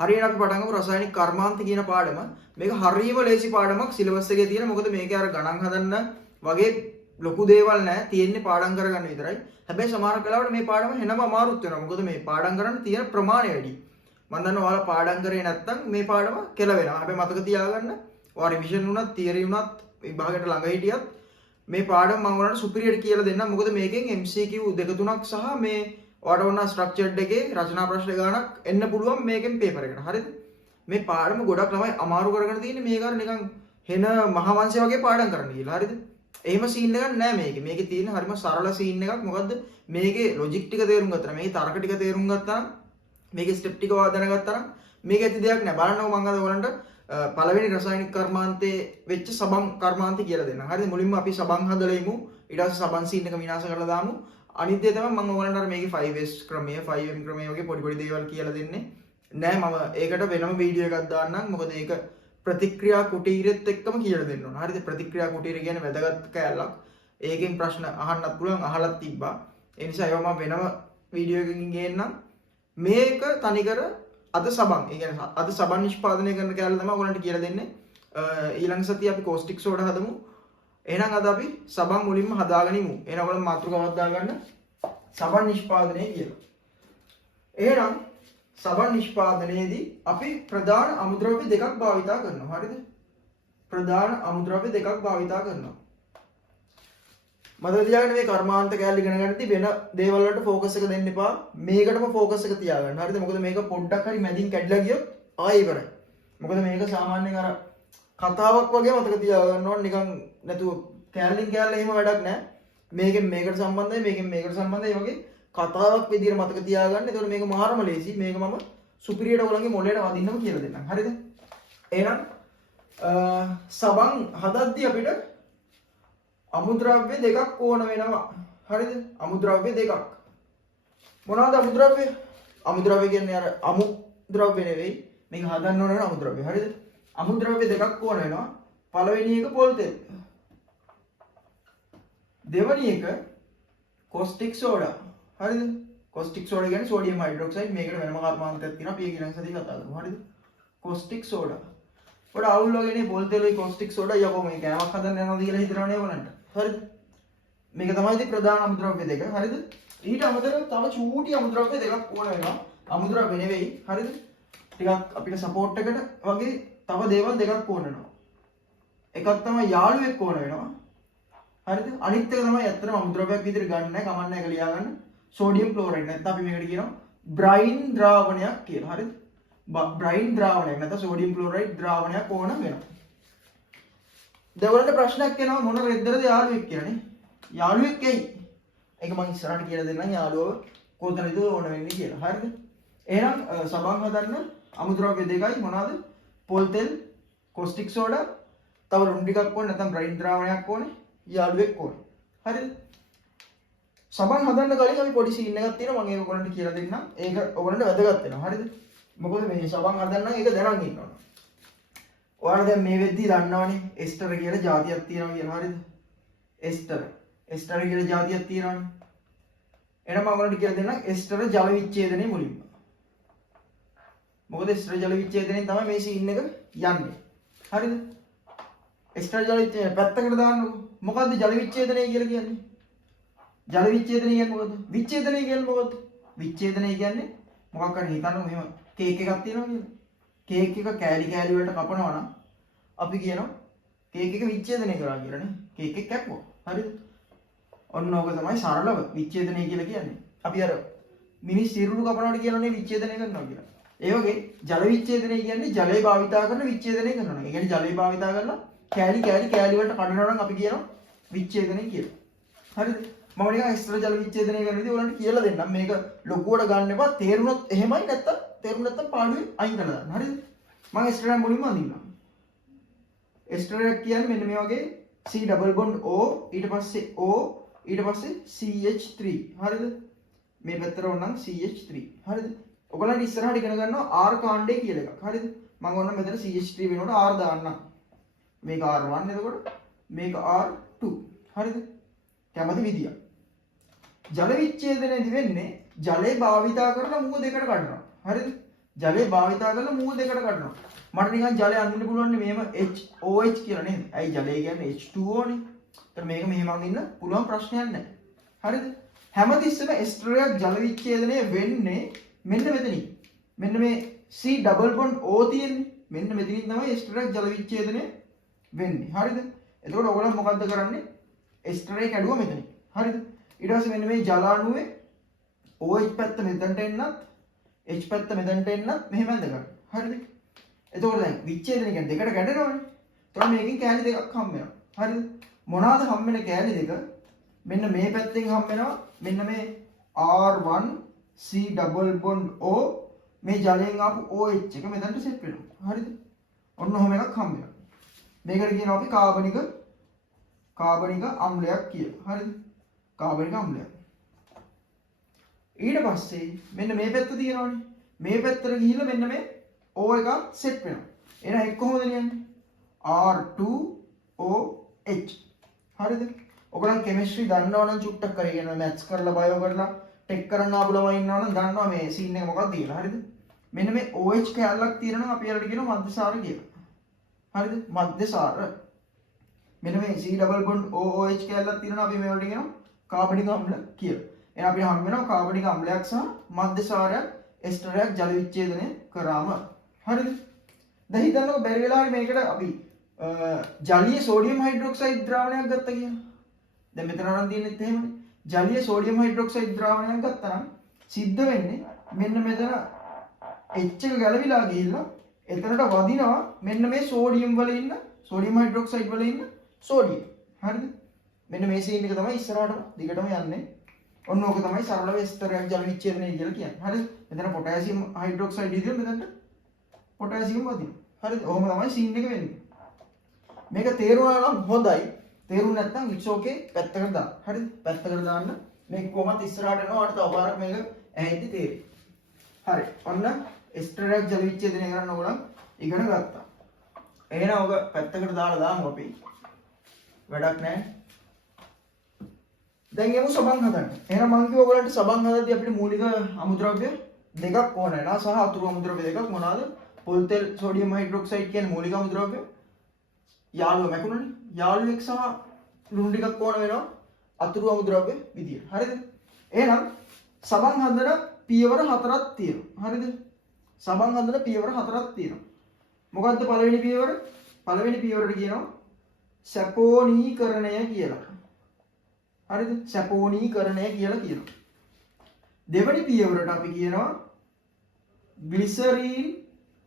හරියට අපි පටන් ගමු රසායනික කර්මාන්ත කියන පාඩම. මේක හරියම ලේසි පාඩමක් සිලබස් එකේ තියෙන. මොකද මේකේ අර ගණන් හදන්න වගේ ලොකු දේවල් නැහැ. තියෙන්නේ පාඩම් කරගන්න විතරයි. හැබැයි සමහර කලාවට මේ පාඩම වෙනම අමාරුත් වෙනවා. මොකද මේ පාඩම් කරන්න තියෙන ප්‍රමාණය වැඩි. මම දන්නවා ඔයාලා පාඩම් කරේ නැත්නම් මේ පාඩම කෙල වෙනවා. හැබැයි මතක තියාගන්න ඔයා රිවිෂන් උනත් තියරි උනත් විභාගයට ළඟ හිටියත් මේ පාඩම මම ඔයාලට සුපිරියට කියලා දෙන්නම්. මොකද මේකෙන් MCQ දෙක තුනක් සහ මේ ඔයාලට ඕන ස්ට්‍රක්චර්ඩ් එකේ රචනා ප්‍රශ්න ගානක් එන්න පුළුවන් මේකෙන් පේපර් එකට. හරිද? මේ පාඩම ගොඩක් ළමයි අමාරු කරගෙන තියෙන්නේ මේක අර නිකන් හෙන මහවංශය වගේ පාඩම් කරන්න කියලා. හරිද? එහෙම සීන් එකක් නෑ මේකේ. මේකේ තියෙන හරිම සරල සීන් එකක්. මොකද්ද? මේකේ ලොජික් ටික තේරුම් ගත්තා. මේකේ තර්ක ටික තේරුම් ගත්තා. මේකේ ස්ටෙප් ටික දැනගත්තා නම් මේක ඇති දෙයක් නෑ. බලන්නකො මම අද ඔයගලන්ට පළවෙනි රසායනික කර්මාන්තයේ වෙච්ච සබන් කර්මාන්තය කියලා දෙන්නම්. හරිද? මුලින්ම අපි සබන් හදලා ඉමු. ඊට පස්සේ සබන් සීන් එක විනාශ කරලා දාමු. අනිත් දේ තමයි මම ඔයගලන්ට අර මේකේ 5S ක්‍රමය 5M ක්‍රමය වගේ පොඩි පොඩි දේවල් කියලා දෙන්නේ. නෑ මම ඒකට වෙනම වීඩියෝ එකක් දාන්නම්. මොකද ඒක ප්‍රතික්‍රියා කුටීරෙත් එක්කම කියලා දෙන්න ඕන. හරිද? ප්‍රතික්‍රියා කුටීරය කියන්නේ වැදගත් කෑල්ලක්. ඒකෙන් ප්‍රශ්න අහන්නත් පුළුවන් අහලත් තිබ්බා. ඒ නිසා ඒවා මම වෙනම වීඩියෝ එකකින් ගේන්නම්. මේක තනිකර අද සබන්. ඒ කියන්නේ අද සබන් නිෂ්පාදනය කරන කෑල්ල තමයි ඔයගලන්ට කියලා දෙන්නේ. ඊළඟ සතියේ අපි කෝස්ටික් සෝඩා හදමු. එහෙනම් අද අපි සබන් මුලින්ම හදාගෙන ඉමු. එහෙනම් ඔයගොල්ලෝ මාතෘකාවක් දාගන්න සබන් නිෂ්පාදනය කියලා. එහෙනම් සබන් නිෂ්පාදනයේදී අපි ප්‍රධාන අමුද්‍රව්‍ය දෙකක් භාවිතා කරනවා. හරිද? ප්‍රධාන අමුද්‍රව්‍ය දෙකක් භාවිතා කරනවා. මතක තියාගන්න මේ කර්මාන්ත කැලේ ඉගෙන ගන්නදී වෙන දේවල් වලට ફોකස් එක දෙන්න එපා. මේකටම ફોකස් එක තියාගන්න. හරිද? මොකද මේක පොඩ්ඩක් හරි මැදින් කැඩලා ගියොත් ආයෙ ඉවරයි. මොකද මේක සාමාන්‍යයෙන් අර කතාවක් වගේ මතක තියාගන්න ඕන නිකන් නැතුව කැලෙන් කැලේ එහෙම වැඩක් නැහැ. මේකෙන් මේකට සම්බන්ධයි මේකෙන් මේකට සම්බන්ධයි වගේ කතාවක් විදිහට මතක තියාගන්න. ඒතකොට මේක මාරම ලේසි. මේක මම සුපිරියට ඔයගොල්ලන්ගේ මොළයට වදින්නම කියලා දෙන්නම්. හරිද? එහෙනම් සබන් හදද්දී අපිට අමුද්‍රව්‍ය දෙකක් ඕන වෙනවා. හරිද? අමුද්‍රව්‍ය දෙකක්. මොනවාද අමුද්‍රව්‍ය? අමුද්‍රව්‍ය කියන්නේ අර අමුද්‍රව්‍ය නෙවෙයි. මේක හදන්න ඕන වෙන අමුද්‍රව්‍ය. හරිද? අමුද්‍රව්‍ය දෙකක් ඕන වෙනවා. පළවෙනි එක පොල් තෙල්. දෙවෙනි එක කොස්ටික් සෝඩා. හරිද? කොස්ටික් සෝඩා කියන්නේ සෝඩියම් හයිඩ්‍රොක්සයිඩ්. මේකට වෙනම කර්මාන්තයක් තියෙනවා. අපි ඒක ඊළඟ සතියේ කතා කරමු. හරිද? කොස්ටික් සෝඩා. පොඩ අවුල් වගේනේ පොල් තෙලයි කොස්ටික් සෝඩා යකෝ මේ කෑමක් හදන්න යනවාද කියලා හිතනවනේ ඔයගලන්ට. හරිද? මේක තමයි ඉතින් ප්‍රධාන අමුද්‍රව්‍ය දෙක. හරිද? ඊට අමතරව තව චූටි අමුද්‍රව්‍ය දෙකක් ඕන වෙනවා. අමුද්‍රව්‍ය නෙවෙයි. හරිද? ටිකක් අපිට සපෝට් එකට වගේ තව දේවල් දෙකක් ඕන වෙනවා. එකක් තමයි යාළුවෙක් ඕන වෙනවා. හරිද? අනිත් එක තමයි ඇත්තටම අමුද්‍රව්‍යයක් විදිහට ගන්න නැහැ. කමන්න එක ලියා ගන්න. සෝඩියම් ක්ලෝරයිඩ් නැත්නම් අපි මේකට කියනවා බ්‍රයින් ද්‍රාවණයක් කියලා. හරිද? බ්‍රයින් ද්‍රාවණයක් නැත්නම් සෝඩියම් ක්ලෝරයිඩ් ද්‍රාවණයක් ඕන වෙනවා. දෙවලට ප්‍රශ්නයක් එනවා මොන රෙද්දරද යාළුවෙක් කියලානේ. යාළුවෙක් ඇයි? ඒක මම ඉස්සරහට කියලා දෙන්නම් යාළුවව කොතනද ඕන වෙන්නේ කියලා. හරිද? එහෙනම් සබන් හදන්න අමුද්‍රව්‍ය දෙකයි මොනවාද? පොල් තෙල්, කොස්ටික් සෝඩා, තව ලුණු ටිකක් ඕනේ නැත්නම් බ්‍රයින් ද්‍රාවණයක් ඕනේ, යාළුවෙක් ඕනේ. හරිද? සබන් හදන්න කලින් අපි පොඩි සීන් එකක් තියෙනවා මම ඒක ඔයගොල්ලන්ට කියලා දෙන්නම්. ඒක ඔයගොල්ලන්ට වැදගත් වෙනවා. හරිද? මොකද මේ සබන් හදන්න නම් ඒක දැනන් ඉන්න ඕන. ඔයාලා දැන් මේ වෙද්දී දන්නවනේ එස්ටර් කියලා જાතියක් තියෙනවා කියලා. හරිද? එස්ටර් කියලා જાතියක් තියෙනවනේ. එහෙනම් මම ඔයාලට කියලා දෙන්නම් එස්ටර් ජල විච්ඡේදනයේ මුලින්ම. මොකද එස්ටර් ජල විච්ඡේදනයෙන් තමයි මේ සීන් එක යන්නේ. හරිද? එස්ටර් ජල විච්ඡේදනය පැත්තකට දාන්නකො. මොකද්ද ජල විච්ඡේදනය කියලා කියන්නේ? ජල විච්ඡේදනය කියන්නේ මොකද්ද? විච්ඡේදනය කියන්නේ මොකද්ද? විච්ඡේදනය කියන්නේ මොකක් හරි හිතන්නකො මෙහෙම කේක් එකක් තියෙනවා කියලා. කේක් එක කෑලි කෑලි වලට කපනවා නම් අපි කියනවා කේක් එක විච්ඡේදනය කරා කියලා නේ. කේක් එක කැපුවා. හරිද? ඔන්න ඕක තමයි සරලව විච්ඡේදනය කියලා කියන්නේ. අපි අර මිනිස් සිරුරු කපනවට කියනනේ විච්ඡේදනය කරනවා කියලා. ඒ වගේ ජල විච්ඡේදනය කියන්නේ ජලය භාවිතා කරන විච්ඡේදනය කරනවා. ඒ කියන්නේ ජලය භාවිතා කරලා කෑලි වලට කඩනවා නම් අපි කියනවා විච්ඡේදනය කියලා. හරිද? මම නිකන් ඉස්සර ජල විච්ඡේදනය කරන විදිහ ඔයාලන්ට කියලා දෙන්නම්. මේක ලොකුවට ගන්න එපා. තේරුණොත් එහෙමයි නැත්තම් පාඩුවේ අයින් කරලා දාන්න. හරිද? මම එස්ටර් මුලින්ම අඳින්නම්. එස්ටර් එක කියන්නේ මෙන්න මේ වගේ C double bond O ඊට පස්සේ O ඊට පස්සේ CH3. හරිද? මේ පැත්තට ඕනනම් CH3. හරිද? ඔයගොල්ලන්ට ඉස්සරහට ඉගෙන ගන්නවා R කාණ්ඩය කියලා එකක්. හරිද? මම ඕනනම් මෙතන CH3 වෙනකොට R දාන්නම්. මේක R1 එතකොට මේක R2. හරිද? කැමති විදිය. ජල විච්ඡේදනයේදී වෙන්නේ ජලය භාවිතා කරලා මුව දෙකට කඩනවා. හරිද? ජලය භාවිතා කරලා මූල දෙකට කඩනවා. මට නිකන් ජලය අඳින්න පුළුවන් නේ මෙහෙම HOH කියලා නේද? ඇයි ජලය කියන්නේ H2O නේ. ඒතර මේක මෙහෙම අඳින්න පුළුවන් ප්‍රශ්නයක් නැහැ. හරිද? හැමතිස්සෙම එස්ටර් එකක් ජල විච්ඡේදනය වෙන්නේ මෙන්න මෙතනින්. මෙන්න මේ C ඩබල් බොන්ඩ් O තියෙන්නේ. මෙන්න මෙතනින් තමයි එස්ටර් එකක් ජල විච්ඡේදනය වෙන්නේ. හරිද? එතකොට ඔයගොල්ලෝ මොකද්ද කරන්නේ? එස්ටර් එක කැඩුවා මෙතනින්. හරිද? ඊට පස්සේ මෙන්න මේ ජල අණුවේ OH පැත්ත මෙතනට එන්නත් H පැත්ත මෙතනට එන්නත් මෙහෙම ඇඳ ගන්න. හරිද? එතකොට දැන් විච්ඡේදනය කියන්නේ දෙකට කැඩෙනවනේ. එතකොට මේකෙන් කෑලි දෙකක් හම්බ වෙනවා. හරිද? මොනවාද හම්බ වෙන කෑලි දෙක? මෙන්න මේ පැත්තෙන් හම්බ වෙනවා. මෙන්න මේ R1 C double bond O මේ ජලයෙන් ආපු OH එක මෙතනට සෙට් වෙනවා. හරිද? ඔන්න ඔහොම එකක් හම්බ වෙනවා. මේකට කියනවා අපි කාබනික අම්ලයක් කියලා. හරිද? කාබනික අම්ලයක්. ඊට පස්සේ මෙන්න මේ පැත්ත තියෙනවනේ. මේ පැත්තට ගිහිල්ලා මෙන්න මේ O එක සෙට් වෙනවා. එහෙනම් එක් කොහොමද ලියන්නේ? R2OH. හරිද? ඔයගොල්ලන් කෙමිස්ට්‍රි දන්නවා නම් චුට්ටක් කරගෙන මැත්ස් කරලා බයෝ කරලා ටෙක් කරන්න ආපු ළමයි ඉන්නවා නම් දන්නවා මේ සීන් එක මොකක්ද කියලා. හරිද? මෙන්න මේ OH කැලලක් තියෙනවා අපි ඒකට කියනවා මධ්‍යසාර කියලා. හරිද? මධ්‍යසාර. මෙන්න මේ C ඩබල් බොන්ඩ් OH කැලලක් තියෙනවා අපි මේවට කියනවා කාබනික අම්ල කියලා. එහෙනම් අපිට හම්බ වෙනවා කාබනික අම්ලයක් සහ මධ්‍යසාරයක් එස්ටරයක් ජල විච්ඡේදනය කරාම. හරිද? දැන් හිතන්නකෝ බැරි වෙලාවේ මේකට අපි ජලීය සෝඩියම් හයිඩ්‍රොක්සයිඩ් ද්‍රාවණයක් ගත්තා කියලා. දැන් මෙතන අරන් තියෙනෙත් එහෙමනේ. ජලීය සෝඩියම් හයිඩ්‍රොක්සයිඩ් ද්‍රාවණයක් ගත්තා නම් සිද්ධ වෙන්නේ මෙන්න මෙතන H එක ගැලවිලා ගිහිල්ලා එතනට වදිනවා මෙන්න මේ සෝඩියම් වල ඉන්න සෝඩියම් හයිඩ්‍රොක්සයිඩ් වල ඉන්න සෝඩියම්. හරිද? මෙන්න මේ සීන් එක තමයි ඉස්සරහට දිගටම යන්නේ. ඔන්න ඕක තමයි සරලව එස්ටරයක් ජල විච්ඡේදනය කියලා කියන්නේ. හරිද? මෙතන පොටෑසියම් හයිඩ්‍රොක්සයිඩ් ඉදිරිය මෙතනට පොටෑසියම් වදිනවා. හරිද? ඔහොම තමයි සීන් එක වෙන්නේ. මේක තේරුණා නම් හොඳයි. තේරුම් නැත්නම් it's okay පැත්තකට දාන්න. හරිද? පැත්තකට දාන්න. මේක කොහොමද ඉස්සරහට යනවා අර තව පාරක් මේක ඇහිද්දි තේරෙයි. හරි. ඔන්න එස්ටරයක් ජල විච්ඡේදනය කරන්න ඕගොල්ලන් ඉගෙන ගත්තා. එහෙනම් ඔක පැත්තකට දාලා දාමු අපි. වැඩක් නැහැ. දැන් යමු සබන් හදන්න. එහෙනම් මම කිව්වා ඔයගලන්ට සබන් හදද්දී අපිට මූලික අමුද්‍රව්‍ය දෙකක් ඕන වෙනවා සහ අතුරු අමුද්‍රව්‍ය දෙකක් මොනවාද? පොල් තෙල් සෝඩියම් හයිඩ්‍රොක්සයිඩ් කියන්නේ මූලික අමුද්‍රව්‍ය. යාළුව මැකුණනේ. යාළුවෙක් සහ ලුණු ටිකක් ඕන වෙනවා අතුරු අමුද්‍රව්‍ය විදියට. හරිද? එහෙනම් සබන් හදන පියවර හතරක් තියෙනවා. හරිද? සබන් හදන පියවර හතරක් තියෙනවා. මොකද්ද පළවෙනි පියවර? පළවෙනි පියවරට කියනවා සැපෝනීකරණය කියලා. හරිද? සැපෝනීකරණය කියලා කියනවා. දෙවෙනි පියවරට අපි කියනවා ග්ලිසරීන්.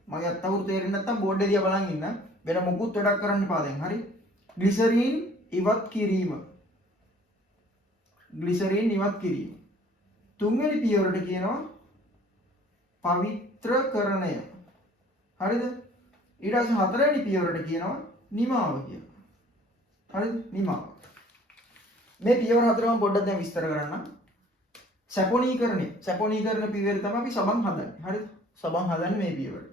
මගේ අත්අවුරු තේරෙන්නේ නැත්නම් බෝඩ් එක දිහා බලන් ඉන්න. වෙන මොකුත් වැඩක් කරන්න එපා දැන්. හරි? ග්ලිසරීන් ඉවත් කිරීම. ග්ලිසරීන් ඉවත් කිරීම. තුන්වෙනි පියවරට කියනවා පවිත්‍රකරණය. හරිද? ඊට පස්සේ හතරවෙනි පියවරට කියනවා නිමාව කියලා. හරිද? නිමාව. මේ පියවර හතරම පොඩ්ඩක් දැන් විස්තර කරන්න. සැපොනීකරණය. සැපොනීකරණ පියවර තමයි අපි සබන් හදන්නේ. හරිද? සබන් හදන්නේ මේ පියවර.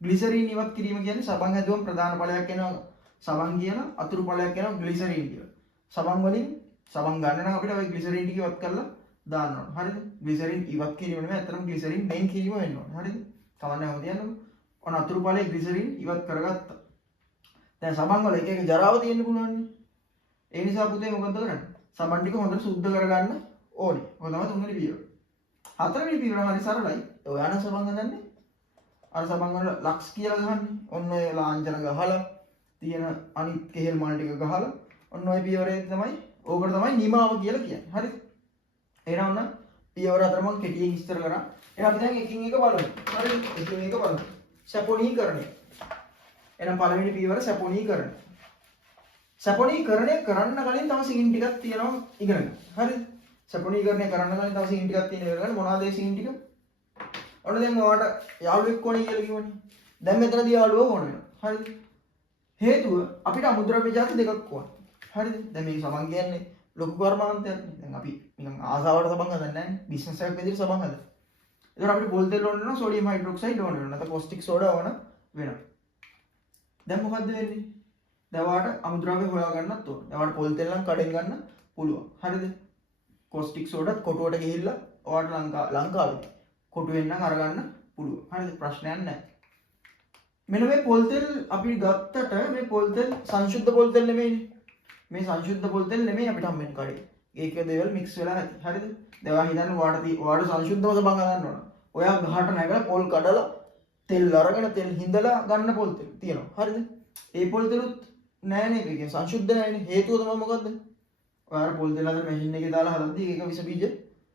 ග්ලිසරීන් ඉවත් කිරීම කියන්නේ සබන් හැදුවම ප්‍රධාන ඵලයක් එනවා සබන් කියන අතුරු ඵලයක් එනවා ග්ලිසරීන් කියලා. සබන් වලින් සබන් ගන්න නම් අපිට ওই ග්ලිසරීන් ටික ඉවත් කරලා දාන්න ඕන. හරිද? ග්ලිසරීන් ඉවත් කිරීම නෙමෙයි අතරම ග්ලිසරීන් වෙන් කිරීම වෙන්න ඕන. හරිද? කවන්නේ හොද යනවා. ඔන්න අතුරු ඵලයේ ග්ලිසරීන් ඉවත් කරගත්තා. දැන් සබන් වල එක එක ජරාව තියෙන්න පුළුවන් නේ. ඒ නිසා පුතේ මොකද කරන්නේ? සබන් ටික හොඳට සුද්ධ කරගන්න ඕනේ. ඔය තමයි තුන්වෙනි පියවර. හතරවෙනි පියවර හරි සරලයි. ඔයාන සබන් හදන්නේ අර සබන් වල ලක්ස් කියලා ගහන්නේ. ඔන්න ඔය ලාංඡන ගහලා තියෙන අනිත් කෙහෙල් මල් ටික ගහලා ඔන්න ඔය පියවරේ තමයි ඕකට තමයි නිමාව කියලා කියන්නේ. හරිද? එහෙනම් ඔන්න පියවර හතර මම කෙටියෙන් විස්තර කරා. එහෙනම් අපි දැන් එකින් එක බලමු. හරිද? එකින් එක බලමු. සැපොනීකරණය. එහෙනම් පළවෙනි පියවර සැපොනීකරණය. සැපොනීකරණය කරන්න කලින් තව සීන් ටිකක් තියෙනවා ඉගෙන ගන්න. හරිද? සැපොනීකරණය කරන්න කලින් තව සීන් ටිකක් තියෙනවා ඉගෙන ගන්න. මොනවාද ඒ සීන් ටික? ඔන්න දැන් ඔයාලට යාළුවෙක් ඕනේ කියලා කිව්වනේ. දැන් මෙතනදී යාළුවෝ ඕන වෙනවා. හරිද? හේතුව අපිට අමුද්‍රව්‍ය જાති දෙකක් ඕන. හරිද? දැන් මේ සබන් කියන්නේ ලොකු කර්මාන්තයක්. දැන් අපි නිකන් ආසාවට සබන් හදන්නේ නැහැ. බිස්නස් එකක් විදිහට සබන් හදලා. ඒතර අපිට පොල් තෙල් ඕන වෙනවා, සෝඩියම් හයිඩ්‍රොක්සයිඩ් ඕන වෙනවා. නැත්නම් කොස්ටික් සෝඩා ඕන වෙනවා. දැන් මොකද්ද වෙන්නේ? දැන් ඔයාලට අමුද්‍රව්‍ය හොයාගන්නත් ඕන. දැන් ඔයාලට පොල් තෙල් නම් කඩෙන් ගන්න පුළුවන්. හරිද? කොස්ටික් සෝඩාත් කොටුවට ගිහිල්ලා ඔයාලට ලංකාවේ කොටුවෙන් නම් අරගන්න පුළුවන්. හරිද? ප්‍රශ්නයක් නැහැ. මෙන්න මේ පොල් තෙල් අපි ගත්තට මේ පොල් තෙල් සංශුද්ධ පොල් තෙල් නෙමෙයිනේ. මේ සංශුද්ධ පොල් තෙල් නෙමෙයි අපිට හම්බෙන්නේ කඩේ. ඒක දේවල් මික්ස් වෙලා නැති. හරිද? දැන් ඔයා හිතන්න ඔයාට සංශුද්ධව සබන් ගන්න ඕන. ඔයා ගහට නැගලා පොල් කඩලා තෙල් අරගෙන තෙල් හිඳලා ගන්න පොල් තෙල් තියෙනවා. හරිද? ඒ පොල් තෙලුත් නෑනේ. ඒක කියන්නේ සංශුද්ධ නෑනේ. හේතුව තමයි මොකද්ද? ඔයාලා පොල් තෙල් හදන මැෂින් එකේ දාලා හදද්දී ඒක විස බීජ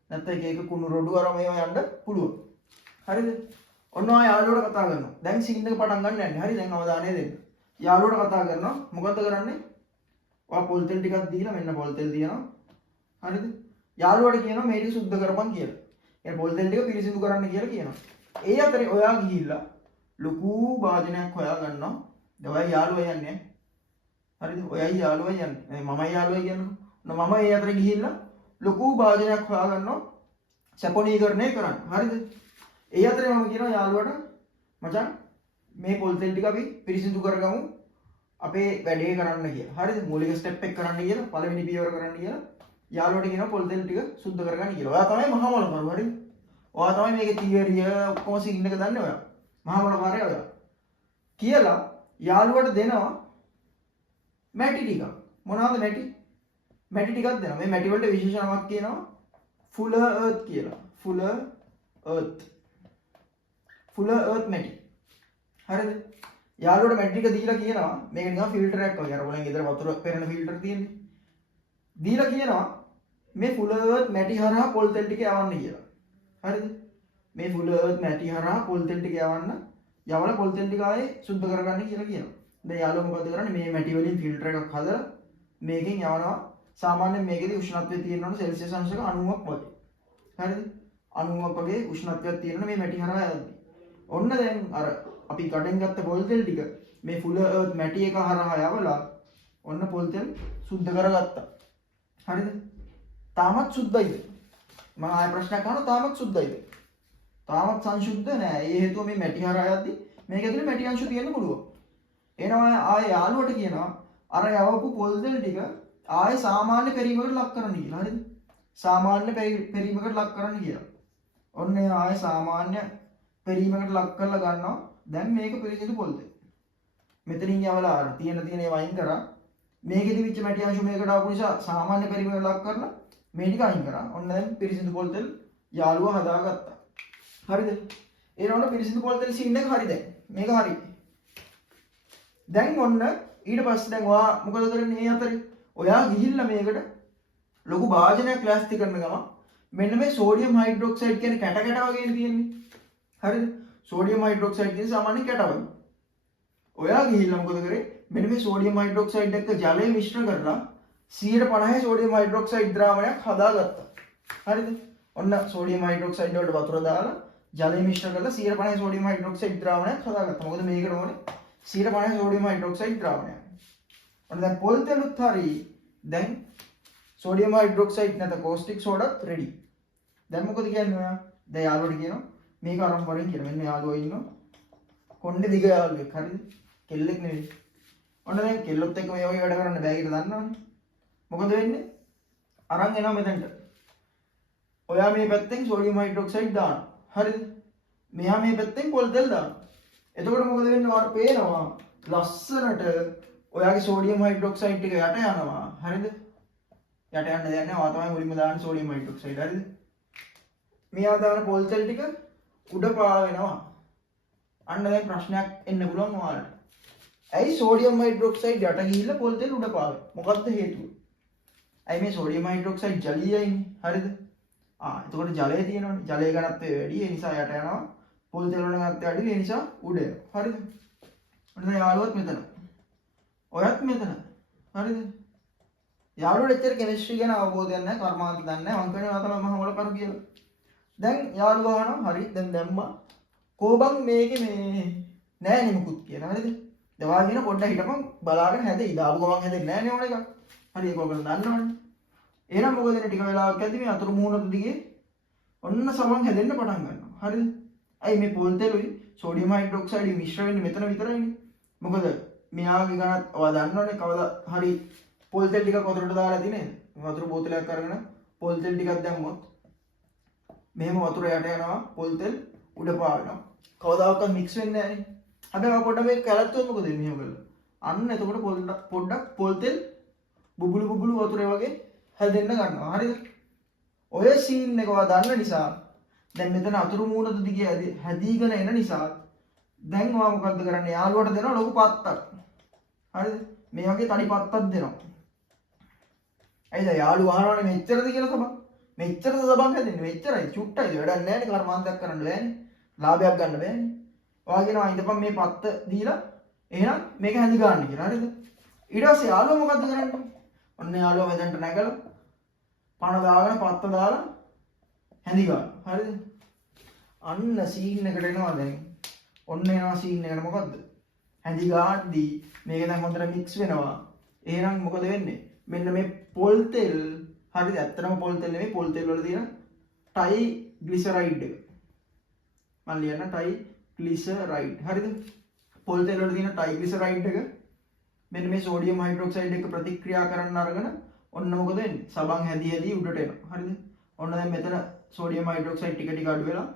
නැත්නම් ඒක කුණු රොඩු අරම ඒවා යන්න පුළුවන්. හරිද? ඔන්න ඔය යාළුවට කතා කරනවා. දැන් සීන් එක පටන් ගන්න යන්නේ. හරි දැන් අවධානය දෙන්න. යාළුවට කතා කරනවා. මොකද්ද කරන්නේ? ඔයා පොල් තෙල් ටිකක් දීලා මෙන්න පොල් තෙල් තියෙනවා. හරිද? යාළුවට කියනවා මේක සුද්ධ කරපන් කියලා. ඒ පොල් තෙල් ටික පිරිසිදු කරන්න කියලා කියනවා. ඒ අතරේ ඔයා ගිහිල්ලා ලොකු භාජනයක් හොයා ගන්නවා. දැන් ඔයා යාළුවා යන්නේ. හරිද? ඔයයි යාළුවා යන්නේ. මමයි යාළුවා කියනවා. මම ඒ අතරේ ගිහිල්ලා ලොකු භාජනයක් හොයා ගන්නවා. සැපොනීකරණය කරන්න. හරිද? ඒ අතරේ මම කියනවා යාළුවට මචං මේ පොල් තෙල් ටික අපි පිරිසිදු කරගමු අපේ වැඩේ කරන්න කියලා. හරිද? මූලික ස්ටෙප් එක කරන්න කියලා පළවෙනි පියවර කරන්න කියලා යාළුවට කියනවා පොල් තෙල් ටික සුද්ධ කරගන්න කියලා. ඔයා තමයි මහමල කරු. හරිද? ඔයා තමයි මේකේ තියරිය ඔක්කොම සිග්න එක දන්නේ ඔයා. මහමල කාර්යය ඔයා. කියලා යාළුවට දෙනවා මැටි ටිකක්. මොනවාද මැටි? මැටි ටිකක් දෙනවා. මේ මැටි වලට විශේෂ නමක් කියනවා ෆුලර් අර්ත් කියලා. ෆුලර් අර්ත්. ෆුලර් අර්ත් මැටි. හරිද? යාළුවට මැටි ටික දීලා කියනවා මේක නිකන් ෆිල්ටර් එකක් වගේ. අර වලින් ගෙදර වතුර පෙරෙන ෆිල්ටර් තියෙන්නේ. දීලා කියනවා මේ ෆුලර් අර්ත් මැටි හරහා පොල් තෙල් ටික යවන්න කියලා. හරිද? මේ ෆුලර් අර්ත් මැටි හරහා පොල් තෙල් ටික යවන්න යවලා පොල් තෙල් ටික ආයේ සුද්ධ කරගන්න කියලා කියනවා. දැන් යාළුවා මොකද කරන්නේ? මේ මැටි වලින් ෆිල්ටර් එකක් හදලා මේකෙන් යවනවා. සාමාන්‍යයෙන් මේකේදී උෂ්ණත්වය තියෙනවනේ සෙල්සියස් අංශක 90ක් වගේ. හරිද? 90ක් වගේ උෂ්ණත්වයක් තියෙනවා මේ මැටි හරහා යද්දී. ඔන්න දැන් අර අපි කඩෙන් ගත්ත පොල් තෙල් ටික මේ ෆුලර් අර්ත් මැටි එක හරහා යවලා ඔන්න පොල් තෙල් සුද්ධ කරගත්තා. හරිද? තාමත් සුද්ධයිද? මම ආයෙ ප්‍රශ්නයක් අහනවා තාමත් සුද්ධයිද? තාමත් සංශුද්ධ නෑ. ඒ හේතුව මේ මැටි හරහා යද්දී මේක ඇතුලේ මැටි අංශු තියෙන්න පුළුවන්. එනවා ආයෙ යාළුවට කියනවා අර යවපු පොල් තෙල් ටික ආයෙ සාමාන්‍ය පෙරීමකට ලක් කරන්න කියලා. හරිද? සාමාන්‍ය පෙරීමකට ලක් කරන්න කියලා. ඔන්න ආයෙ සාමාන්‍ය පෙරීමකට ලක් කරලා ගන්නවා. දැන් මේක පිරිසිදු පොල් තෙල්. මෙතනින් යවලා අර තියෙන ඒවා අයින් කරා. මේකෙදි විච්ච මැටි අංශු මේකට ආපු නිසා සාමාන්‍ය පෙරීමකට ලක් කරලා මේ ටික අයින් කරා. ඔන්න දැන් පිරිසිදු පොල් තෙල් යාළුවා හදාගත්තා. හරිද? ඒනවල පිරිසිදු පොල් තෙල් සීන් එක හරි දැන්. මේක හරි. දැන් ඔන්න ඊට පස්සේ දැන් ඔයා මොකද කරන්නේ මේ අතරේ? ඔයා ගිහිල්ලා මේකට ලොකු භාජනයක් ලෑස්ති කරන ගමන් මෙන්න මේ සෝඩියම් හයිඩ්‍රොක්සයිඩ් කියන කැට වගේ තියෙන්නේ. හරිද? සෝඩියම් හයිඩ්‍රොක්සයිඩ් කියන සාමාන්‍ය කැට වගේ. ඔයා ගිහිල්ලා මොකද කරේ? මෙන්න මේ සෝඩියම් හයිඩ්‍රොක්සයිඩ් එක්ක ජලය මිශ්‍ර කරලා 150 සෝඩියම් හයිඩ්‍රොක්සයිඩ් ද්‍රාවණයක් හදාගත්තා. හරිද? ඔන්න සෝඩියම් හයිඩ්‍රොක්සයිඩ් වලට වතුර දාලා ජලය මිශ්‍ර කරලා 150 සෝඩියම් හයිඩ්‍රොක්සයිඩ් ද්‍රාවණයක් හදාගත්තා. මොකද මේකට ඕනේ 150 සෝඩියම් හයිඩ්‍රොක්සයිඩ් ද්‍රාවණයක්. ඔන්න දැන් පොල් තෙලුත් හරි. දැන් සෝඩියම් හයිඩ්‍රොක්සයිඩ් නැත කෝස්ටික් සෝඩාත් රෙඩි. දැන් මොකද කියන්නේ ඔයා? දැන් යාළුවට කියනවා මේක අරන් වරින් කියලා. මෙන්න යාළුවා ඉන්නවා. කොණ්ඩේ දිග යාළුවෙක්. හරිද? කෙල්ලෙක් නෙවෙයි. ඔන්න දැන් කෙල්ලොත් එක්ක මේ වගේ වැඩ කරන්න බෑ කියලා දන්නවනේ. මොකද වෙන්නේ? අරන් එනවා මෙතනට. ඔයා මේ පැත්තෙන් සෝඩියම් හයිඩ්‍රොක්සයිඩ් දානවා. හරිද? මෙහා මේ පැත්තෙන් පොල් තෙල් දානවා. එතකොට මොකද වෙන්නේ? ඔයාලට පේනවා ලස්සනට ඔයාගේ සෝඩියම් හයිඩ්‍රොක්සයිඩ් ටික යට යනවා. හරිද? යට යන්න දෙයක් නෑ. ඔයා තමයි මුලින්ම දාන්නේ සෝඩියම් හයිඩ්‍රොක්සයිඩ්. හරිද? මෙයා දාන පොල් තෙල් ටික උඩ පාවෙනවා. අන්න දැන් ප්‍රශ්නයක් එන්න පුළුවන් ඔයාලට. ඇයි සෝඩියම් හයිඩ්‍රොක්සයිඩ් යට ගිහිල්ලා පොල් තෙල් උඩ පාවේ? මොකක්ද හේතුව? ඇයි මේ සෝඩියම් හයිඩ්‍රොක්සයිඩ් ජලීයයිනේ. හරිද? එතකොට ජලය තියෙනවනේ. ජලයේ ඝනත්වය වැඩි. ඒ නිසා යට යනවා. පොල් තෙල් වල ඝනත්වය අඩු. ඒ නිසා උඩ යනවා. හරිද? ඔන්න දැන් යාළුවත් මෙතන. ඔයත් මෙතන. හරිද? යාළුවට එච්චර කෙමිස්ට්‍රි ගැන අවබෝධයක් නැහැ. කර්මාන්ත දන්නේ නැහැ. මං කියනවා තමයි මම මොළ කරු කියලා. දැන් යාළුවා අහනවා හරි දැන් දැම්මා. කොබන් මේකේ මේ නෑ නෙමුකුත් කියන. හරිද? දවා කියන පොඩ්ඩක් හිටපන් බලාගෙන හැදෙයි. දාපු ගමන් හැදෙන්නේ නෑ නේ ඕන එක. හරි ඒක ඔයගොල්ලෝ දන්නවනේ. එහෙනම් මොකද වෙන්නේ? ටික වෙලාවක් ඇද්දි මේ අතුරු මුහුණට දිගේ ඔන්න සමන් හැදෙන්න පටන් ගන්නවා. හරිද? ඇයි මේ පොල් තෙලුයි සෝඩියම් හයිඩ්‍රොක්සයිඩ් මිශ්‍ර වෙන්නේ මෙතන විතරයිනේ. මොකද මෙයාගේ ගණත් ඔයා දන්නවනේ කවදා හරි පොල් තෙල් ටිකක් වතුරට දාලා තියෙන්නේ. වතුර බෝතලයක් අරගෙන පොල් තෙල් ටිකක් දැම්මොත් මෙහෙම වතුර යට යනවා පොල් තෙල් උඩ පාවෙනවා. කවදාකවත් මික්ස් වෙන්නේ නැහැ නේ. හැබැයි ඔය පොඩ්ඩක් මේක කැලත්තුවම මොකද වෙන්නේ මෙහෙම කළා. අන්න එතකොට පොඩ්ඩක් පොල් තෙල් බුබුලු වතුරේ වගේ හැදෙන්න ගන්නවා. හරිද? ඔය සීන් එක ඔයා දන්න නිසා දැන් මෙතන අතුරු මූණද දිගේ හැදීගෙන එන නිසා දැන් ඔයා මොකද්ද කරන්නේ? යාළුවට දෙනවා ලොකු පත්තක්. හරිද? මේ වගේ තනි පත්තක් දෙනවා. ඇයිද යාළුවා අහනවනේ මෙච්චරද කියලා සබන්. මෙච්චරද සබන් හැදෙන්නේ? මෙච්චරයි. චුට්ටයි. වැඩක් නැහැ නේ කර්මාන්තයක් කරන්න බෑනේ. ලාභයක් ගන්න බෑනේ. ඔයා කියනවා ඉඳපන් මේ පත්ත දීලා එහෙනම් මේක හැදි ගන්න කියලා. හරිද? ඊට පස්සේ යාළුවා මොකද්ද කරන්නේ? ඔන්න යාළුවා මෙතනට නැගලා පණ දාගෙන පත්ත දාලා හැදි ගන්න. හරිද? අන්න සීන් එකට එනවා දැන්. ඔන්න එනවා සීන් එකට මොකද්ද? හැදි ගාද්දී මේක දැන් හොඳට මික්ස් වෙනවා. එහෙනම් මොකද වෙන්නේ? මෙන්න මේ පොල් තෙල් හරිද? ඇත්තටම පොල් තෙල් නෙමෙයි පොල් තෙල් වල තියෙන ටයි ග්ලිසරයිඩ් එක. මම ලියන්න ටයි ග්ලිසරයිඩ්. හරිද? පොල් තෙල් වල තියෙන ටයි ග්ලිසරයිඩ් එක මෙන්න මේ සෝඩියම් හයිඩ්‍රොක්සයිඩ් එක ප්‍රතික්‍රියා කරන්න අරගෙන ඔන්න මොකද වෙන්නේ? සබන් හැදි උඩට එනවා. හරිද? ඔන්න දැන් මෙතන සෝඩියම් හයිඩ්‍රොක්සයිඩ් ටික අඩු වෙලා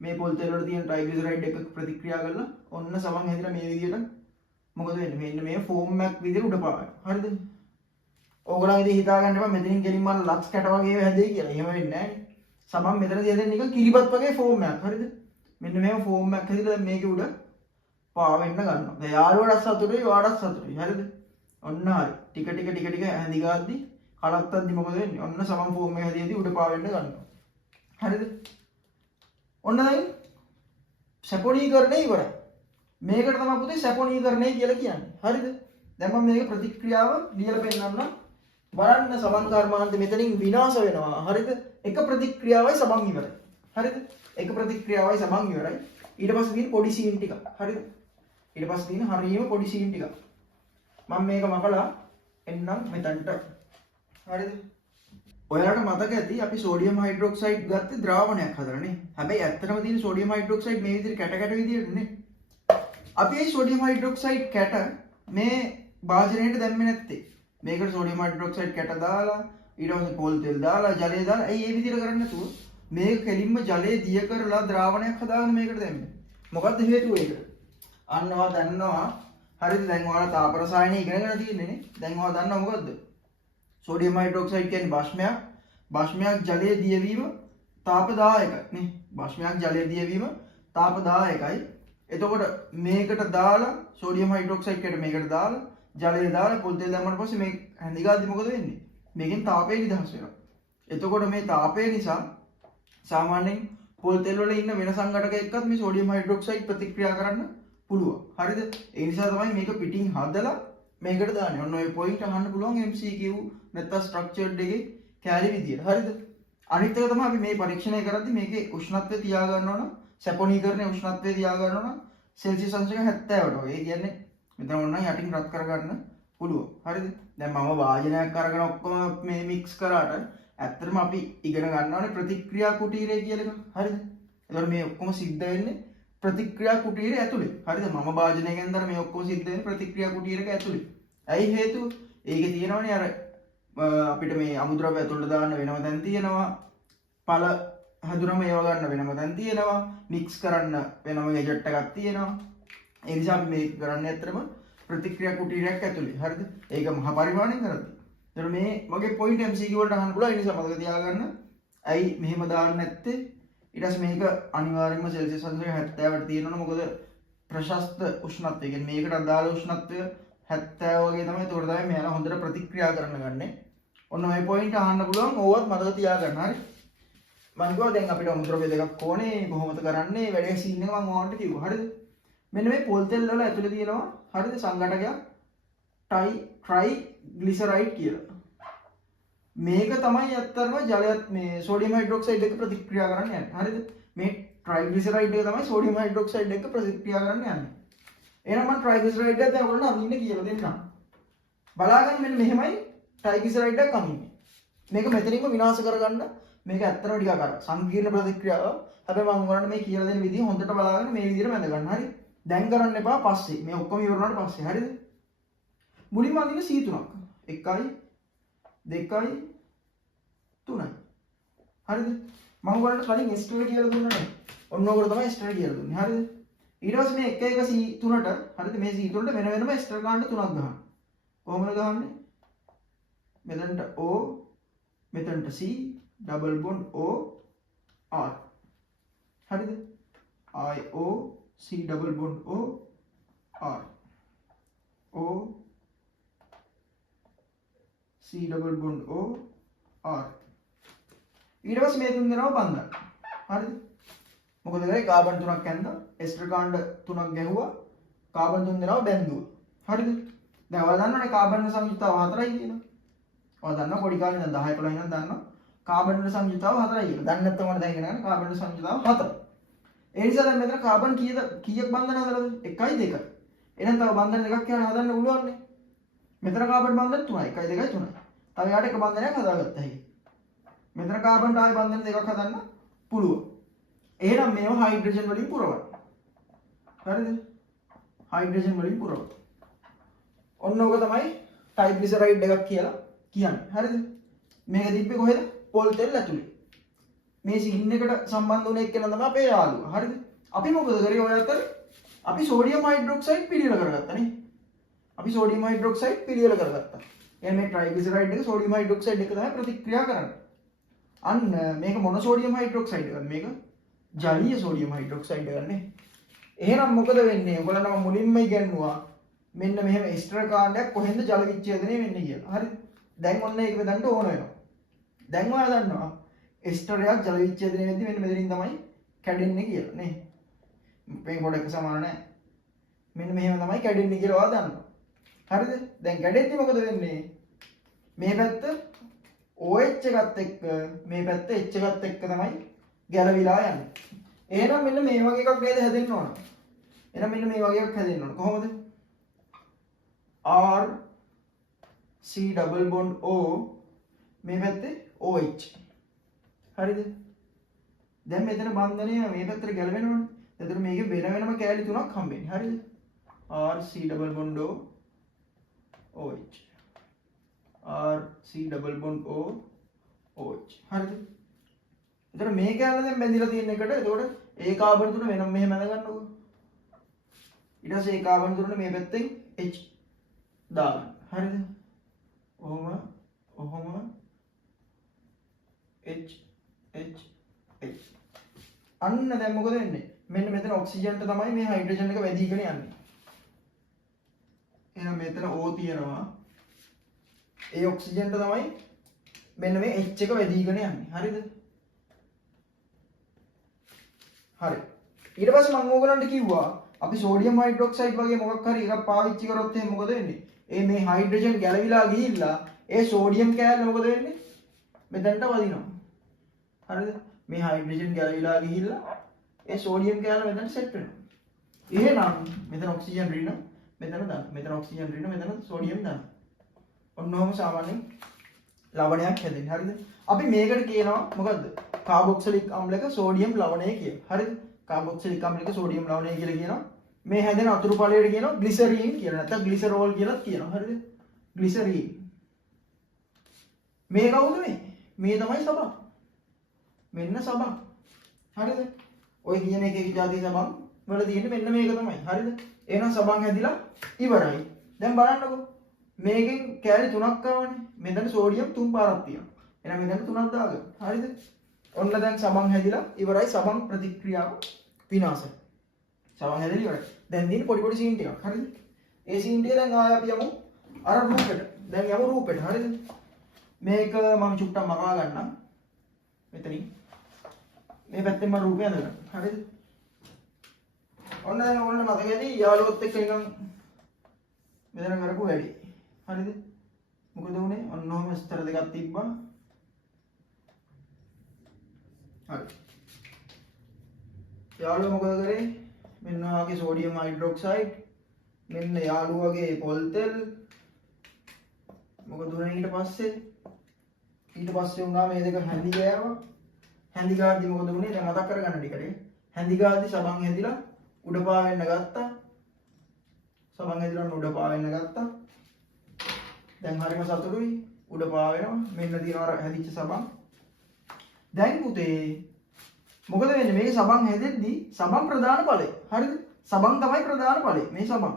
මේ පොල් තෙල් වල තියෙන ට්‍රයිග්ලිසරයිඩ් එක ප්‍රතික්‍රියා කරලා ඔන්න සමන් හැදිලා මේ විදිහට මොකද වෙන්නේ? මෙන්න මේ ෆෝම් එකක් විදිහට උඩ පාවෙනවා. හරිද? ඕගොල්ලෝ ඉතින් හිතා ගන්න එපා මෙතනින් ගෙලින්ම ලක්ස් කැට වගේ හැදෙයි කියලා. එහෙම වෙන්නේ නැහැ නේ. සමන් මෙතනදී හැදෙන්නේ නිකන් කිරිබත් වගේ ෆෝම් එකක්. හරිද? මෙන්න මේව ෆෝම් එකක් හැදිලා දැන් මේකේ උඩ පාවෙන්න ගන්නවා. දැන් යාළුවාට සතුටුයි වාඩක් සතුටුයි. හරිද? ඔන්න හරි. ටික හැදි ගාද්දි කලත්තද්දි මොකද වෙන්නේ? ඔන්න සමන් ෆෝම් එක හැදියදී උඩ පාවෙන්න ගන්නවා. හරිද? ඔන්න දැන් සැපොනීකරණය ඉවරයි. මේකට තමයි පුතේ සැපොනීකරණය කියලා කියන්නේ. හරිද? දැන් මම මේක ප්‍රතික්‍රියාව ලියලා පෙන්නන්නම්. බලන්න සමන් කර්මාන්ත මෙතනින් විනාශ වෙනවා. හරිද? එක ප්‍රතික්‍රියාවයි සමන් ඉවරයි. හරිද? එක ප්‍රතික්‍රියාවයි සමන් ඉවරයි. ඊට පස්සේ තියෙන පොඩි සීන් ටික. හරිද? ඊට පස්සේ තියෙන හරියම පොඩි සීන් ටික. මම මේක මකලා එන්නම් මෙතනට. හරිද? ඔයාලට මතක ඇති අපි සෝඩියම් හයිඩ්‍රොක්සයිඩ් ගත්තේ ද්‍රාවණයක් හදලානේ. හැබැයි ඇත්තටම තියෙන සෝඩියම් හයිඩ්‍රොක්සයිඩ් මේ විදිහට කැට විදිහටනේ. අපි මේ සෝඩියම් හයිඩ්‍රොක්සයිඩ් කැට මේ භාජනයට දැම්මේ නැත්තේ. මේකට සෝඩියම් හයිඩ්‍රොක්සයිඩ් කැට දාලා ඊට පස්සේ පොල් තෙල් දාලා ජලය දාලා ඇයි මේ විදිහට කරන්නේ නැතුව මේක කෙලින්ම ජලය දිය කරලා ද්‍රාවණයක් හදාගෙන මේකට දැම්මේ. මොකද්ද හේතුව ඒකට? අන්නවා දන්නවා. හරිද? දැන් ඔයාලා තාප රසායනය ඉගෙනගෙන තියෙන්නේ නේ. දැන් ඔයාලා දන්නවා මොකද්ද? සෝඩියම් හයිඩ්‍රොක්සයිඩ් කියන්නේ භස්මයක්. භස්මයක් ජලයේ දියවීම තාපදායකයි නේ. භස්මයක් ජලයේ දියවීම තාපදායකයි. එතකොට මේකට දාලා සෝඩියම් හයිඩ්‍රොක්සයිඩ් එකට මේකට දාලා ජලය දාලා පොල් තෙල් දැම්මම පස්සේ මේ හැඳි ගාද්දි මොකද වෙන්නේ? මේකෙන් තාපය නිදහස් වෙනවා. එතකොට මේ තාපය නිසා සාමාන්‍යයෙන් පොල් තෙල් වල ඉන්න වෙන සංඝටක එක්කත් මේ සෝඩියම් හයිඩ්‍රොක්සයිඩ් ප්‍රතික්‍රියා කරන්න පුළුවන්. හරිද? ඒ නිසා තමයි මේක පිටින් හදලා මේකට දාන්නේ. ඔන්න ඔය පොයින්ට් අහන්න පුළුවන් MCQ නැත්නම් ස්ට්‍රක්චර්ඩ් එකේ කැලි විදියට. හරිද? අනිත් එක තමයි අපි මේ පරීක්ෂණය කරද්දී මේකේ උෂ්ණත්වය තියා ගන්න ඕන. සැපොනීකරණයේ උෂ්ණත්වය තියා ගන්න ඕන. සෙල්සියස් අංශක 70ට වගේ. ඒ කියන්නේ මෙතන ඕන නම් යටින් රත් කරගන්න පුළුවන්. හරිද? දැන් මම වාජනයක් අරගෙන ඔක්කොම මේ මික්ස් කරාට ඇත්තටම අපි ඉගෙන ගන්න ඕනේ ප්‍රතික්‍රියා කුටීරය කියලා එක. හරිද? ඒතකොට මේ ඔක්කොම සිද්ධ වෙන්නේ ප්‍රතික්‍රියා කුටීරය ඇතුලේ. හරිද? මම වාජනය ගැනදර මේ ඔක්කොම සිද්ධ වෙන්නේ ප්‍රතික්‍රියා කුටීරයක ඇතුලේ. ඇයි හේතුව? ඒකේ තියෙනවනේ අර අපිට මේ අමුද්‍රව්‍ය ඇතුළට දාන්න වෙනම තැන් තියෙනවා. පළ හැදුනම ඒව ගන්න වෙනම තැන් තියෙනවා. මික්ස් කරන්න වෙනම ගැජට් එකක් තියෙනවා. ඒ නිසා අපි මේක කරන්නේ ඇත්තටම ප්‍රතික්‍රියා කුටීරයක් ඇතුලේ. හරිද? ඒක මහ පරිමාණයෙන් කරද්දී. ඒතර මේ වගේ පොයින්ට් MCQ වලට අහන්න පුළුවන්. ඒ නිසා මතක තියාගන්න. ඇයි මෙහෙම දාන්න නැත්තේ? ඊට පස්සේ මේක අනිවාර්යයෙන්ම සෙල්සියස් අංශක 70ට තියෙනවනේ. මොකද ප්‍රශස්ත උෂ්ණත්වය. කියන්නේ මේකට අදාළ උෂ්ණත්වය 70 වගේ තමයි. ඒතකොට තමයි මෙයාලා හොඳට ප්‍රතික්‍රියා කරන්න ගන්නේ. ඔන්න ඔය පොයින්ට් අහන්න පුළුවන්. ඕවත් මතක තියාගන්න. හරි? මම කිව්වා දැන් අපිට අමුද්‍රව්‍ය දෙකක් ඕනේ. කොහොමද කරන්නේ? වැඩේ සීන් එක මම ඔයාලට කිව්වා. හරිද? මෙන්න මේ පොල් තෙල් වල ඇතුලේ තියෙනවා. හරිද? සංඝටකයක් ට්‍රයිග්ලිසරයිඩ් කියලා. මේක තමයි ඇත්තටම ජලයත් මේ සෝඩියම් හයිඩ්‍රොක්සයිඩ් එක ප්‍රතික්‍රියා කරන්න යන්නේ. හරිද? මේ ට්‍රයිග්ලිසරයිඩ් එක තමයි සෝඩියම් හයිඩ්‍රොක්සයිඩ් එක ප්‍රතික්‍රියා කරන්න යන්නේ. එහෙනම් මම ට්‍රයිග්ලිසරයිඩ් එක දැන් ඔයගොල්ලන්ට අඳින්න කියලා දෙන්නම්. බලාගන්න මෙන්න මෙහෙමයි ට්‍රයිග්ලිසරයිඩ් එක අඳින්නේ. මේක මෙතනින්ම විනාශ කරගන්න මේක ඇත්තටම ටිකක් අර සංකීර්ණ ප්‍රතික්‍රියාවක්. හැබැයි මම ඔයාලට මේ කියලා දෙන විදිහ හොඳට බලාගන්න මේ විදිහට බැඳ ගන්න. හරි? දැන් කරන්න එපා පස්සේ. මේ ඔක්කොම ඉවර වුණාට පස්සේ. හරිද? මුලින්ම අඳින්න C3ක්. 1යි 2යි 3යි. හරිද? මම ඔයාලට කලින් S2 කියලා දුන්නා නේ. ඔන්න ඔකට තමයි එස්ටර් කියලා දුන්නේ. හරිද? ඊට පස්සේ මේ 1 1 C3ට හරිද? මේ C3ට වෙන වෙනම එස්ටර් ගන්න 3ක් ගහන්න. කොහොමද ගහන්නේ? මෙතනට O මෙතනට C double bond O R. හරිද? I O C double bond O R. O C double bond O R. ඊට පස්සේ මේ තුන් දෙනාව බඳින්න. හරිද? මොකද කරේ කාබන් තුනක් ඇඳලා එස්ටර් කාණ්ඩ තුනක් ගැහුවා කාබන් තුන් දෙනාව බැඳුවා. හරිද? දැන් ඔයාලා දන්නවනේ කාබන් සංයුතාව 4යි කියලා. ඔයාලා දන්නවා පොඩි කාලේ ඉඳන් 10 11 ඉඳන් දන්නවා කාබන් සංයුතාව 4යි කියලා. දන්නේ නැත්නම් ඔයාලා දැන් ඉගෙන ගන්න කාබන් සංයුතාව 4. ඒ නිසා දැන් මෙතන කාබන් කීයක් බන්ධන හදලාද? 1යි 2යි. එහෙනම් තව බන්ධන දෙකක් කියලා හදන්න පුළුවන් නේ. මෙතන කාබන් බන්ධන 3යි 1යි 2යි 3යි. තව යාට එක බන්ධනයක් හදාගත්තා හැකි. මෙතන කාබන්ට ආයෙ බන්ධන දෙකක් හදන්න පුළුවන්. එහෙනම් මේව හයිඩ්‍රජන් වලින් පුරවන්න. හරිද? හයිඩ්‍රජන් වලින් පුරවන්න. ඔන්න ඕක තමයි ට්‍රයිග්ලිසරයිඩ් එකක් කියලා කියන්නේ. හරිද? මේක තිබ්බේ කොහෙද? පොල් තෙල් ඇතුලේ. මේ සීන් එකට සම්බන්ධ වුණ එක්කෙනා තමයි අපේ යාළුවා. හරිද? අපි මොකද කරේ ඔය අතර? අපි සෝඩියම් හයිඩ්‍රොක්සයිඩ් පිළියෙල කරගත්තා නේ. අපි සෝඩියම් හයිඩ්‍රොක්සයිඩ් පිළියෙල කරගත්තා. එහෙනම් මේ ට්‍රයිග්ලිසරයිඩ් එක සෝඩියම් හයිඩ්‍රොක්සයිඩ් එක තමයි ප්‍රතික්‍රියා කරන්නේ. අන්න මේක මොන සෝඩියම් හයිඩ්‍රොක්සයිඩ් එකක්ද මේක? ජලීය සෝඩියම් හයිඩ්‍රොක්සයිඩ් එකක් නේ. එහෙනම් මොකද වෙන්නේ? ඔයගොල්ලන්ම මුලින්ම ඉගෙනුවා මෙන්න මෙහෙම එස්ටර් කාණ්ඩයක් කොහෙන්ද ජල විච්ඡේදනය වෙන්නේ කියලා. හරිද? දැන් ඔන්න ඒක බෙදන්න ඕන වෙනවා. දැන් ඔයාලා දන්නවා එස්ටරයක් ජල විච්ඡේදනය වෙද්දී මෙන්න මෙතනින් තමයි කැඩෙන්නේ කියලා නේ. මේ පොඩ එක සමාන නැහැ. මෙන්න මෙහෙම තමයි කැඩෙන්නේ කියලා ඔයාලා දන්නවා. හරිද? දැන් කැඩෙද්දි මොකද වෙන්නේ? මේ පැත්ත OH එකත් එක්ක මේ පැත්ත H එකත් එක්ක තමයි ගැලවිලා යන්නේ. එහෙනම් මෙන්න මේ වගේ එකක් නේද හැදෙන්න ඕන. එහෙනම් මෙන්න මේ වගේ එකක් හැදෙන්න ඕන. කොහොමද? R C double bond O මේ පැත්තේ OH. හරිද? දැන් මෙතන බන්ධනය මේ පැත්තට ගැලවෙනවනේ. එතකොට මේකේ වෙන වෙනම කෑලි තුනක් හම්බෙන්නේ. හරිද? R C double bond O OH. R C double bond O OH. හරිද? එතකොට මේ කෑල්ල දැන් බැඳිලා තියෙන එකට එතකොට ඒ කාබන් තුන වෙනම මෙහෙම ඇඳ ගන්නකො. ඊට පස්සේ ඒ කාබන් තුනට මේ පැත්තෙන් H දාගන්න. හරිද? ඔහොම H අන්න දැන් මොකද වෙන්නේ? මෙන්න මෙතන ඔක්සිජන්ට තමයි මේ හයිඩ්‍රජන් එක වැදීගෙන යන්නේ. එහෙනම් මෙතන O තියෙනවා. ඒ ඔක්සිජන්ට තමයි මෙන්න මේ H එක වැදීගෙන යන්නේ. හරිද? හරි. ඊට පස්සේ මම ඕගලන්ට කිව්වා අපි සෝඩියම් හයිඩ්‍රොක්සයිඩ් වගේ මොකක් හරි එකක් පාවිච්චි කරොත් එහෙනම් මොකද වෙන්නේ? මේ හයිඩ්‍රජන් ගැලවිලා ගිහිල්ලා ඒ සෝඩියම් කෑල්ල මොකද වෙන්නේ? මෙතනට වදිනවා. හරිද? මේ හයිඩ්‍රජන් ගැලවිලා ගිහිල්ලා ඒ සෝඩියම් කෑල්ල මෙතනට සෙට් වෙනවා. එහෙනම් මෙතන ඔක්සිජන් ඍණ මෙතන දාන්න. මෙතන ඔක්සිජන් ඍණ මෙතන සෝඩියම් දාන්න. ඔන්නෝම සාමාන්‍යයෙන් ලවණයක් හැදෙන්නේ. හරිද? අපි මේකට කියනවා මොකද්ද? කාබොක්සිලික් අම්ලයක සෝඩියම් ලවණය කියලා. හරිද? කාබොක්සිලික් අම්ලයක සෝඩියම් ලවණය කියලා කියනවා. මේ හැදෙන අතුරු ඵලයට කියනවා ග්ලිසරීන් කියලා. නැත්නම් ග්ලිසරෝල් කියලාත් කියනවා. හරිද? ග්ලිසරීන්. මේ කවුද මේ? මේ තමයි සබන්. මෙන්න සබන්. හරිද? ඔය කියන එකේ විජාති සබන් වල තියෙන්නේ මෙන්න මේක තමයි. හරිද? එහෙනම් සබන් හැදිලා ඉවරයි. දැන් බලන්නකෝ. මේකෙන් කැලි 3ක් ආවනේ. මෙතන සෝඩියම් 3 පාරක් තියෙනවා. එහෙනම් මෙතන 3ක් දාගන්න. හරිද? ඔන්න දැන් සබන් හැදිලා ඉවරයි. සබන් ප්‍රතික්‍රියාව විනාශයි. සබන් හැදිලා ඉවරයි. දැන් තියෙන්නේ පොඩි පොඩි සීන් ටිකක්. හරිද? ඒ සීන් ටික දැන් ආය අපි යමු අර රූපෙට. දැන් යමු රූපෙට. හරිද? මේක මම චුට්ටක් මකා ගන්නම්. මෙතනින්. මේ පැත්තෙන් මම රූපය අඳගන්න. හරිද? ඔන්න දැන් ඔයගොල්ලෝ මතක ඇති යාළුවොත් එක්ක නිකන් මෙතන කරපු වැඩි. හරිද? මොකද උනේ? ඔන්න ඔහම ස්තර දෙකක් තිබ්බා. හරි. යාළුවා මොකද කරේ? මෙන්න වාගේ සෝඩියම් හයිඩ්‍රොක්සයිඩ් මෙන්න යාළුවාගේ පොල් තෙල් මොකද උනේ ඊට පස්සේ වුණා මේ දෙක හැඳි ගෑවා. හැඳි ගාද්දි මොකද උනේ? දැන් මතක් කරගන්න ටිකට. හැඳි ගාද්දි සබන් හැදිලා උඩ පාවෙන්න ගත්තා. සබන් හැදිලා උඩ පාවෙන්න ගත්තා. දැන් හරිම සතුටුයි. උඩ පාවෙනවා. මෙන්න තියෙනවා හැදිච්ච සබන්. දැන් පුතේ මොකද වෙන්නේ මේක සබන් හැදෙද්දී සබන් ප්‍රධාන ඵලය. හරිද? සබන් තමයි ප්‍රධාන ඵලය. මේ සබන්.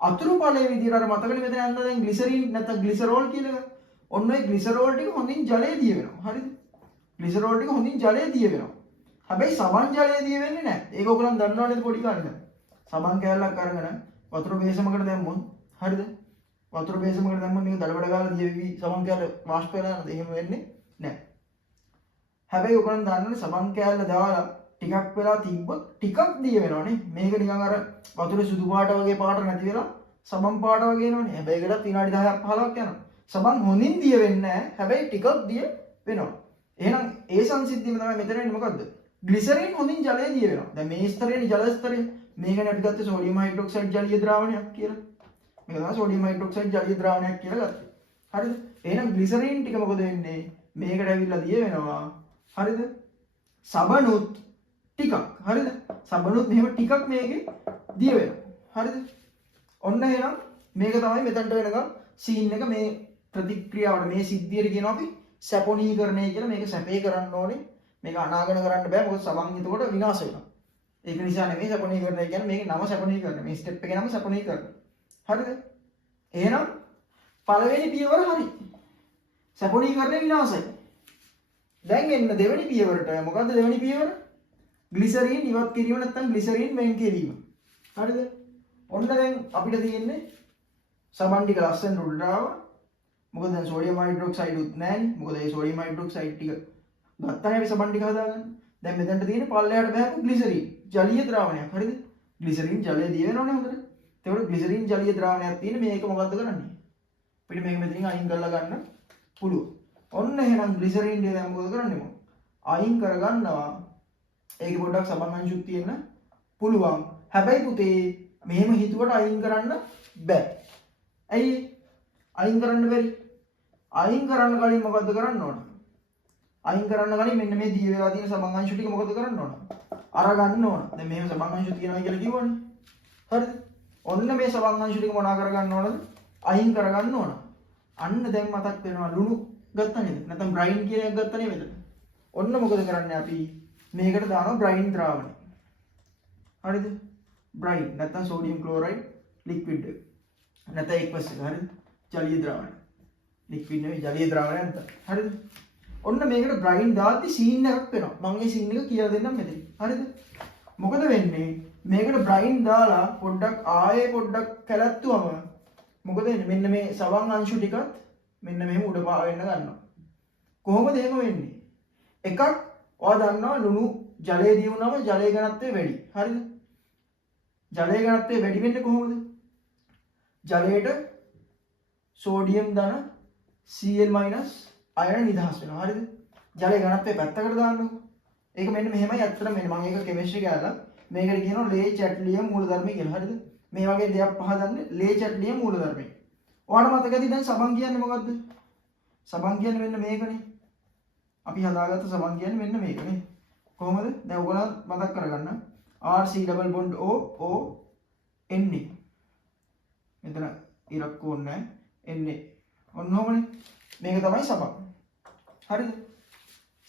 අතුරු ඵලයේ විදිහට අර මතකනේ මෙතන යනවා දැන් ග්ලිසරින් නැත්නම් ග්ලිසරෝල් කියලා එක. ඔන්න ඔය ග්ලිසරෝල් ටික හොඳින් ජලයේ දිය වෙනවා. හරිද? ග්ලිසරෝල් ටික හොඳින් ජලයේ දිය වෙනවා. හැබැයි සබන් ජලයේ දිය වෙන්නේ නැහැ. ඒක ඔයගොල්ලන් දන්නවනේ පොඩි කාලේ. සබන් කෑල්ලක් අරගෙන වතුර බේසමකට දැම්මොත් හරිද? වතුර බේසමකට දැම්මොත් මේක දඩබඩ ගාලා දිය වෙවි සබන් කෑල්ල වාෂ්ප වෙලා යනද? එහෙම වෙන්නේ නැහැ. හැබැයි ඔයගොල්ලන් දන්නවනේ සබන් කෑල්ල දාලා ටිකක් වෙලා තිබ්බොත් ටිකක් දිය වෙනවනේ. මේක නිකන් අර වතුරේ සුදු පාට වගේ පාට නැති වෙලා සබන් පාට වගේ එනවනේ. හැබැයි ඒකට විනාඩි 10ක් 15ක් යනවා. සබන් හොඳින් දිය වෙන්නේ නැහැ. හැබැයි ටිකක් දිය වෙනවා. එහෙනම් ඒ සංසිද්ධියම තමයි මෙතන වෙන්නේ මොකද්ද? ග්ලිසරින් හොඳින් ජලයේ දිය වෙනවා. දැන් මේ ස්තරේනේ ජල ස්තරය. මේකනේ අපි ගත්තේ සෝඩියම් හයිඩ්‍රොක්සයිඩ් ජලීය ද්‍රාවණයක් කියලා. මේක තමයි සෝඩියම් හයිඩ්‍රොක්සයිඩ් ජලීය ද්‍රාවණයක් කියලා ගත්තේ. හරිද? එහෙනම් ග්ලිසරින් ටික මොකද වෙන්නේ? මේකට ඇවිල්ලා දිය වෙනවා. හරිද? සබනුත් ටිකක්. හරිද? සබනුත් මෙහෙම ටිකක් මේකේ දිය වෙනවා. හරිද? ඔන්න එහෙනම් මේක තමයි මෙතනට වෙනකම් සීන් එක මේ ප්‍රතික්‍රියාවට මේ සිද්ධියට කියනවා අපි සැපොනීකරණය කියලා. මේක සැපේ කරන්න ඕනේ. මේක අනාගත කරන්න බෑ. මොකද සබන් එතකොට විනාශ වෙනවා. ඒක නිසා නෙමෙයි සැපොනීකරණය කියන්නේ මේකේ නම සැපොනීකරණය. මේ ස්ටෙප් එකේ නම සැපොනීකරණය. හරිද? එහෙනම් පළවෙනි පියවර හරි. සැපොනීකරණය විනාශයි. දැන් එන්න දෙවෙනි පියවරට. මොකද්ද දෙවෙනි පියවර? ග්ලිසරින් ඉවත් කිරීම නැත්නම් ග්ලිසරින් වෙන් කිරීම. හරිද? ඔන්න දැන් අපිට තියෙන්නේ සබන් ටික ලස්සන උඩට ආවා. මොකද දැන් සෝඩියම් හයිඩ්‍රොක්සයිඩ් උත් නැහැනේ. මොකද ඒ සෝඩියම් හයිඩ්‍රොක්සයිඩ් ටික ගත්තානේ අපි සබන් ටික හදාගන්න. දැන් මෙතනට තියෙන්නේ පල්ලෙහාට බහපු ග්ලිසරින් ජලීය ද්‍රාවණයක්. හරිද? ග්ලිසරින් ජලය දිය වෙනවනේ හොඳට. ඒතකොට ග්ලිසරින් ජලීය ද්‍රාවණයක් තියෙන්නේ මේක මොකද්ද කරන්නේ? අපිට මේක මෙතනින් අයින් කරලා ගන්න පුළුවන්. ඔන්න එහෙනම් ග්ලිසරින් ටික දැන් මොකද කරන්නේ මම? අයින් කරගන්නවා. ඒක පොඩ්ඩක් සබන් අංශුත් තියෙන්න පුළුවන්. හැබැයි පුතේ මෙහෙම හිතුවට අයින් කරන්න බෑ. ඇයි? අයින් කරන්න බැරි. අයින් කරන්න කලින් මොකද්ද කරන්න ඕන? අයින් කරන්න කලින් මෙන්න මේ දී වෙලා තියෙන සබන් අංශු ටික මොකද කරන්න ඕන? අරගන්න ඕන. දැන් මෙහෙම සබන් අංශු තියෙනවා කියලා කිව්වනේ. හරිද? ඔන්න මේ සබන් අංශු ටික මොනා කරගන්න ඕනද? අයින් කරගන්න ඕන. අන්න දැන් මතක් වෙනවා ලුණු ගත්තා නේද? නැත්නම් බ්‍රයින් කියන එක ගත්තා නේද මෙතන? ඔන්න මොකද කරන්නේ අපි? මේකට දානවා බ්‍රයින් ද්‍රාවණය. හරිද? බ්‍රයින් නැත්නම් සෝඩියම් ක්ලෝරයිඩ් ලික්විඩ් එක. නැත්නම් එක්වස් එක. හරිද? ජලීය ද්‍රාවණය. ලික්විඩ් නෙවෙයි ජලීය ද්‍රාවණය නැත්නම්. හරිද? ඔන්න මේකට බ්‍රයින් දාද්දි සීන් එකක් වෙනවා. මම ඒ සීන් එක කියලා දෙන්නම් මෙතන. හරිද? මොකද වෙන්නේ? මේකට බ්‍රයින් දාලා පොඩ්ඩක් ආයේ පොඩ්ඩක් කැලැත්තුවම මොකද වෙන්නේ? මෙන්න මේ සබන් අංශු ටිකත් මෙන්න මෙහෙම උඩ පා වෙන්න ගන්නවා. කොහොමද එහෙම වෙන්නේ? එකක් ඔයා දන්නවා ලුණු ජලයේ දී වුණාම ජලයේ ඝනත්වය වැඩි. හරිද? ජලයේ ඝනත්වය වැඩි වෙන්නේ කොහොමද? ජලයට සෝඩියම් ධන Cl- අයන නිදහස් වෙනවා. හරිද? ජලයේ ඝනත්වය පැත්තකට දාන්නකො. ඒක මෙන්න මෙහෙමයි ඇත්තටම මෙන්න මම ඒක කෙමිස්ට්‍රි කරලා මේකට කියනවා ලේචැට්ලියම් මූලධර්මය කියලා. හරිද? මේ වගේ දෙයක් පහදන්නේ ලේචැට්ලියම් මූලධර්මය. ඔයාලට මතකද දැන් සබන් කියන්නේ මොකද්ද? සබන් කියන්නේ මෙන්න මේකනේ. අපි හදාගත්ත සබන් කියන්නේ මෙන්න මේකනේ. කොහොමද? දැන් ඔයගොල්ලෝ මතක් කරගන්න. RC double bond O O NA. මෙතන ඉරක් ඕනේ නැහැ. NA. ඔන්නෝමනේ. මේක තමයි සබන්. හරිද?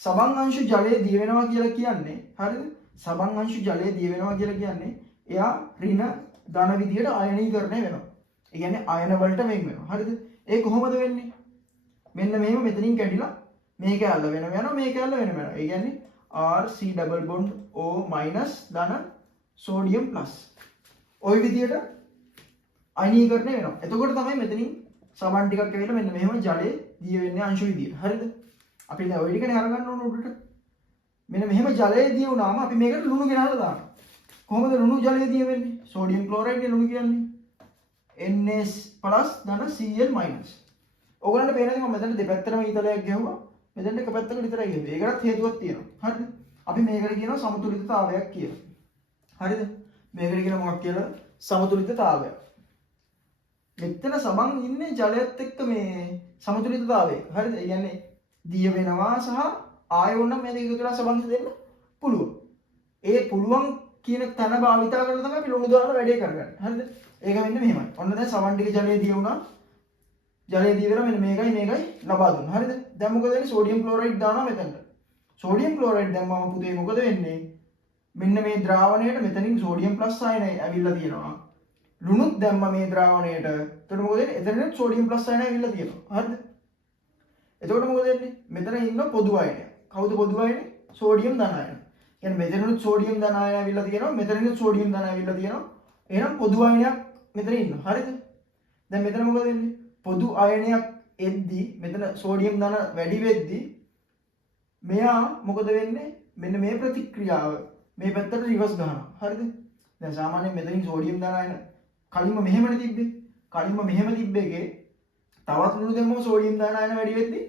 සබන් අංශු ජලයේ දිය වෙනවා කියලා කියන්නේ හරිද? සබන් අංශු ජලයේ දිය වෙනවා කියලා කියන්නේ එයා ඍණ ධන විදියට අයනීකරණය වෙනවා. ඒ කියන්නේ අයන වලට වෙන් වෙනවා. හරිද? ඒ කොහොමද වෙන්නේ? මෙන්න මෙහෙම මෙතනින් කැඩිලා මේක ඇල්ල වෙනම යනවා මේක ඇල්ල වෙනම යනවා. ඒ කියන්නේ RC double bond O minus ධන සෝඩියම් ප්ලස්. ওই විදියට අයනීකරණය වෙනවා. එතකොට තමයි මෙතනින් සබන් ටිකක් ඇවිල්ලා මෙන්න මෙහෙම ජලයේ දිය වෙන්නේ අංශු විදියට. හරිද? අපි දැන් ওই ටිකනේ අරගන්න ඕන උඩට. මෙන්න මෙහෙම ජලයේ දිය වුණාම අපි මේකට ලුණු ගෙනහලා දානවා. කොහොමද ලුණු ජලයේ දිය වෙන්නේ? සෝඩියම් ක්ලෝරයිඩ් නේ ලුණු කියන්නේ. NaS+ ධන Cl-. ඔයගලන්ට පේනද මම මෙතන දෙපැත්තටම ඊතලයක් ගැහුවා. මෙතන එක පැත්තකට විතරයි ගියේ. ඒකටත් හේතුවක් තියෙනවා. හරිද? අපි මේකට කියනවා සමතුලිතතාවයක් කියලා. හරිද? මේකට කියනවා මොකක් කියලා? සමතුලිතතාවය. මෙතන සබන් ඉන්නේ ජලයත් එක්ක මේ සමතුලිතතාවය. හරිද? ඒ කියන්නේ දිය වෙනවා සහ ආයෝන නම් මේ දෙක තුන සබන් දෙන්න පුළුවන්. ඒ පුළුවන් කියන තැන භාවිතා කරලා තමයි අපි ලුණු දාලා වැඩේ කරගන්නේ. හරිද? ඒක මෙන්න මෙහෙමයි. ඔන්න දැන් සබන් ටික ජලයේ දිය වුණා. ජලයේ දිය වෙලා මෙන්න මේකයි ලබා දුන්නා. හරිද? දැන් මොකද වෙන්නේ? සෝඩියම් ක්ලෝරයිඩ් දානවා මෙතනට. සෝඩියම් ක්ලෝරයිඩ් දැම්මම පුතේ මොකද වෙන්නේ? මෙන්න මේ ද්‍රාවණයට මෙතනින් සෝඩියම් ප්ලස් අයනයි ඇවිල්ලා තියෙනවා. ලුණුත් දැම්ම මේ ද්‍රාවණයට. එතකොට මොකද වෙන්නේ? එතනට සෝඩියම් ප්ලස් අයනයි ඇවිල්ලා තියෙනවා. හරිද? එතකොට මොකද වෙන්නේ? මෙතන ඉන්න පොදු අයනය. කවුද පොදු අයනය? සෝඩියම් ධන අයනය. කියන්නේ මෙතනට සෝඩියම් ධන අයනය ඇවිල්ලා තියෙනවා. මෙතනින් සෝඩියම් ධන ඇවිල්ලා තියෙනවා. එහෙනම් පොදු අයනයක් මෙතන ඉන්නවා. හරිද? දැන් මෙතන මොකද වෙන්නේ? පොදු අයනයක් එද්දි මෙතන සෝඩියම් ධන වැඩි වෙද්දි මෙයා මොකද වෙන්නේ? මෙන්න මේ ප්‍රතික්‍රියාව මේ පැත්තට රිවර්ස් ගන්නවා. හරිද? දැන් සාමාන්‍යයෙන් මෙතනින් සෝඩියම් ධන අයන කලින්ම මෙහෙමනේ තිබ්බේ. කලින්ම මෙහෙම තිබ්බේකේ තවත් ලුණු දැම්මම සෝඩියම් ධන අයන වැඩි වෙද්දි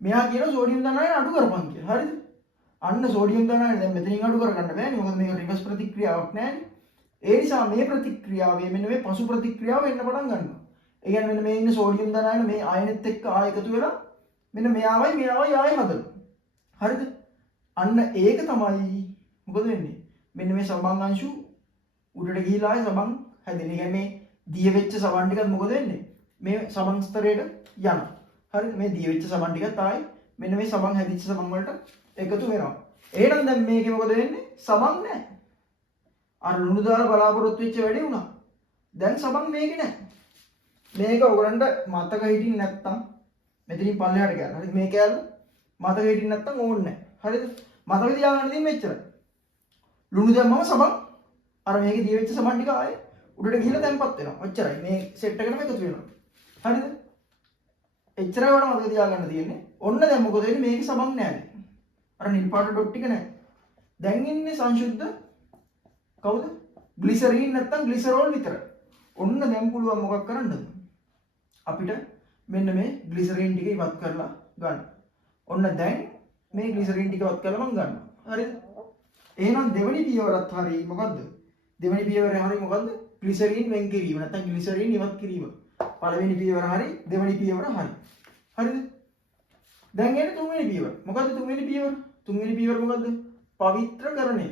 මෙයා කියන සෝඩියම් ධන අයන අඩු කරපන් කියලා. හරිද? අන්න සෝඩියම් ධන අයන දැන් මෙතනින් අඩු කරගන්න බෑනේ. මොකද මේක රිවර්ස් ප්‍රතික්‍රියාවක් නෑනේ. ඒ නිසා මේ ප්‍රතික්‍රියාවේ මෙන්න මේ පසු ප්‍රතික්‍රියාව වෙන්න පටන් ගන්නවා. ඒ කියන්නේ මෙන්න මේ ඉන්න සෝඩියම් ධන අයන මේ අයනෙත් එක්ක ආය එකතු වෙලා මෙන්න මෙයාවයි ආය හදනවා. හරිද? අන්න ඒක තමයි මොකද වෙන්නේ? මෙන්න මේ සබන් අංශු උඩට ගිහිලා ආය සබන් හැදෙන්නේ. කියන්නේ මේ දිය වෙච්ච සබන් ටිකත් මොකද වෙන්නේ? මේ සබන් ස්තරයට යනවා. හරිද? මේ දිය වෙච්ච සබන් ටිකත් ආයි මෙන්න මේ සබන් හැදිච්ච සබන් වලට එකතු වෙනවා. එහෙනම් දැන් මේකේ මොකද වෙන්නේ? සබන් නැහැ. අර ලුණු දාලා බලාපොරොත්තු වෙච්ච වැඩේ වුණා. දැන් සබන් මේකේ නැහැ. මේක ඔයගලන්ට මතක හිටින් නැත්තම් මෙතනින් පල්ලෙහාට ගියා. හරිද? මේ කෑල්ල මතක හිටින් නැත්තම් ඕනේ නැහැ. හරිද? මතක තියාගන්න තියෙන්නේ මෙච්චරයි. ලුණු දැම්මම සබන් අර මේකේ දිය වෙච්ච සබන් ටික ආයේ උඩට ගිහිල්ලා තැම්පත් වෙනවා. ඔච්චරයි. මේ සෙට් එකටම එකතු වෙනවා. හරිද? එච්චරයි වඩා මතක තියාගන්න තියෙන්නේ. ඔන්න දැන් මොකද වෙන්නේ? මේකේ සබන් නැහැ. අර නිල් පාට ඩොට් ටික නැහැ. දැන් ඉන්නේ සංශුද්ධ කවුද? ග්ලිසරීන් නැත්තම් ග්ලිසරෝල් විතරයි. ඔන්න දැන් පුළුවන් මොකක් කරන්නද? අපිට මෙන්න මේ ග්ලිසරීන් ටික ඉවත් කරලා ගන්න. ඔන්න දැන් මේ ග්ලිසරීන් ටික ඉවත් කරලා මම ගන්නවා. හරිද? එහෙනම් දෙවෙනි පියවරත් හරි මොකද්ද? දෙවෙනි පියවරේ හරි මොකද්ද? ග්ලිසරීන් වෙන් කිරීම නැත්නම් ග්ලිසරීන් ඉවත් කිරීම. පළවෙනි පියවර හරි දෙවෙනි පියවර හරි. හරිද? දැන් එන්නේ තුන්වෙනි පියවර. මොකද්ද තුන්වෙනි පියවර? තුන්වෙනි පියවර මොකද්ද? පවිත්‍රකරණය.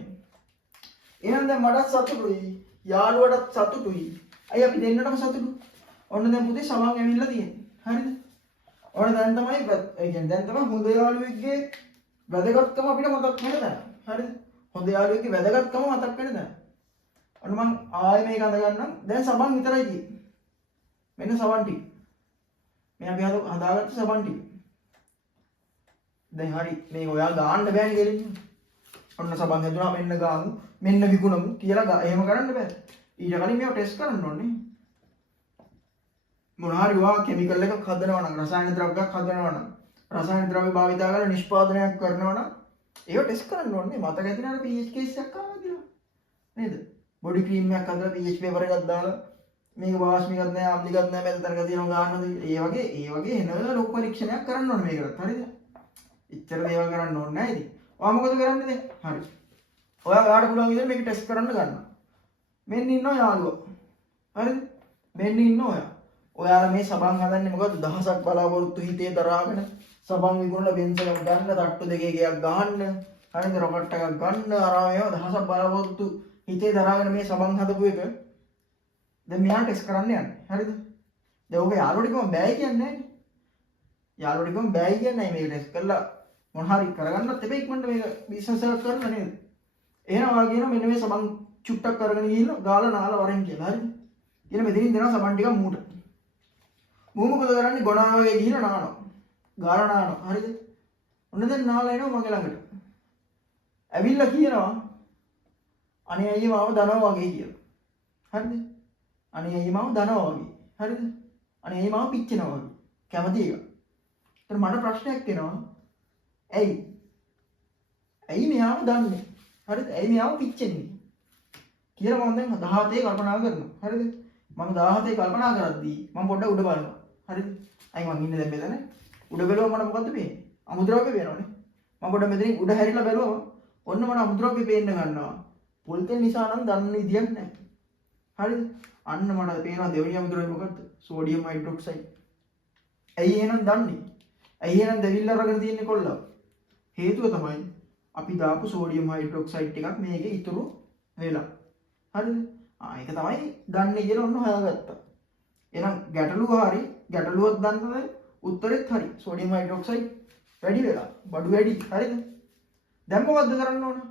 එහෙනම් දැන් මටත් සතුටුයි, යාළුවටත් සතුටුයි. අය අපි දෙන්නටම සතුටු. ඔන්න දැන් පුතේ සමන් ඇවිල්ලා තියෙන්නේ. හරිද? ඔන්න දැන් තමයි ඒ කියන්නේ දැන් තමයි හොඳ යාළුවෙක්ගේ වැදගත්කම අපිට මතක් වෙන තැන. හරිද? හොඳ යාළුවෙක්ගේ වැදගත්කම මතක් වෙන තැන. ඔන්න මම ආයෙ මේක අඳ ගන්නම්. දැන් සබන් විතරයි තියෙන්නේ. මෙන්න සබන් ටික. මේ අපි හදාගත්ත සබන් ටික. දැන් හරි මේක ඔයා ගාන්න බෑනේ දෙලින්. ඔන්න සබන් හැදුනා මෙන්න ගාමු මෙන්න විකුණමු කියලා එහෙම කරන්න බෑ. ඊට කලින් මේව ටෙස්ට් කරන්න ඕනේ. මොන හරි වා කිමිකල් එකක් හදනවා නම් රසායන ද්‍රව්‍යයක් හදනවා නම් රසායන ද්‍රව්‍ය භාවිත කරලා නිෂ්පාදනයක් කරනවා නම් ඒක ටෙස්ට් කරන්න ඕනේ. මතක ඇතිනේ අර pH කේස් එකක් ආවා කියලා. නේද? බොඩි ක්‍රීම් එකක් හදලා pH පේපර් එකක් දාලා මේක වාෂ්මිකත් නැහැ අම්ලිකත් නැහැ මැද තැනක තියෙනවා ගන්නද ඒ වගේ එන ලොකු පරීක්ෂණයක් කරන්න ඕනේ මේකට. හරිද? ඉච්චර දේවල් කරන්න ඕනේ නැහැ ඉතින්. ඔයා මොකද කරන්නේ දැන්? හරි. ඔයා ගාඩ පුළුවන් විදිහට මේක ටෙස්ට් කරන්න ගන්නවා. මෙන්න ඉන්නවා යාළුවා. හරිද? මෙන්න ඉන්නවා ඔයා. ඔයාලා මේ සබන් හදන්නේ මොකද්ද? දහසක් බලාපොරොත්තු හිතේ දරාගෙන සබන් විකුණලා බෙන්සන් ගන්න, තට්ටු දෙකේ ගයක් ගහන්න, හරිද? රොකට් එකක් ගන්න, අරාමේව දහසක් බලාපොරොත්තු හිතේ දරාගෙන මේ සබන් හදපු එක දැන් මෙයා ටෙස්ට් කරන්න යන්නේ. හරිද? දැන් ඔබ යාළුවට කිව්වම බෑයි කියන්නේ නැහැ. යාළුවට කිව්වම බෑයි කියන්නේ නැහැ. මේක ටෙස්ට් කරලා මොන හරි කරගන්නත් එපා ඉක්මනට මේක බිස්නස් එකක් කරන්න නේද? එහෙනම් ඔයා කියනවා මෙන්න මේ සබන් චුට්ටක් කරගෙන ගිහිල්ලා ගාලා නාලා වරෙන් කියලා. හරිද? ඊළ මෙතනින් දෙනවා සබන් ටිකක් මූට. මූ මොකද කරන්නේ? ගොනා වගේ ගිහිල්ලා නානවා. ගාලා නානවා. හරිද? ඔන්න දැන් නාලා එනවා මගේ ළඟට. ඇවිල්ලා කියනවා අනේ අයියේ මාව දනවා වගේ කියලා. හරිද? අනේ අයියේ මාව දනවා වගේ. හරිද? අනේ අයියේ මාව පිච්චෙනවා වගේ. කැමති එක. ඒතර මට ප්‍රශ්නයක් එනවා. ඇයි? ඇයි මෙයාව දන්නේ? හරිද? ඇයි මෙයාව පිච්චෙන්නේ? කියලා මම දැන් 17 කල්පනා කරනවා. හරිද? මම 17 කල්පනා කරද්දී මම පොඩ්ඩක් උඩ බලනවා. හරිද? අයි මං ඉන්නේ දැන් මෙතන. උඩ බැලුවම මට මොකද්ද පේන්නේ? අමුද්‍රව්‍ය පේනවනේ. මම පොඩ්ඩක් මෙතනින් උඩ හැරිලා බැලුවම ඔන්න මට අමුද්‍රව්‍ය පේන්න ගන්නවා. පොල් තෙල් නිසා නම් දන්න විදියක් නැහැ. හරිද? අන්න මට පේනවා දෙවෙනි අමුද්‍රව්‍ය මොකද්ද? Sodium hydroxide. ඇයි එහෙනම් දන්නේ? ඇයි එහෙනම් දෙවිල්ල අරගෙන තියන්නේ කොල්ලව? හේතුව තමයි අපි දාපු සෝඩියම් හයිඩ්‍රොක්සයිඩ් ටිකක් මේකේ ඉතුරු වෙලා. හරිද? ඒක තමයි දන්නේ කියලා ඔන්න හොයාගත්තා. එහෙනම් ගැටලුවක් දන්නද? උත්තරෙත් හරි. සෝඩියම් හයිඩ්‍රොක්සයිඩ් වැඩි වෙලා. බඩු වැඩි. හරිද? දැන් මොකද්ද කරන්න ඕන?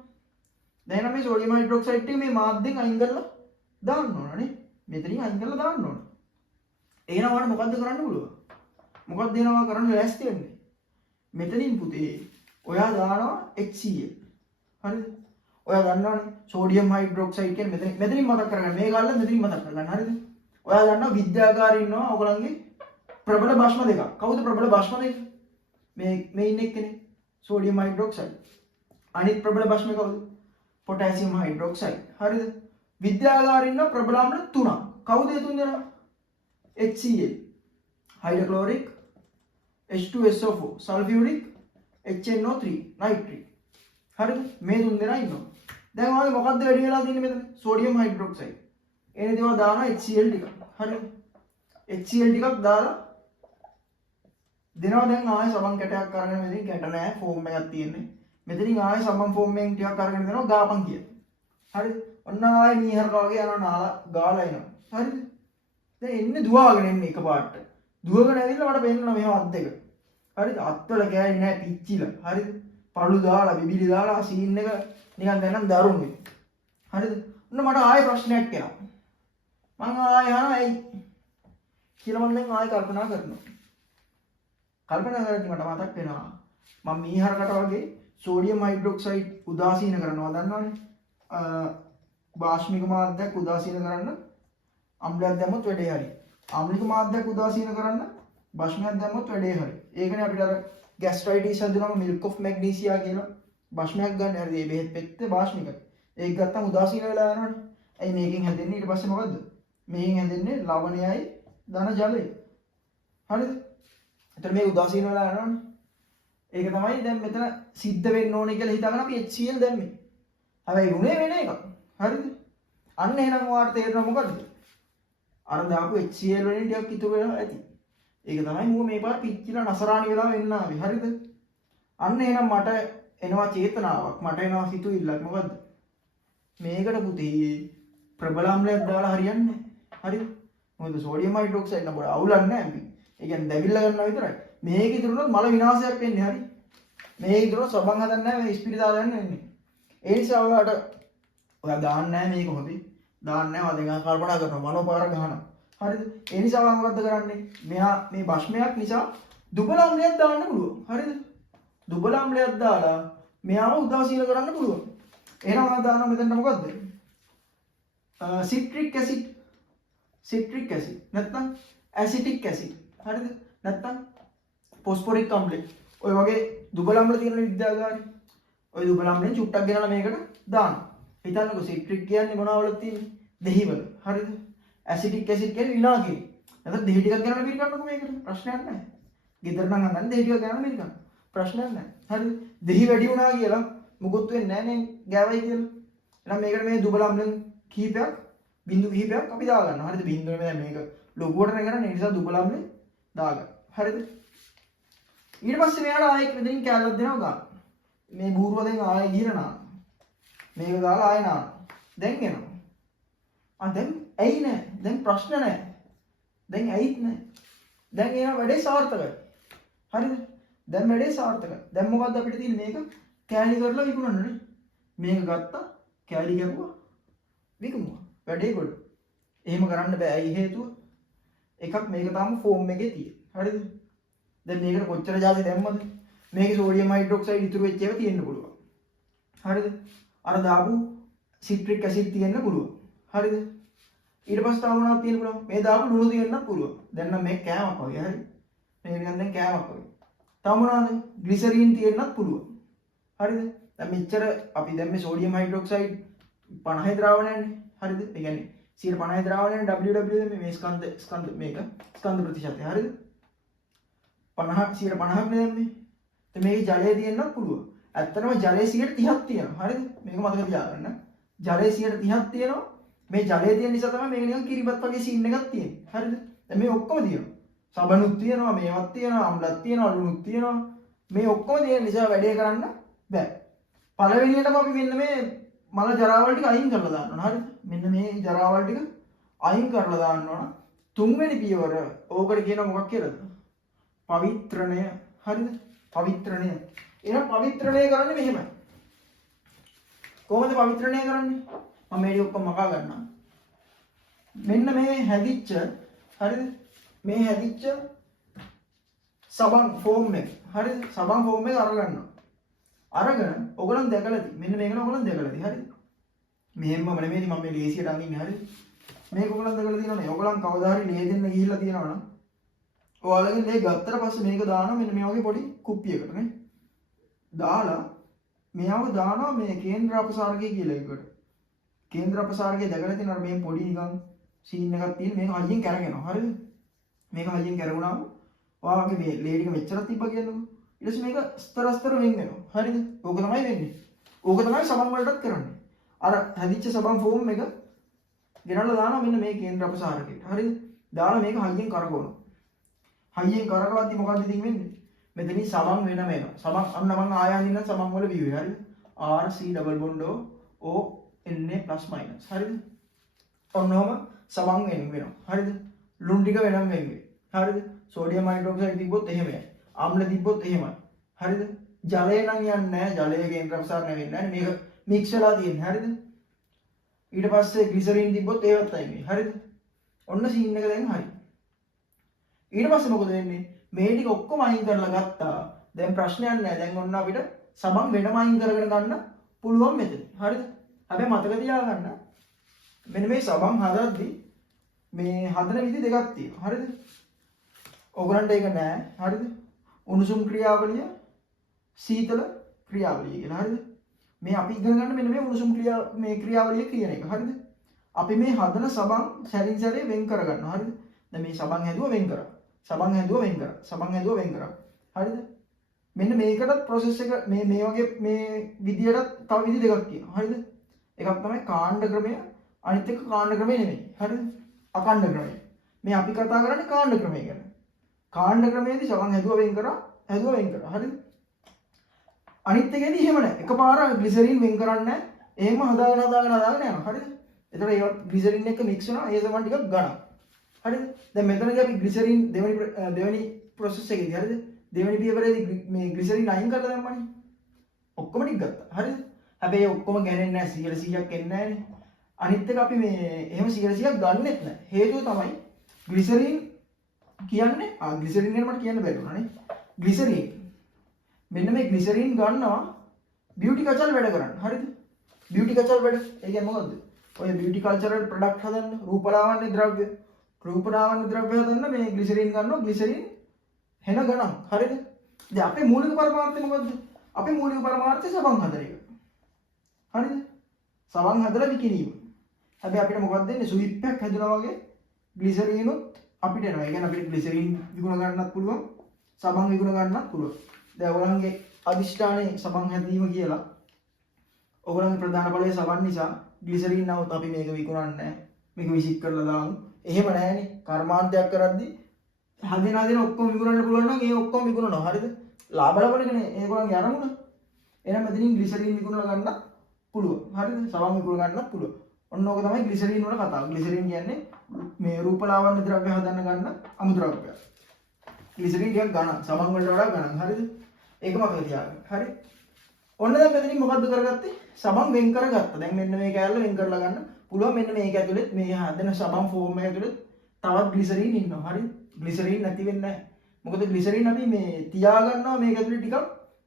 දැන් නම් මේ සෝඩියම් හයිඩ්‍රොක්සයිඩ් එක මේ මාධ්‍යෙන් අයින් කරලා දාන්න ඕන නේ. මෙතනින් අයින් කරලා දාන්න ඕන. එහෙනම් ඔයාලා මොකද්ද කරන්න පුළුවන්? මොකක්ද දෙනවා කරන්න ලෑස්ති වෙන්නේ? මෙතනින් පුතේ ඔයා දානවා HCl. හරිද? ඔයා දන්නවනේ සෝඩියම් හයිඩ්‍රොක්සයිඩ් කියන්නේ මෙතනින් මතක් කරගන්න. මේක අල්ල මෙතනින් මතක් කරගන්න. හරිද? ඔයා දන්නවා විද්‍යාගාරේ ඉන්නවා ඔයගලන්ගේ ප්‍රබල භස්ම දෙකක්. කවුද ප්‍රබල භස්ම දෙක? මේ ඉන්න එක්කනේ සෝඩියම් හයිඩ්‍රොක්සයිඩ්. අනිත් ප්‍රබල භස්ම කවුද? Potassium hydroxide. හරිද? විද්‍යාගාරේ ඉන්න ප්‍රබල අම්ල තුනක්. කවුද ඒ තුන් දෙනා? HCl, hydrochloric, H2SO4, sulfuric, HNO3, nitric. හරිද? මේ තුන් දෙනා ඉන්නවා. දැන් ඔයාලගේ මොකද්ද වැඩි වෙලා තියෙන්නේ මෙතන? Sodium hydroxide. එනේ දේවල් දානවා HCl ටික. හරිද? HCl ටිකක් දාලා දෙනවා. දැන් ආයෙ සබන් කැටයක් අරගෙන මෙතනින් කැට නැහැ ෆෝම් එකක් තියෙන්නේ. මෙතනින් ආයෙ සබන් ෆෝම් එකෙන් ටිකක් අරගෙන දෙනවා ගාපන් කියලා. හරිද? ඔන්න ආයෙ මීහරක වගේ යනවා නාලා ගාලා එනවා. හරිද? දැන් එන්නේ දුවාගෙන එන්නේ එකපාරට. දුවගෙන ඇවිල්ලා මට පෙන්නනවා මෙහෙම අත් දෙක. හරිද? අත්වල ගෑනේ නැහැ පිච්චිලා. හරිද? පළු දාලා බිබිලි දාලා සීන් එක නිකන් දැන් නම් දරුණුයි. හරිද? ඔන්න මට ආයෙ ප්‍රශ්නයක් එනවා. මම ආයෙ අහනවා ඇයි කියලා මම දැන් ආයෙ කල්පනා කරනවා. කල්පනා කරද්දි මට මතක් වෙනවා මම මීහරකට වගේ සෝඩියම් හයිඩ්‍රොක්සයිඩ් උදාසීන කරනවා දන්නවනේ. භාෂ්මික මාධ්‍යයක් උදාසීන කරන්න අම්ලයක් දැම්මොත් වැඩේ හරි. ආම්ලික මාධ්‍යයක් උදාසීන කරන්න භස්මයක් දැම්මොත් වැඩේ හරි. ඒකනේ අපිට අර ગેස්ට්‍රයිටිස් හදුනම මිල්ක් ඔෆ් මැග්නීසියා කියලා භස්මයක් ගන්න. හරිද? මේ බෙහෙත් පෙත්තේ භාෂ්මික. ඒක ගත්තම උදාසීන වෙලා යනවනේ. ඇයි මේකෙන් හැදෙන්නේ? ඊට පස්සේ මොකද්ද? මේකෙන් හැදෙන්නේ ලවණයයි ධන ජලයයි. හරිද? එතන මේ උදාසීන වෙලා යනවනේ. ඒක තමයි දැන් මෙතන සිද්ධ වෙන්න ඕනේ කියලා හිතාගෙන අපි HCl දැම්මේ. හැබැයි උනේ වෙන එකක්. හරිද? අන්න එහෙනම් ඔයාලට තේරෙනව මොකද්ද? අර දාපු HCl වලින් ටිකක් ඉතුරු වෙනවා ඇති. ඒක තමයි මම මේ පාර පිච්චිලා නසරාණි වෙලා වෙන්න ආවේ. හරිද? අන්න එහෙනම් මට එනවා චේතනාවක්. මට එනවා සිතුවිල්ලක්. මොකද්ද? මේකට පුතේ ප්‍රබල අම්ලයක් දාලා හරියන්නේ නැහැ. හරිද? මොකද සෝඩියම් හයිඩ්‍රොක්සයිඩ් නම් පොඩ අවුලක් නැහැ අපි. ඒ කියන්නේ දැවිල්ල ගන්නවා විතරයි. මේක ඉතුරුනොත් මල විනාශයක් වෙන්නේ. හරි? මේක ඉතුරුනොත් සබන් හදන්නේ නැහැ. මේ ස්පිරිතාල යන්න වෙන්නේ. ඒ නිසා ඔයා දාන්නේ නැහැ මේක හොඳයි. දාන්නේ නැහැ. වදිනා කල්පනා කරනවා මනෝපාර ගහනවා. හරිද? ඒ නිසා මම මොකද්ද කරන්නේ? මෙහා මේ භස්මයක් නිසා දුබල අම්ලයක් දාන්න පුළුවන්. හරිද? දුබල අම්ලයක් දාලා මෙයාව උදාසීන කරන්න පුළුවන්. එහෙනම් මම දානවා මෙතනට මොකද්ද? සිට්‍රික් ඇසිඩ්. සිට්‍රික් ඇසිඩ්. නැත්නම් ඇසිටික් ඇසිඩ්. හරිද? නැත්නම් ෆොස්ෆොරික් අම්ලය. ඔය වගේ දුබල අම්ල තියෙන විද්‍යාගාරේ. ඔය දුබල අම්ලෙන් චුට්ටක් ගෙනලා මේකට දාන්න. හිතන්නකෝ සිට්‍රික් කියන්නේ මොනවලද තියෙන්නේ? දෙහිවල. හරිද? ඇසිටික් ඇසිඩ් කියන්නේ විනාගිරි. නැත්නම් දෙහි ටිකක් ගෙනලා පිළ ගන්නකො මේකට. ප්‍රශ්නයක් නැහැ. ගෙදර නම් හදන්න දෙහි ටිකක් ගෙනලා පිළ ගන්න. ප්‍රශ්නයක් නැහැ. හරිද? දෙහි වැඩි වුණා කියලා මුකුත් වෙන්නේ නැහැ නේ ගෑවයි කියලා. එහෙනම් මේකට මේ දුබල අම්ලෙන් කීපයක් බිඳු කිහිපයක් අපි දා ගන්නවා. හරිද? බිඳුවේ දැන් මේක ලොකුවට නේ කරන්නේ. ඒ නිසා දුබල අම්ලේ දාගන්න. හරිද? ඊට පස්සේ මෙයාලා ආයෙත් මෙතනින් කැලලක් දෙනවා ගන්න. මේ බූරුව දැන් ආයෙ ගිරනවා. මේක දාලා ආයෙ නාන. දැන් එනවා. දැන් ඇයි නෑ? දැන් ප්‍රශ්න නෑ. දැන් ඇයිත් නෑ. දැන් එයා වැඩේ සාර්ථකයි. හරිද? දැන් වැඩේ සාර්ථකයි. දැන් මොකද්ද අපිට තියෙන්නේ? මේක කෑලි කරලා විකුණන්නනේ. මේක ගත්තා කෑලි කරුවා විකුණුවා. වැඩේ ගොඩ. එහෙම කරන්න බෑ. ඇයි හේතුව? එකක් මේක තාම ෆෝම් එකේ තියෙන. හරිද? දැන් මේකට කොච්චර ජාති දැම්මද? මේකේ සෝඩියම් හයිඩ්‍රොක්සයිඩ් ඉතුරු වෙච්ච ඒවා තියෙන්න පුළුවන්. හරිද? අර දාපු සිට්‍රික් ඇසිඩ් තියෙන්න පුළුවන්. හරිද? ඊට පස්සේ තව මොනවද තියෙන්න පුළුවන්? මේ දාපු ලුණු තියෙන්නත් පුළුවන්. දැන් නම් මේක කෑමක් වගේ. හරි? මේක නිකන් දැන් කෑමක් වගේ. තව මොනවද? ග්ලිසරින් තියෙන්නත් පුළුවන්. හරිද? දැන් මෙච්චර අපි දැන් මේ සෝඩියම් හයිඩ්‍රොක්සයිඩ් 50 ද්‍රාවණයනේ. හරිද? ඒ කියන්නේ 50 ද්‍රාවණයනේ WW මේ ස්කන්ධ මේක ස්කන්ධ ප්‍රතිශතය. හරිද? 50 50ක් නෙමෙයි. දැන් මේකේ ජලය තියෙන්නත් පුළුවන්. ඇත්තටම ජලයේ 30ක් තියෙනවා. හරිද? මේක මතක තියාගන්න. ජලයේ 30ක් තියෙනවා. මේ ජලයේ තියෙන නිසා තමයි මේක නිකන් කිරිබත් වගේ සීන් එකක් තියෙන්නේ. හරිද? දැන් මේ ඔක්කොම තියෙනවා. සබනුත් තියෙනවා, මේවත් තියෙනවා, අම්ලත් තියෙනවා, ලුණුත් තියෙනවා. මේ ඔක්කොම තියෙන නිසා වැඩේ කරන්න බෑ. පළවෙනියටම අපි මෙන්න මේ මල ජරාවල් ටික අයින් කරලා දාන්න ඕන. හරිද? මෙන්න මේ ජරාවල් ටික අයින් කරලා දාන්න ඕන. තුන්වෙනි පියවර ඕකට කියනවා මොකක් කියලාද? පවිත්‍රණය. හරිද? පවිත්‍රණය. එහෙනම් පවිත්‍රණය කරන්නේ මෙහෙමයි. කොහොමද පවිත්‍රණය කරන්නේ? මම මේ ඔක්කොම මකා ගන්නවා. මෙන්න මේ හැදිච්ච හරිද? මේ හැදිච්ච සබන් ෆෝම් එක. හරිද? සබන් ෆෝම් එක අරගන්නවා. අරගෙන ඔයගලන් දැකලා තියෙයි. මෙන්න මේක නේ ඔයගලන් දැකලා තියෙයි. හරිද? මෙහෙම නෙමෙයි මම මේ ලේසියට අඳින්නේ. හරිද? මේක ඔයගලන් දැකලා තියෙනවනේ. ඔයගලන් කවදා හරි ලේ දෙන්න ගිහිල්ලා තියෙනවනම් ඔයාලගෙන් ලේ ගත්තට පස්සේ මේක දානවා මෙන්න මේ වගේ පොඩි කුප්පියකට නේ. දාලා මෙයාව දානවා මේ කේන්ද්‍ර අපසාරකය කියලා එකට. කේන්ද්‍ර අපසාරකය දැකලා තියෙනවා මේ පොඩි නිකන් සීන් එකක් තියෙන මේක හයියෙන් කරගෙනවා. හරිද? මේක හයියෙන් කරගුණාම ඔයාගේ මේ ලේ ටික මෙච්චරක් තිබ්බා කියන්නකො. ඊට පස්සේ මේක ස්තර වෙන් වෙනවා. හරිද? ඕක තමයි වෙන්නේ. ඕක තමයි සබන් වලටත් කරන්නේ. අර හැදිච්ච සබන් ෆෝම් එක ගෙනල්ලා දානවා මෙන්න මේ කේන්ද්‍ර අපසාරකයට. හරිද? දාලා මේක හයියෙන් කරකවනවා. හයියෙන් කරකවද්දි මොකද්ද ඉතින් වෙන්නේ? මෙතනින් සබන් වෙනම එනවා. සබන් අන්න මම ආය අඳින්න සබන් වල view එක. හරිද? R C double bond O Na plus minus. හරිද? ඔන්නෝම සබන් වෙනවා. හරිද? ලුණු ටික වෙනම වෙන්නේ. හරිද? සෝඩියම් හයිඩ්‍රොක්සයිඩ් තිබ්බොත් එහෙමයි. ආම්ල තිබ්බොත් එහෙමයි. හරිද? ජලය නම් යන්නේ නැහැ. ජලය කේන්ද්‍ර අපසාරණය වෙන්නේ නැහැ. මේක මික්ස් වෙලා තියෙන්නේ. හරිද? ඊට පස්සේ ග්ලිසරින් තිබ්බොත් ඒවත් අයින්. හරිද? ඔන්න සීන් එක දැන් හරි. ඊට පස්සේ මොකද වෙන්නේ? මේ ටික ඔක්කොම අයින් කරලා ගත්තා. දැන් ප්‍රශ්නයක් නැහැ. දැන් ඔන්න අපිට සබන් වෙනම අයින් කරගෙන ගන්න පුළුවන් මෙතන. හරිද? හැබැයි මතක තියාගන්න මෙන්න මේ සබන් හදද්දී මේ හදන විදි දෙකක් තියෙනවා. හරිද? ඔයගලන්ට ඒක නෑ. හරිද? උණුසුම් ක්‍රියාවලිය සීතල ක්‍රියාවලිය කියලා. හරිද? මේ අපි ඉගෙන ගන්න මෙන්න මේ උණුසුම් ක්‍රියාවලිය කියන එක. හරිද? අපි මේ හදන සබන් සැරින් සැරේ වෙන් කර ගන්නවා. හරිද? දැන් මේ සබන් හැදුවා වෙන් කරා. සබන් හැදුවා වෙන් කරා. සබන් හැදුවා වෙන් කරා. හරිද? මෙන්න මේකටත් process එක මේ වගේ මේ විදියට තව විදි දෙකක් තියෙනවා. හරිද? එකක් තමයි කාණ්ඩ ක්‍රමය, අනිත් එක කාණ්ඩ ක්‍රමය නෙමෙයි. හරිද? අකණ්ඩ ක්‍රමය. මේ අපි කතා කරන්නේ කාණ්ඩ ක්‍රමය ගැන. කාණ්ඩ ක්‍රමයේදී සබන් හැදුවා වෙන් කරා. හරිද? අනිත් එකේදී එහෙම නැහැ. එකපාර ග්ලිසරින් වෙන් කරන්නේ නැහැ. එහෙම හදාගෙන යනවා. හරිද? එතකොට ඒ ග්ලිසරින් එක මික්ස් වෙනවා. ඒ සමන් ටිකක් ගන්නවා. හරිද? දැන් මෙතනදී අපි ග්ලිසරින් දෙවෙනි process එකේදී හරිද? දෙවෙනි පියවරේදී මේ ග්ලිසරින් අයින් කරලා දැම්මනේ. ඔක්කොම ටික ගත්තා. හරිද? හැබැයි ඔක්කොම ගන්නේ නැහැ. 100%ක් එන්නේ නැහැනේ. අනිත් එක අපි මේ එහෙම 100%ක් ගන්නෙත් නැහැ. හේතුව තමයි ග්ලිසරින් කියන්නේ ග්ලිසරින් ගැන මට කියන්න බැරි වුණානේ. ග්ලිසරින් මෙන්න මේ ග්ලිසරින් ගන්නවා බියුටි කචල් වැඩ කරන්න. හරිද? බියුටි කචල් වැඩ. ඒ කියන්නේ මොකද්ද? ඔය බියුටි කල්චරල් ප්‍රොඩක්ට් හදන්න රූපලාවන්‍ය ද්‍රව්‍ය හදන්න මේ ග්ලිසරින් ගන්නවා. ග්ලිසරින් හෙන ගණන්. හරිද? දැන් අපේ මූලික පරමාර්ථය මොකද්ද? අපේ මූලික පරමාර්ථය සබන් හදන එක. හරිද? සබන් හදලා විකිණීම. හැබැයි අපිට මොකක්ද දෙන්නේ? ස්විප් එකක් හැදුනා වගේ ග්ලිසරිනුත් අපිට එනවා. ඒ කියන්නේ අපිට ග්ලිසරින් විකුණ ගන්නත් පුළුවන්, සබන් විකුණ ගන්නත් පුළුවන්. දැන් ඔයගොල්ලන්ගේ අදිෂ්ඨානයේ සබන් හැදීම කියලා. ඔයගොල්ලන්ගේ ප්‍රධාන බලය සබන් නිසා ග්ලිසරින් නවුත් අපි මේක විකුණන්නේ නැහැ. මේක විසික් කරලා දාමු. එහෙම නැහැනේ. කර්මාන්තයක් කරද්දී හදින ඔක්කොම විකුණන්න පුළුවන් නම් ඒ ඔක්කොම විකුණනවා. හරිද? ලාභ ලබනකනේ ඒගොල්ලන්ගේ අරමුණ. එහෙනම් මෙතනින් ග්ලිසරින් විකුණලා ගන්න පුළුවන්. හරිද? සබන් විකුණ ගන්නත් පුළුවන්. ඔන්න ඕක තමයි ග්ලිසරින් වල කතාව. ග්ලිසරින් කියන්නේ මේ රූපලාවන්‍ය ද්‍රව්‍ය හදන්න ගන්න අමුද්‍රව්‍යයක්. ග්ලිසරින් ටිකක් ගණන් සබන් වලට වඩා ගණන්. හරිද? ඒක මතක තියාගන්න. හරි? ඔන්න දැන් මෙතනින් මොකද්ද කරගත්තේ? සබන් වෙන් කරගත්තා. දැන් මෙන්න මේ කෑල්ල වෙන් කරලා ගන්න පුළුවන්. මෙන්න මේක ඇතුලේ මේ හදන සබන් ෆෝම් එක ඇතුලේ තවත් ග්ලිසරින් ඉන්නවා. හරි? ග්ලිසරින් නැති වෙන්නේ නැහැ. මොකද ග්ලිසරින් අපි මේ තියාගන්නවා මේක ඇතුලේ ටිකක්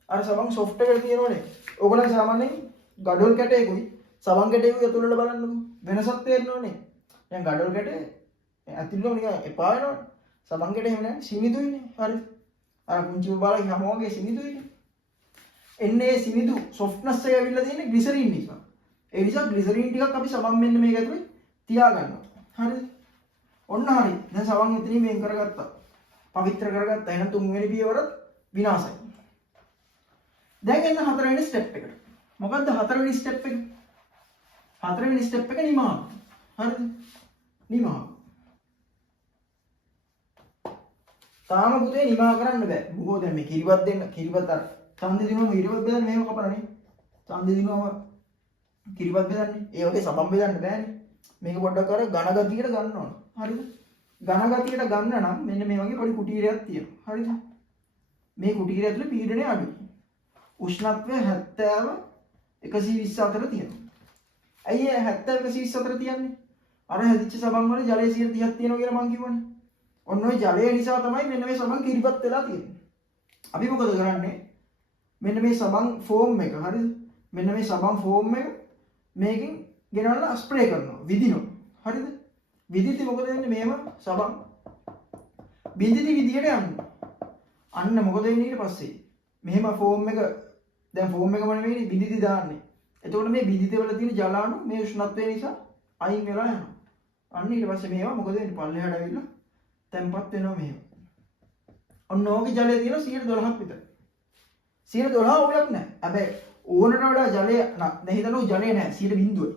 අර සබන් සොෆ්ට් එකට තියෙනවනේ. ඕගොල්ලන් සාමාන්‍යයෙන් ගඩොල් කැටයකුයි සබන් කැටයකුයි ඇතුළට බලන්නකො. වෙනසක් තේරෙනවනේ. දැන් ගඩොල් කැටේ ඇතුළේ නිකන් එපා වෙනවනේ. සබන් කැටේ එහෙම නැහැ. සිනිඳුයිනේ. හරිද? අර පුංචි බබාලා හැම වගේ සිනිඳුයිනේ. එන්නේ සිනිඳු සොෆ්ට්නස් එක ඇවිල්ලා තියෙන්නේ ග්ලිසරින් නිසා. ඒ නිසා ග්ලිසරින් ටිකක් අපි සබන් මෙන්න මේක ඇතුලේ තියාගන්නවා. හරිද? ඔන්න හරි. දැන් සබන් එතනින් වෙන් කරගත්තා. පවිත්‍ර කරගත්තා. එහෙනම් තුන්වෙනි පියවරත් විනාශයි. දැන් එන්න හතරවෙනි ස්ටෙප් එකට. මොකද්ද හතරවෙනි ස්ටෙප් එක? හතරවෙනි ස්ටෙප් එක නිමාව. හරිද? නිමාව. තාම පුතේ නිමා කරන්න බෑ. මොකද දැන් මේ කිරිබත් දෙන්න කිරිබත් අර ඡන්දේ දිනුවම කිරිබත් බෙදන්න මේව කපනනේ. ඡන්දේ දිනුවම කිරිබත් බෙදන්නේ. ඒ වගේ සබම් බෙදන්න බෑනේ. මේක පොඩ්ඩක් අර ඝන ගතියට ගන්න ඕන. හරිද? ඝන ගතියට ගන්න නම් මෙන්න මේ වගේ පොඩි කුටීරයක් තියෙනවා. හරිද? මේ කුටීරය ඇතුලේ පීඩනය අඩුයි. උෂ්ණත්වය 70 120 අතර තියෙනවා. ඇයි 70 120 අතර තියන්නේ? අර හැදිච්ච සබන් වල ජලය 30ක් තියෙනවා කියලා මං කිව්වනේ. ඔන්න ඔය ජලය නිසා තමයි මෙන්න මේ සබන් කිරිපත් වෙලා තියෙන්නේ. අපි මොකද කරන්නේ? මෙන්න මේ සබන් ෆෝම් එක හරිද? මෙන්න මේ සබන් ෆෝම් එක මේකෙන් ගෙනල්ලා ස්ප්‍රේ කරනවා, විදිනවා. හරිද? විදිද්දි මොකද වෙන්නේ? මේව සබන් බින්දිදි විදියට යනවා. අන්න මොකද වෙන්නේ ඊට පස්සේ? මෙහෙම ෆෝම් එක දැන් ෆෝම් එකම නෙවෙයි බින්දිදි දාන්නේ. එතකොට මේ බින්දිදි වල තියෙන ජලාණු මේ උෂ්ණත්වය නිසා අයින් වෙලා යනවා. අන්න ඊට පස්සේ මේවා මොකද වෙන්නේ? පල්ලෙහාට ඇවිල්ලා තැම්පත් වෙනවා මෙහෙම. ඔන්න ඕකේ ජලය තියෙන 12ක් විතර. 12 ඕලක් නැහැ. හැබැයි ඕනට වඩා ජලය දැන් හිතනවා ජලය නැහැ 0.0යි.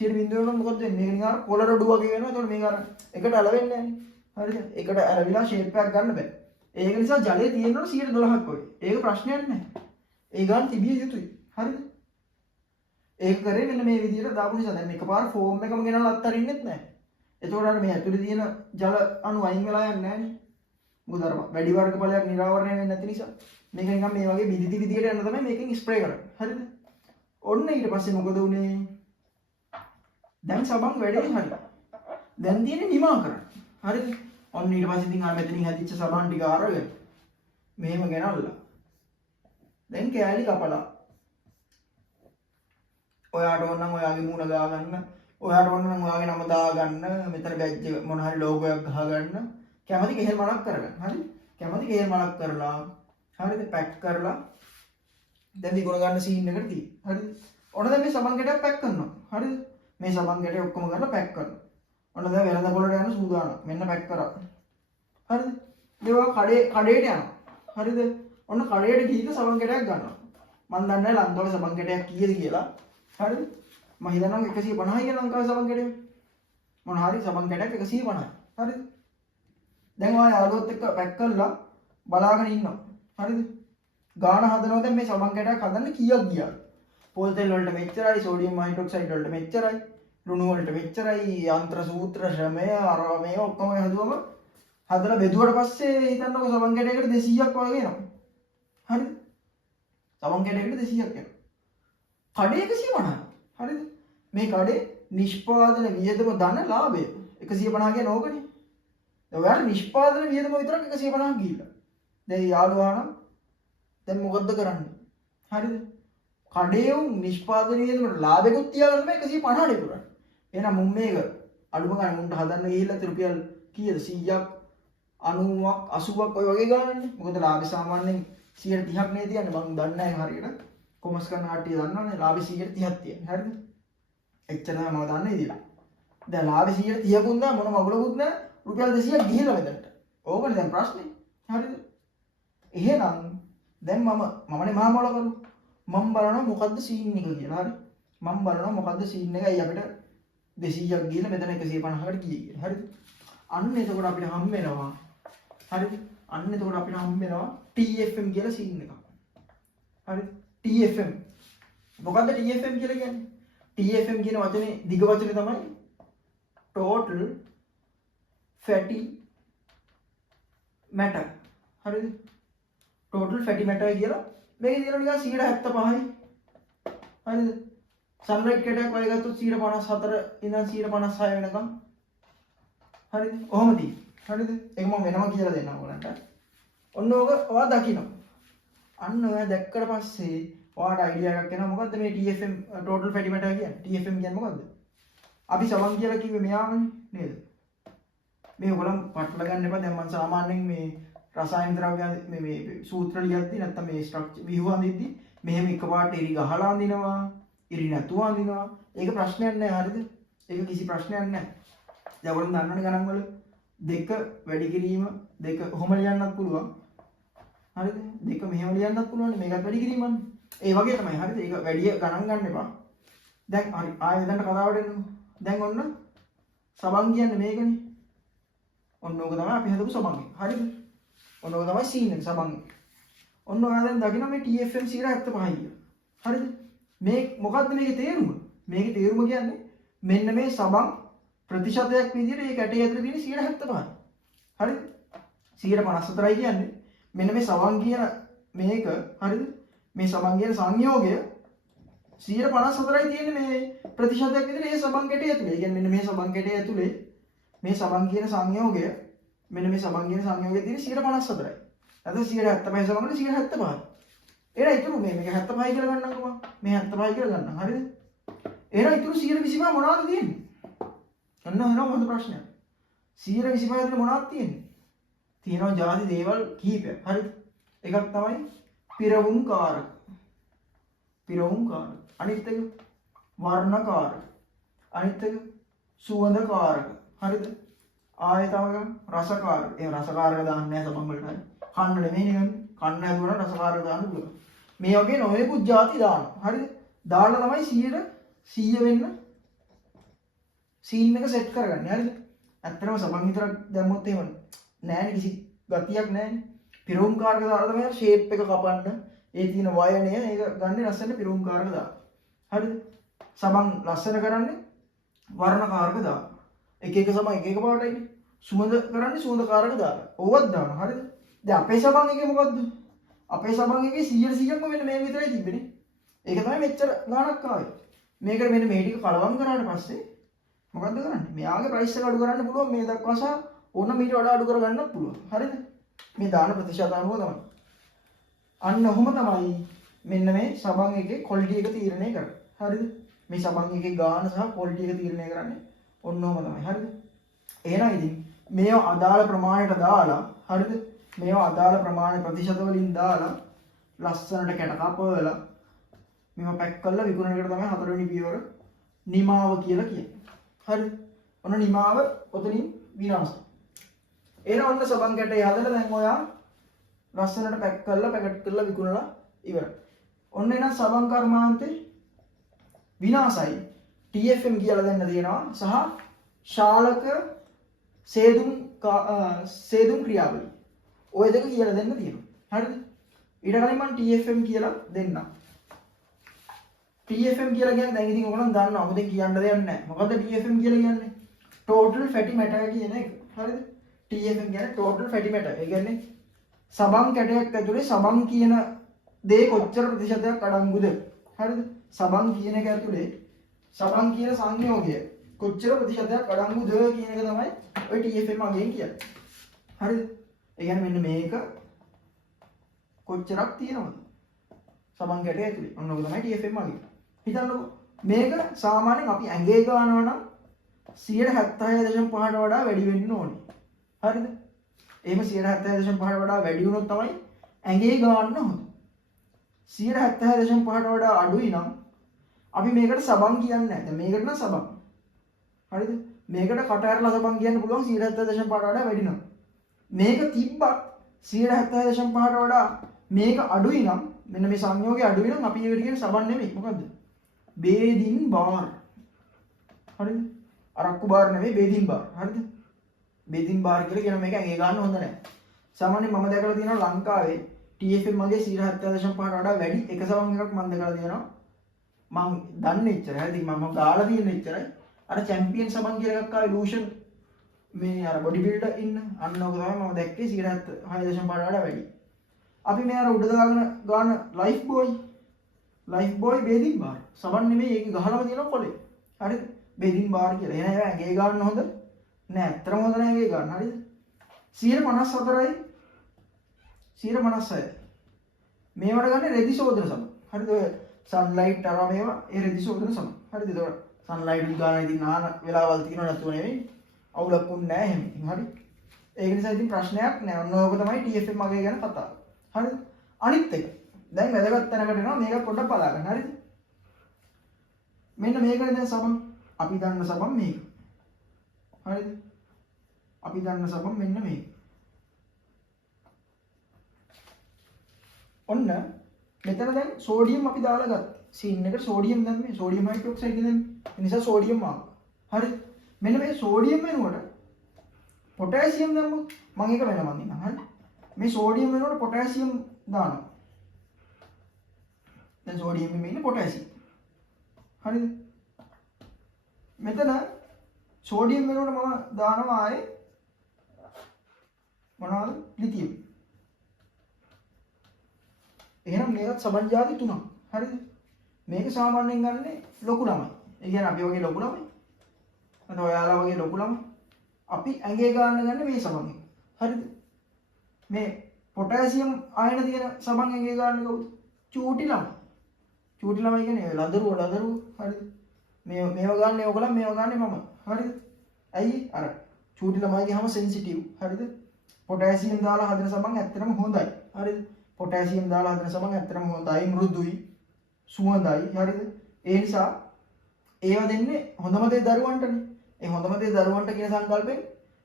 0.0 වුණොත් මොකද වෙන්නේ? මේක නිකන් අර පොළ රොඩු වගේ වෙනවා. ඒතකොට මේක අර එකට ඇලවෙන්නේ නැහැ. හරිද? එකට ඇලවිලා ෂේප් එකක් ගන්න බෑ. ඒක නිසා ජලය තියෙනකොට 12ක් වගේ. ඒක ප්‍රශ්නයක් නැහැ. ඒ ගන්න තිබිය යුතුයි. හරිද? ඒක කරේ මෙන්න මේ විදිහට දාපු නිසා දැන් එකපාර ෆෝම් එකම ගෙනල්ලා අත්තරින්නෙත් නැහැ. එතකොට අර මේ ඇතුලේ තියෙන ජල අණු අයින් වෙලා යන්නේ නැහැනේ. මොකද අර වැඩි වර්ගඵලයක් නිරාවරණය වෙන්නේ නැති නිසා මේක නිකන් මේ වගේ විදිහට යන තමයි මේකෙන් ස්ප්‍රේ කරන්නේ. හරිද? ඔන්න ඊට පස්සේ මොකද උනේ? දැන් සබන් වැඩේ හරි. දැන් තියෙන්නේ නිමා කරන්න. හරිද? ඔන්න ඊට පස්සේ ඉතින් අර මෙතනින් හැදිච්ච සබන් ටික අරගෙන මෙහෙම ගෙනල්ලා දැන් කෑලි කපලා ඔයාට ඕන නම් ඔයාගේ මූණ ගා ගන්න, ඔයාට ඕන නම් ඔයාගේ නම දා ගන්න, මෙතන බැජ් එක මොන හරි ලෝගෝ එකක් ගහ ගන්න. කැමති කෙහෙල් මලක් කරගන්න. හරි? කැමති කෙහෙල් මලක් කරලා හරිද? පැක් කරලා දැන් විකුණ ගන්න සීන් එකට තියෙයි. හරිද? ඔන්න දැන් මේ සබන් ගැටයක් පැක් කරනවා. හරිද? මේ සබන් ගැටය ඔක්කොම කරලා පැක් කරනවා. ඔන්න දැන් වෙළඳ පොළට යන සූදානම්. මෙන්න පැක් කරා. හරිද? ඒවා කඩේට යනවා. හරිද? ඔන්න කඩේට ගිහින් සබන් ගැටයක් ගන්නවා. මම දන්නේ නැහැ ලංකාවේ සබන් ගැටයක් කීයද කියලා. හරිද? මම හිතනවා 150යි කියලා ලංකාවේ සබන් ගැටය. මොන හරි සබන් ගැටයක් 150යි. හරිද? දැන් ඔය යාළුවොත් එක්ක පැක් කරලා බලාගෙන ඉන්නවා. හරිද? ගාන හදනවා දැන් මේ සබන් ගැටයක් හදන්න කීයක් ගියාද? පොල් තෙල් වලට මෙච්චරයි, සෝඩියම් හයිඩ්‍රොක්සයිඩ් වලට මෙච්චරයි, ලුණු වලට මෙච්චරයි, යන්ත්‍ර සූත්‍ර ශ්‍රමය අර මේ ඔක්කොම හදුවම හදලා බෙදුවට පස්සේ හිතන්නකො සබන් ගැටයකට 200ක් වගේ එනවා. හරිද? සබන් ගැටයකට 200ක් එනවා. කඩේ 150යි. හරිද? මේ කඩේ නිෂ්පාදන වියදම ධන ලාභය 150 කියන ඕකනේ. දැන් ඔයාලා නිෂ්පාදන වියදම විතරක් 150ක් ගිහිල්ලා. දැන් යාළුවා නම් දැන් මොකද්ද කරන්නේ? හරිද? කඩේ උන් නිෂ්පාදන වියදමට ලාභෙකුත් තියාගන්න බෑ 150ට ඉතුරුයි. එහෙනම් මුන් මේක අඩුම ගානේ මුන්ට හදන්න ගිහිල්ලා රුපියල් කීයද 100ක් 90ක් 80ක් ඔය වගේ ගානනේ. මොකද ලාභය සාමාන්‍යයෙන් 130ක් නේ තියන්නේ. මම දන්නේ නැහැ හරියට. කොමර්ස් කරන කට්ටිය දන්නවනේ ලාභය 130ක් තියෙන්නේ. හරිද? එච්චර තමයි මම දන්නේ ඉතින්. දැන් ලාභය 130කුත් නැහැ මොන මගුලකුත් නැහැ. රුපියල් 200ක් ගිහිල්ලා මෙතනට. ඕකනේ දැන් ප්‍රශ්නේ. හරිද? එහෙනම් දැන් මමනේ මහා මොළ කරු. මම බලනවා මොකද්ද සීන් එක කියලා. හරි? මම බලනවා මොකද්ද සීන් එක. අයි අපිට 200ක් ගිහිල්ලා මෙතන 150කට ගියේ කියලා. හරිද? අන්න එතකොට අපිට හම් වෙනවා. හරිද? අන්න එතකොට අපිට හම් වෙනවා TFM කියලා සීන් එකක්. හරිද? TFM. මොකද්ද TFM කියලා කියන්නේ? TFM කියන වචනේ දිග වචනේ තමයි total fatty matter. හරිද? total fatty matter කියලා මේකේ තියෙනවා නිකන් 175යි. හරිද? සන්රයිට් කැටයක් වගේ ගත්තොත් 154 ඉඳන් 156 වෙනකම්. හරිද? ඔහොම තියෙනවා. හරිද? ඒක මම වෙනම කියලා දෙන්නම් ඔයාලට. ඔන්න ඕක ඔයා දකින්න. අන්න ඔයා දැක්කට පස්සේ ඔයාට අයිඩියා එකක් එනවා මොකද්ද මේ TFM total fatty matter කියන්නේ? TFM කියන්නේ මොකද්ද? අපි සමන් කියලා කිව්වේ මෙයාමනේ නේද? මේ ඔයගොල්ලන් පටල ගන්න එපා. දැන් මම සාමාන්‍යයෙන් මේ රසායන ද්‍රව්‍ය මේ සූත්‍ර ලියද්දි නැත්නම් මේ ස්ට්‍රක්චර් විහුව අඳිද්දි මෙහෙම එකපාරට ඉරි ගහලා අඳිනවා, ඉරි නැතුව අඳිනවා. ඒක ප්‍රශ්නයක් නෑ. හරිද? ඒක කිසි ප්‍රශ්නයක් නෑ. දැන් ඔයගොල්ලන් දන්නවනේ ගණන් වල දෙක වැඩි කිරීම දෙක ඔහොම ලියන්නත් පුළුවන්. හරිද? දෙක මෙහෙම ලියන්නත් පුළුවන්. මේකත් වැඩි කිරීමන්නේ. ඒ වගේ තමයි. හරිද? ඒක වැඩි ගණන් ගන්න එපා. දැන් හරි ආයෙ දැන් කතාවට එන්නකො. දැන් ඔන්න සබන් කියන්නේ මේකනේ. ඔන්න ඕක තමයි අපි හදපු සබන් එක. හරිද? ඔන්න ඕක තමයි සීන් එක සබන් එක. ඔන්න ඔයා දැන් දකින්න මේ TFM 175යි කියලා. හරිද? මේ මොකද්ද මේකේ තේරුම? මේකේ තේරුම කියන්නේ මෙන්න මේ සබන් ප්‍රතිශතයක් විදිහට මේ කැටේ ඇතුලේ තියෙන 175යි. හරිද? 154යි කියන්නේ මෙන්න මේ සබන් කියන මේක. හරිද? මේ සබන් කියන සංයෝගය 154යි තියෙන්නේ මේ ප්‍රතිශතයක් විතර ඒ සබන් කැටය ඇතුලේ. ඒ කියන්නේ මෙන්න මේ සබන් කැටය ඇතුලේ මේ සබන් කියන සංයෝගය මෙන්න මේ සබන් කියන සංයෝගය තියෙන්නේ 154යි. නැත්නම් 175 සබන් වල 175. එහෙනම් ඉතුරු මේක 75 කියලා ගන්නකො මම. මේ 75 කියලා ගන්නම්. හරිද? එහෙනම් ඉතුරු 125 මොනවද තියෙන්නේ? අන්න එහෙනම් හොඳ ප්‍රශ්නයක්. 125 ඇතුලේ මොනවද තියෙන්නේ? තියෙනවා ಜಾති දේවල් කිහිපයක්. හරිද? එකක් තමයි පිරවුම් කාරක. පිරවුම් කාරක. අනිත් එක වර්ණ කාරක. අනිත් එක සුවඳ කාරක. හරිද? ආයෙ තව රස කාරක. ඒ රස කාරක දාන්නේ නැහැ සබන් වලට. හරි. කන්න නෙමෙයි නිකන්. කන්න හැදුවා රස කාරක දාන්න පුළුවන්. මේ වගේ නොයෙකුත් ಜಾති දානවා. හරිද? දාලා තමයි 100 වෙන්න සීන් එක සෙට් කරගන්නේ. හරිද? ඇත්තටම සබන් විතරක් දැම්මොත් එහෙම නෑනේ කිසි ගතියක් නෑනේ. පිරවුම් කාරක දාලා තමයි ෂේප් එක කපන්න. ඒ තියෙන වයනය ඒක ගන්න ලස්සන පිරවුම් කාරක දාලා. හරිද? සබන් ලස්සන කරන්නේ වර්ණ කාරක දාලා. එක එක සබන් එක එක පාටයිනේ. සුවඳ කරන්නේ සුවඳ කාරක දාලා. ඕවත් දානවා. හරිද? දැන් අපේ සබන් එකේ මොකද්ද? අපේ සබන් එකේ 100%ක්ම මෙන්න මේ විතරයි තිබෙන්නේ. ඒක තමයි මෙච්චර ගාණක් ආවේ. මේකට මෙන්න මේ ටික කලවම් කරාට පස්සේ මොකද්ද කරන්නේ? මෙයාගේ ප්‍රයිස් එක අඩු කරන්න පුළුවන් මේ දක්වා සහ ඕන මීට වඩා අඩු කරගන්නත් පුළුවන්. හරිද? මේ දාන ප්‍රතිශත අනුව තමයි. අන්න ඔහොම තමයි මෙන්න මේ සබන් එකේ ක්වොලිටි එක තීරණය කරන්නේ. හරිද? මේ සබන් එකේ ගාන සහ ක්වොලිටි එක තීරණය කරන්නේ ඔන්න ඔහොම තමයි. හරිද? එහෙනම් ඉතින් මේව අදාළ ප්‍රමාණයට දාලා හරිද? මේව අදාළ ප්‍රමාණ ප්‍රතිශත වලින් දාලා ලස්සනට කැට කපවලා මේව පැක් කරලා විකුණන එකට තමයි හතරවෙනි පියවර නිමාව කියලා කියන්නේ. හරිද? ඔන්න නිමාව ඔතනින් විනාශ. එහෙනම් ඔන්න සබන් කැටේ හදලා දැන් ඔයා ලස්සනට පැක් කරලා පැකට් කරලා විකුණලා ඉවරයි. ඔන්න එහෙනම් සබන් කර්මාන්තේ විනාශයි. TFM කියලා දෙන්න තියෙනවා සහ ශාලක සේදුම් ක්‍රියාවලිය. ඔය දෙක කියලා දෙන්න තියෙනවා. හරිද? ඊට කලින් මම TFM කියලා දෙන්නම්. TFM කියලා කියන්නේ දැන් ඉතින් ඔයගොල්ලෝ දන්නවා. මොකද කියන්න දෙයක් නැහැ. මොකද්ද TFM කියලා කියන්නේ? Total fatty matter කියන එක. හරිද? TFM කියන්නේ total fatty matter. ඒ කියන්නේ සබන් කැටයක් ඇතුලේ සබන් කියන දේ කොච්චර ප්‍රතිශතයක් අඩංගුද? හරිද? සබන් කියන එක ඇතුලේ සබන් කියන සංයෝගය කොච්චර ප්‍රතිශතයක් අඩංගුද කියන එක තමයි ඔය TFM අගෙන් කියන්නේ. හරිද? ඒ කියන්නේ මෙන්න මේක කොච්චරක් තියෙනවද? සබන් කැටය ඇතුලේ. ඔන්න ඔක තමයි TFM අගේ. හිතන්නකෝ මේක සාමාන්‍යයෙන් අපි ඇඟේ ගන්නවා නම් 76.5ට වඩා වැඩි වෙන්න ඕනේ. හරිද? එහෙම 76.5ට වඩා වැඩි වුණොත් තමයි ඇඟේ ගන්න හොඳ. 76.5ට වඩා අඩුයි නම් අපි මේකට සබන් කියන්නේ නැහැ. දැන් මේකට නම් සබන්. හරිද? මේකට කට ඇරලා සබන් කියන්න පුළුවන් 76.5ට වඩා වැඩි නම්. මේක තිබ්බත් 76.5ට වඩා මේක අඩුයි නම් මෙන්න මේ සංයෝගය අඩුයි නම් අපි ඒකට කියන්නේ සබන් නෙමෙයි. මොකද්ද? බේදින් බාර්. හරිද? අරක්කු බාර් නෙමෙයි බේදින් බාර්. හරිද? බේදින් බාර් කියලා කියන මේක ඇඟේ ගන්න හොඳ නැහැ. සාමාන්‍යයෙන් මම දැකලා තියෙනවා ලංකාවේ TFM මගේ 76.5ට වඩා වැඩි එක සබන් එකක් මම දැකලා තියෙනවා. මම දන්නේ ඉච්චරයි. හරිද? මම ගාලා තියෙන ඉච්චරයි. අර චැම්පියන් සබන් කියලා එකක් ආවේ ලූෂන් මේ අර බොඩි බිල්ඩර් ඉන්න අන්න ඔක තමයි මම දැක්කේ 76.5ට වඩා වැඩි. අපි මේ අර උඩ දාගෙන ගාන ලයිෆ් බෝයි බේදින් බාර්. සබන් නෙමෙයි ඒක ගහලම තියෙනවා කොලේ. හරිද? බේදින් බාර් කියලා. එහෙනම් ඇඟේ ගන්න හොඳ නෑ. ඇත්තටම හොඳ නෑ ඇඟේ ගන්න. හරිද? 154යි 156යි. මේවට ගන්න රෙදි සෝදන සම. හරිද? ඔය සන්ලයිට් අරවා මේවා ඒ රෙදි සෝදන සම. හරිද? ඒක සන්ලයිට් ගාන ඉතින් නාන වෙලාවල් තියෙනව නැතුව නෙවෙයි. අවුලක් උන්නේ නැහැ එහෙම. ඉතින් හරි. ඒක නිසා ඉතින් ප්‍රශ්නයක් නෑ. ඔන්න ඕක තමයි TFM මගේ ගැන කතාව. හරිද? අනිත් එක. දැන් වැදගත් තැනකට එනවා මේක පොඩ්ඩක් බලා ගන්න. හරිද? මෙන්න මේකනේ දැන් සබන්. අපි දන්න සබන් මේක. හරිද? අපි දන්න සබන් මෙන්න මේක. ඔන්න මෙතන දැන් සෝඩියම් අපි දාලා ගත්තා. සීන් එකට සෝඩියම් දැම්මේ. සෝඩියම් හයිඩ්‍රොක්සයිඩ් දැම්මේ. ඒ නිසා සෝඩියම් ආවා. හරිද? මෙන්න මේ සෝඩියම් වෙනුවට පොටෑසියම් දැම්මොත් මම ඒක වෙනම අඳින්නම්. හරිද? මේ සෝඩියම් වෙනුවට පොටෑසියම් දානවා. දැන් සෝඩියම් එකේ ඉන්නේ පොටෑසියම්. හරිද? මෙතන සෝඩියම් වෙනුවට මම දානවා ආයේ මොනවද? ලිතියම්. එහෙනම් මේකත් සබන් ජාති තුනක්. හරිද? මේක සාමාන්‍යයෙන් ගන්න ලොකු ළමයි. ඒ කියන්නේ අපි වගේ ලොකු ළමයි. අන්න ඔයාලා වගේ ලොකු ළමයි. අපි ඇඟේ ගන්න මේ සබන් එක. හරිද? මේ පොටෑසියම් අයන තියෙන සබන් ඇඟේ ගන්න කවුද? චූටි ළමයි. චූටි ළමයි කියන්නේ ලදරුව හරිද? මේව ගන්න ඔයගොල්ලෝ මේව ගන්න මම. හරිද? ඇයි? අර චූටි ළමයි ගියාම සෙන්සිටිව්. හරිද? පොටෑසියම් දාලා හදන සබන් ඇත්තටම හොඳයි. හරිද? පොටෑසියම් දාලා හදන සබන් ඇත්තටම හොඳයි, මෘදුයි, සුවඳයි. හරිද? ඒ නිසා ඒව දෙන්නේ හොඳම දේ දරුවන්ටනේ. ඒ හොඳම දේ දරුවන්ට කියන සංකල්පයෙන්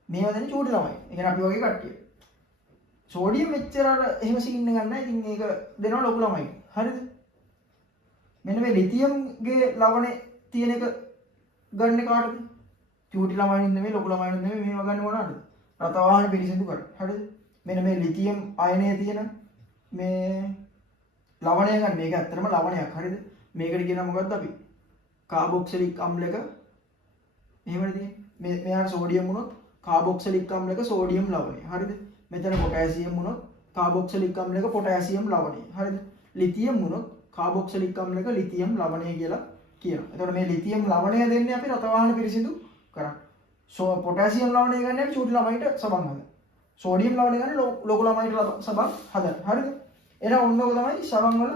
මේවා දෙන්නේ චූටි ළමයි. ඒ කියන්නේ අපි වගේ කට්ටිය. සෝඩියම් මෙච්චර එහෙම සීන් එක ගන්න. ඉතින් ඒක දෙනවා ලොකු ළමයි. හරිද? මෙන්න මේ ලිතියම්ගේ ලවණේ තියෙන එක ගන්න කාටද? චූටි ළමයින් නෙමෙයි ලොකු ළමයින් නෙමෙයි මේවා ගන්න මොනවාද? රතවාහන පිරිසිදු කර. හරිද? මෙන්න මේ ලිතියම් අයනය තියෙන මේ ලවණය ගන්න. මේක ඇත්තටම ලවණයක්. හරිද? මේකට කියනවා මොකද්ද අපි? කාබොක්සිලික් අම්ලයක එහෙමද තියෙන්නේ. මෙයාට සෝඩියම් වුණොත් කාබොක්සිලික් අම්ලයක සෝඩියම් ලවණය. හරිද? මෙතන පොටෑසියම් වුණොත් කාබොක්සිලික් අම්ලයක පොටෑසියම් ලවණය. හරිද? ලිතියම් වුණොත් කාබොක්සිලික් අම්ලයක ලිතියම් ලවණය කියලා කියනවා. එතකොට මේ ලිතියම් ලවණය දෙන්නේ අපි රතවාහන පිරිසිදු කරන්න. පොටෑසියම් ලවණය ගන්න අපි චූටි ළමයිට සබන් හදන්න. සෝඩියම් ලවණය ගන්න ලොකු ළමයිට සබන් හදන්න. හරිද? එහෙනම් ඔන්න ඔක තමයි සබන් වල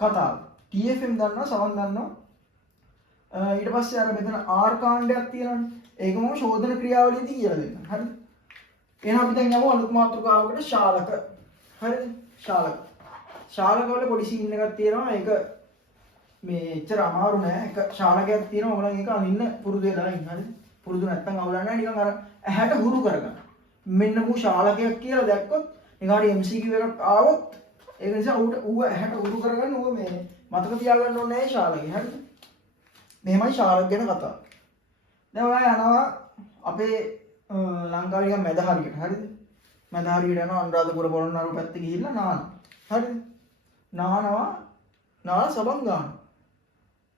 කතාව. TFM දන්නවා, සබන් දන්නවා. ඊට පස්සේ අර මෙතන R කාණ්ඩයක් තියෙනවානේ. ඒක මම ශෝධන ක්‍රියාවලියේදී කියලා දෙන්නම්. හරිද? එහෙනම් අපි දැන් යමු අලුත් මාතෘකාවකට ශාලක. හරිද? ශාලක. ශාලක වල පොඩි සීන් එකක් තියෙනවා. ඒක මේ එච්චර අමාරු නෑ. එක ශාලකයක් තියෙනවා. ඔයගොල්ලන් ඒක අඳින්න පුරුදු වෙලා ඉන්න. හරිද? පුරුදු නැත්නම් අවුලක් නෑ. නිකන් අර ඇහැට හුරු කරගන්න. මෙන්න මු ශාලකයක් කියලා දැක්කොත් නිකාරි MCQ එකක් ආවොත් ඒක නිසා ඌව ඇහැට හුරු කරගන්න ඌව මේ මතක තියාගන්න ඕනේ නෑ ශාලකේ. හරිද? මෙහෙමයි ශාලක ගැන කතාව. දැන් ඔයා යනවා අපේ ලංකාවේ නිකන් මැද හරියට. හරිද? මැද හරියට යනවා අනුරාධපුර පොළොන්නරුව පැත්තේ ගිහිල්ලා නාන. හරිද? නාලා සබන් ගන්නවා.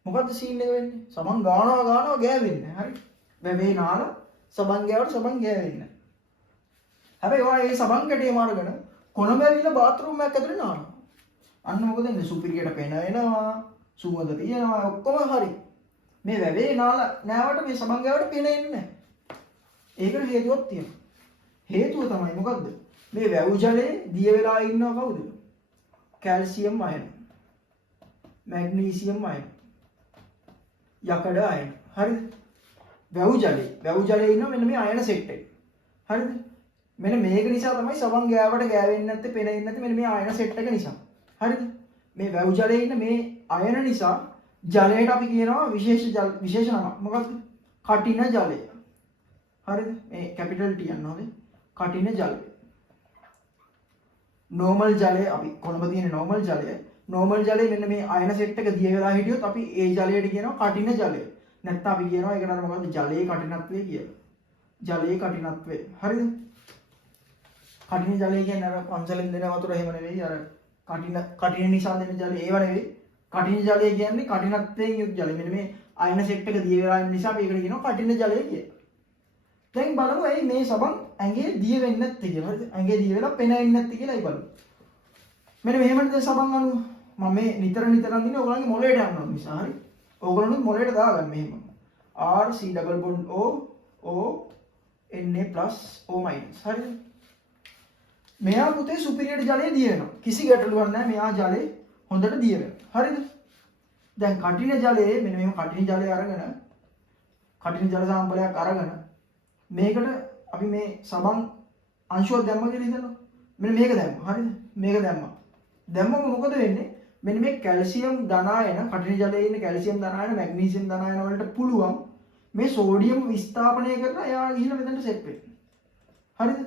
මොකද්ද සීන් එක වෙන්නේ? සබන් ගන්නවා ගෑවෙන්නේ. හරි? වැවේ නාලා සබන් ගෑවට සබන් ගෑවෙන්නේ. හැබැයි ඔයා මේ සබන් කැටේ මාරගෙන කොළඹ ඇවිල්ලා බාත් รู මයක් ඇතුලේ නානවා. අන්න මොකද වෙන්නේ? සුපිරියට පෙන එනවා, සුවඳ තියෙනවා, ඔක්කොම හරි. මේ වැවේ නාලා නෑවට මේ සබන් ගෑවට පෙන එන්නේ නැහැ. ඒකට හේතුවක් තියෙනවා. හේතුව තමයි මොකද්ද? මේ වැව් ජලයේ දිය වෙලා ඉන්නව කවුද? කැල්සියම් අයන, මැග්නීසියම් අයන, යකඩ අයන. හරිද? වැව් ජලයේ ඉන්නවා මෙන්න මේ අයන සෙට් එක. හරිද? මෙන්න මේක නිසා තමයි සබන් ගෑවට ගෑවෙන්නේ නැත්තේ, පෙනෙන්නේ නැත්තේ මෙන්න මේ අයන සෙට් එක නිසා. හරිද? මේ වැව් ජලයේ ඉන්න මේ අයන නිසා ජලයට අපි කියනවා විශේෂ නමක්. මොකක්ද? කටින ජලය. හරිද? මේ කැපිටල් T යන්න ඕනේ. කටින ජලය. නෝමල් ජලය අපි කොළඹ තියෙන නෝමල් ජලය. නෝමල් ජලය මෙන්න මේ අයන සෙට් එක දිය වෙලා හිටියොත් අපි ඒ ජලයට කියනවා කටින ජලය. නැත්නම් අපි කියනවා ඒකට අර මොකද්ද? ජලයේ කටිනත්වය කියලා. ජලයේ කටිනත්වය. හරිද? කටින ජලය කියන්නේ අර පන්සලෙන් දෙන වතුර එහෙම නෙවෙයි. අර කටින නිසා දෙන ජලය ඒව නෙවෙයි. කටින ජලය කියන්නේ කටිනත්වයෙන් යුත් ජලය. මෙන්න මේ අයන සෙට් එක දිය වෙලා ඉන්න නිසා අපි ඒකට කියනවා කටින ජලය කියලා. දැන් බලමු ඇයි මේ සබන් ඇඟේ දිය වෙන්නේ නැත්තේ කියලා. හරිද? ඇඟේ දිය වෙලා පෙනෙන්නේ නැත්තේ කියලා අයි බලමු. මෙන්න මෙහෙමද සබන් අණු මම මේ නිතර දින්නේ ඔයගොල්ලන්ගේ මොළයට යනවා නිසා. හරි? ඕගොල්ලොනුත් මොළයට දාගන්න මෙහෙම. R C double bond O O Na plus O minus. හරිද? මෙයා පුතේ සුපිරියර් ජලයේ දිය වෙනවා. කිසි ගැටලුවක් නැහැ. මෙයා ජලයේ හොඳට දිය වෙනවා. හරිද? දැන් කටින ජලයේ මෙන්න මෙහෙම කටින ජලය අරගෙන කටින ජල සාම්පලයක් අරගෙන මේකට අපි මේ සබන් අංශුවක් දැම්ම කියලා හිතනවා. මෙන්න මේක දැම්මා. හරිද? මේක දැම්මා. දැම්මම මොකද වෙන්නේ? මෙන්න මේ කැල්සියම් ධනායන කටින ජලයේ ඉන්න කැල්සියම් ධනායන මැග්නීසියම් ධනායන වලට පුළුවන් මේ සෝඩියම් විස්ථාපනය කරලා එයා ගිහිල්ලා මෙතනට සෙට් වෙන්න. හරිද?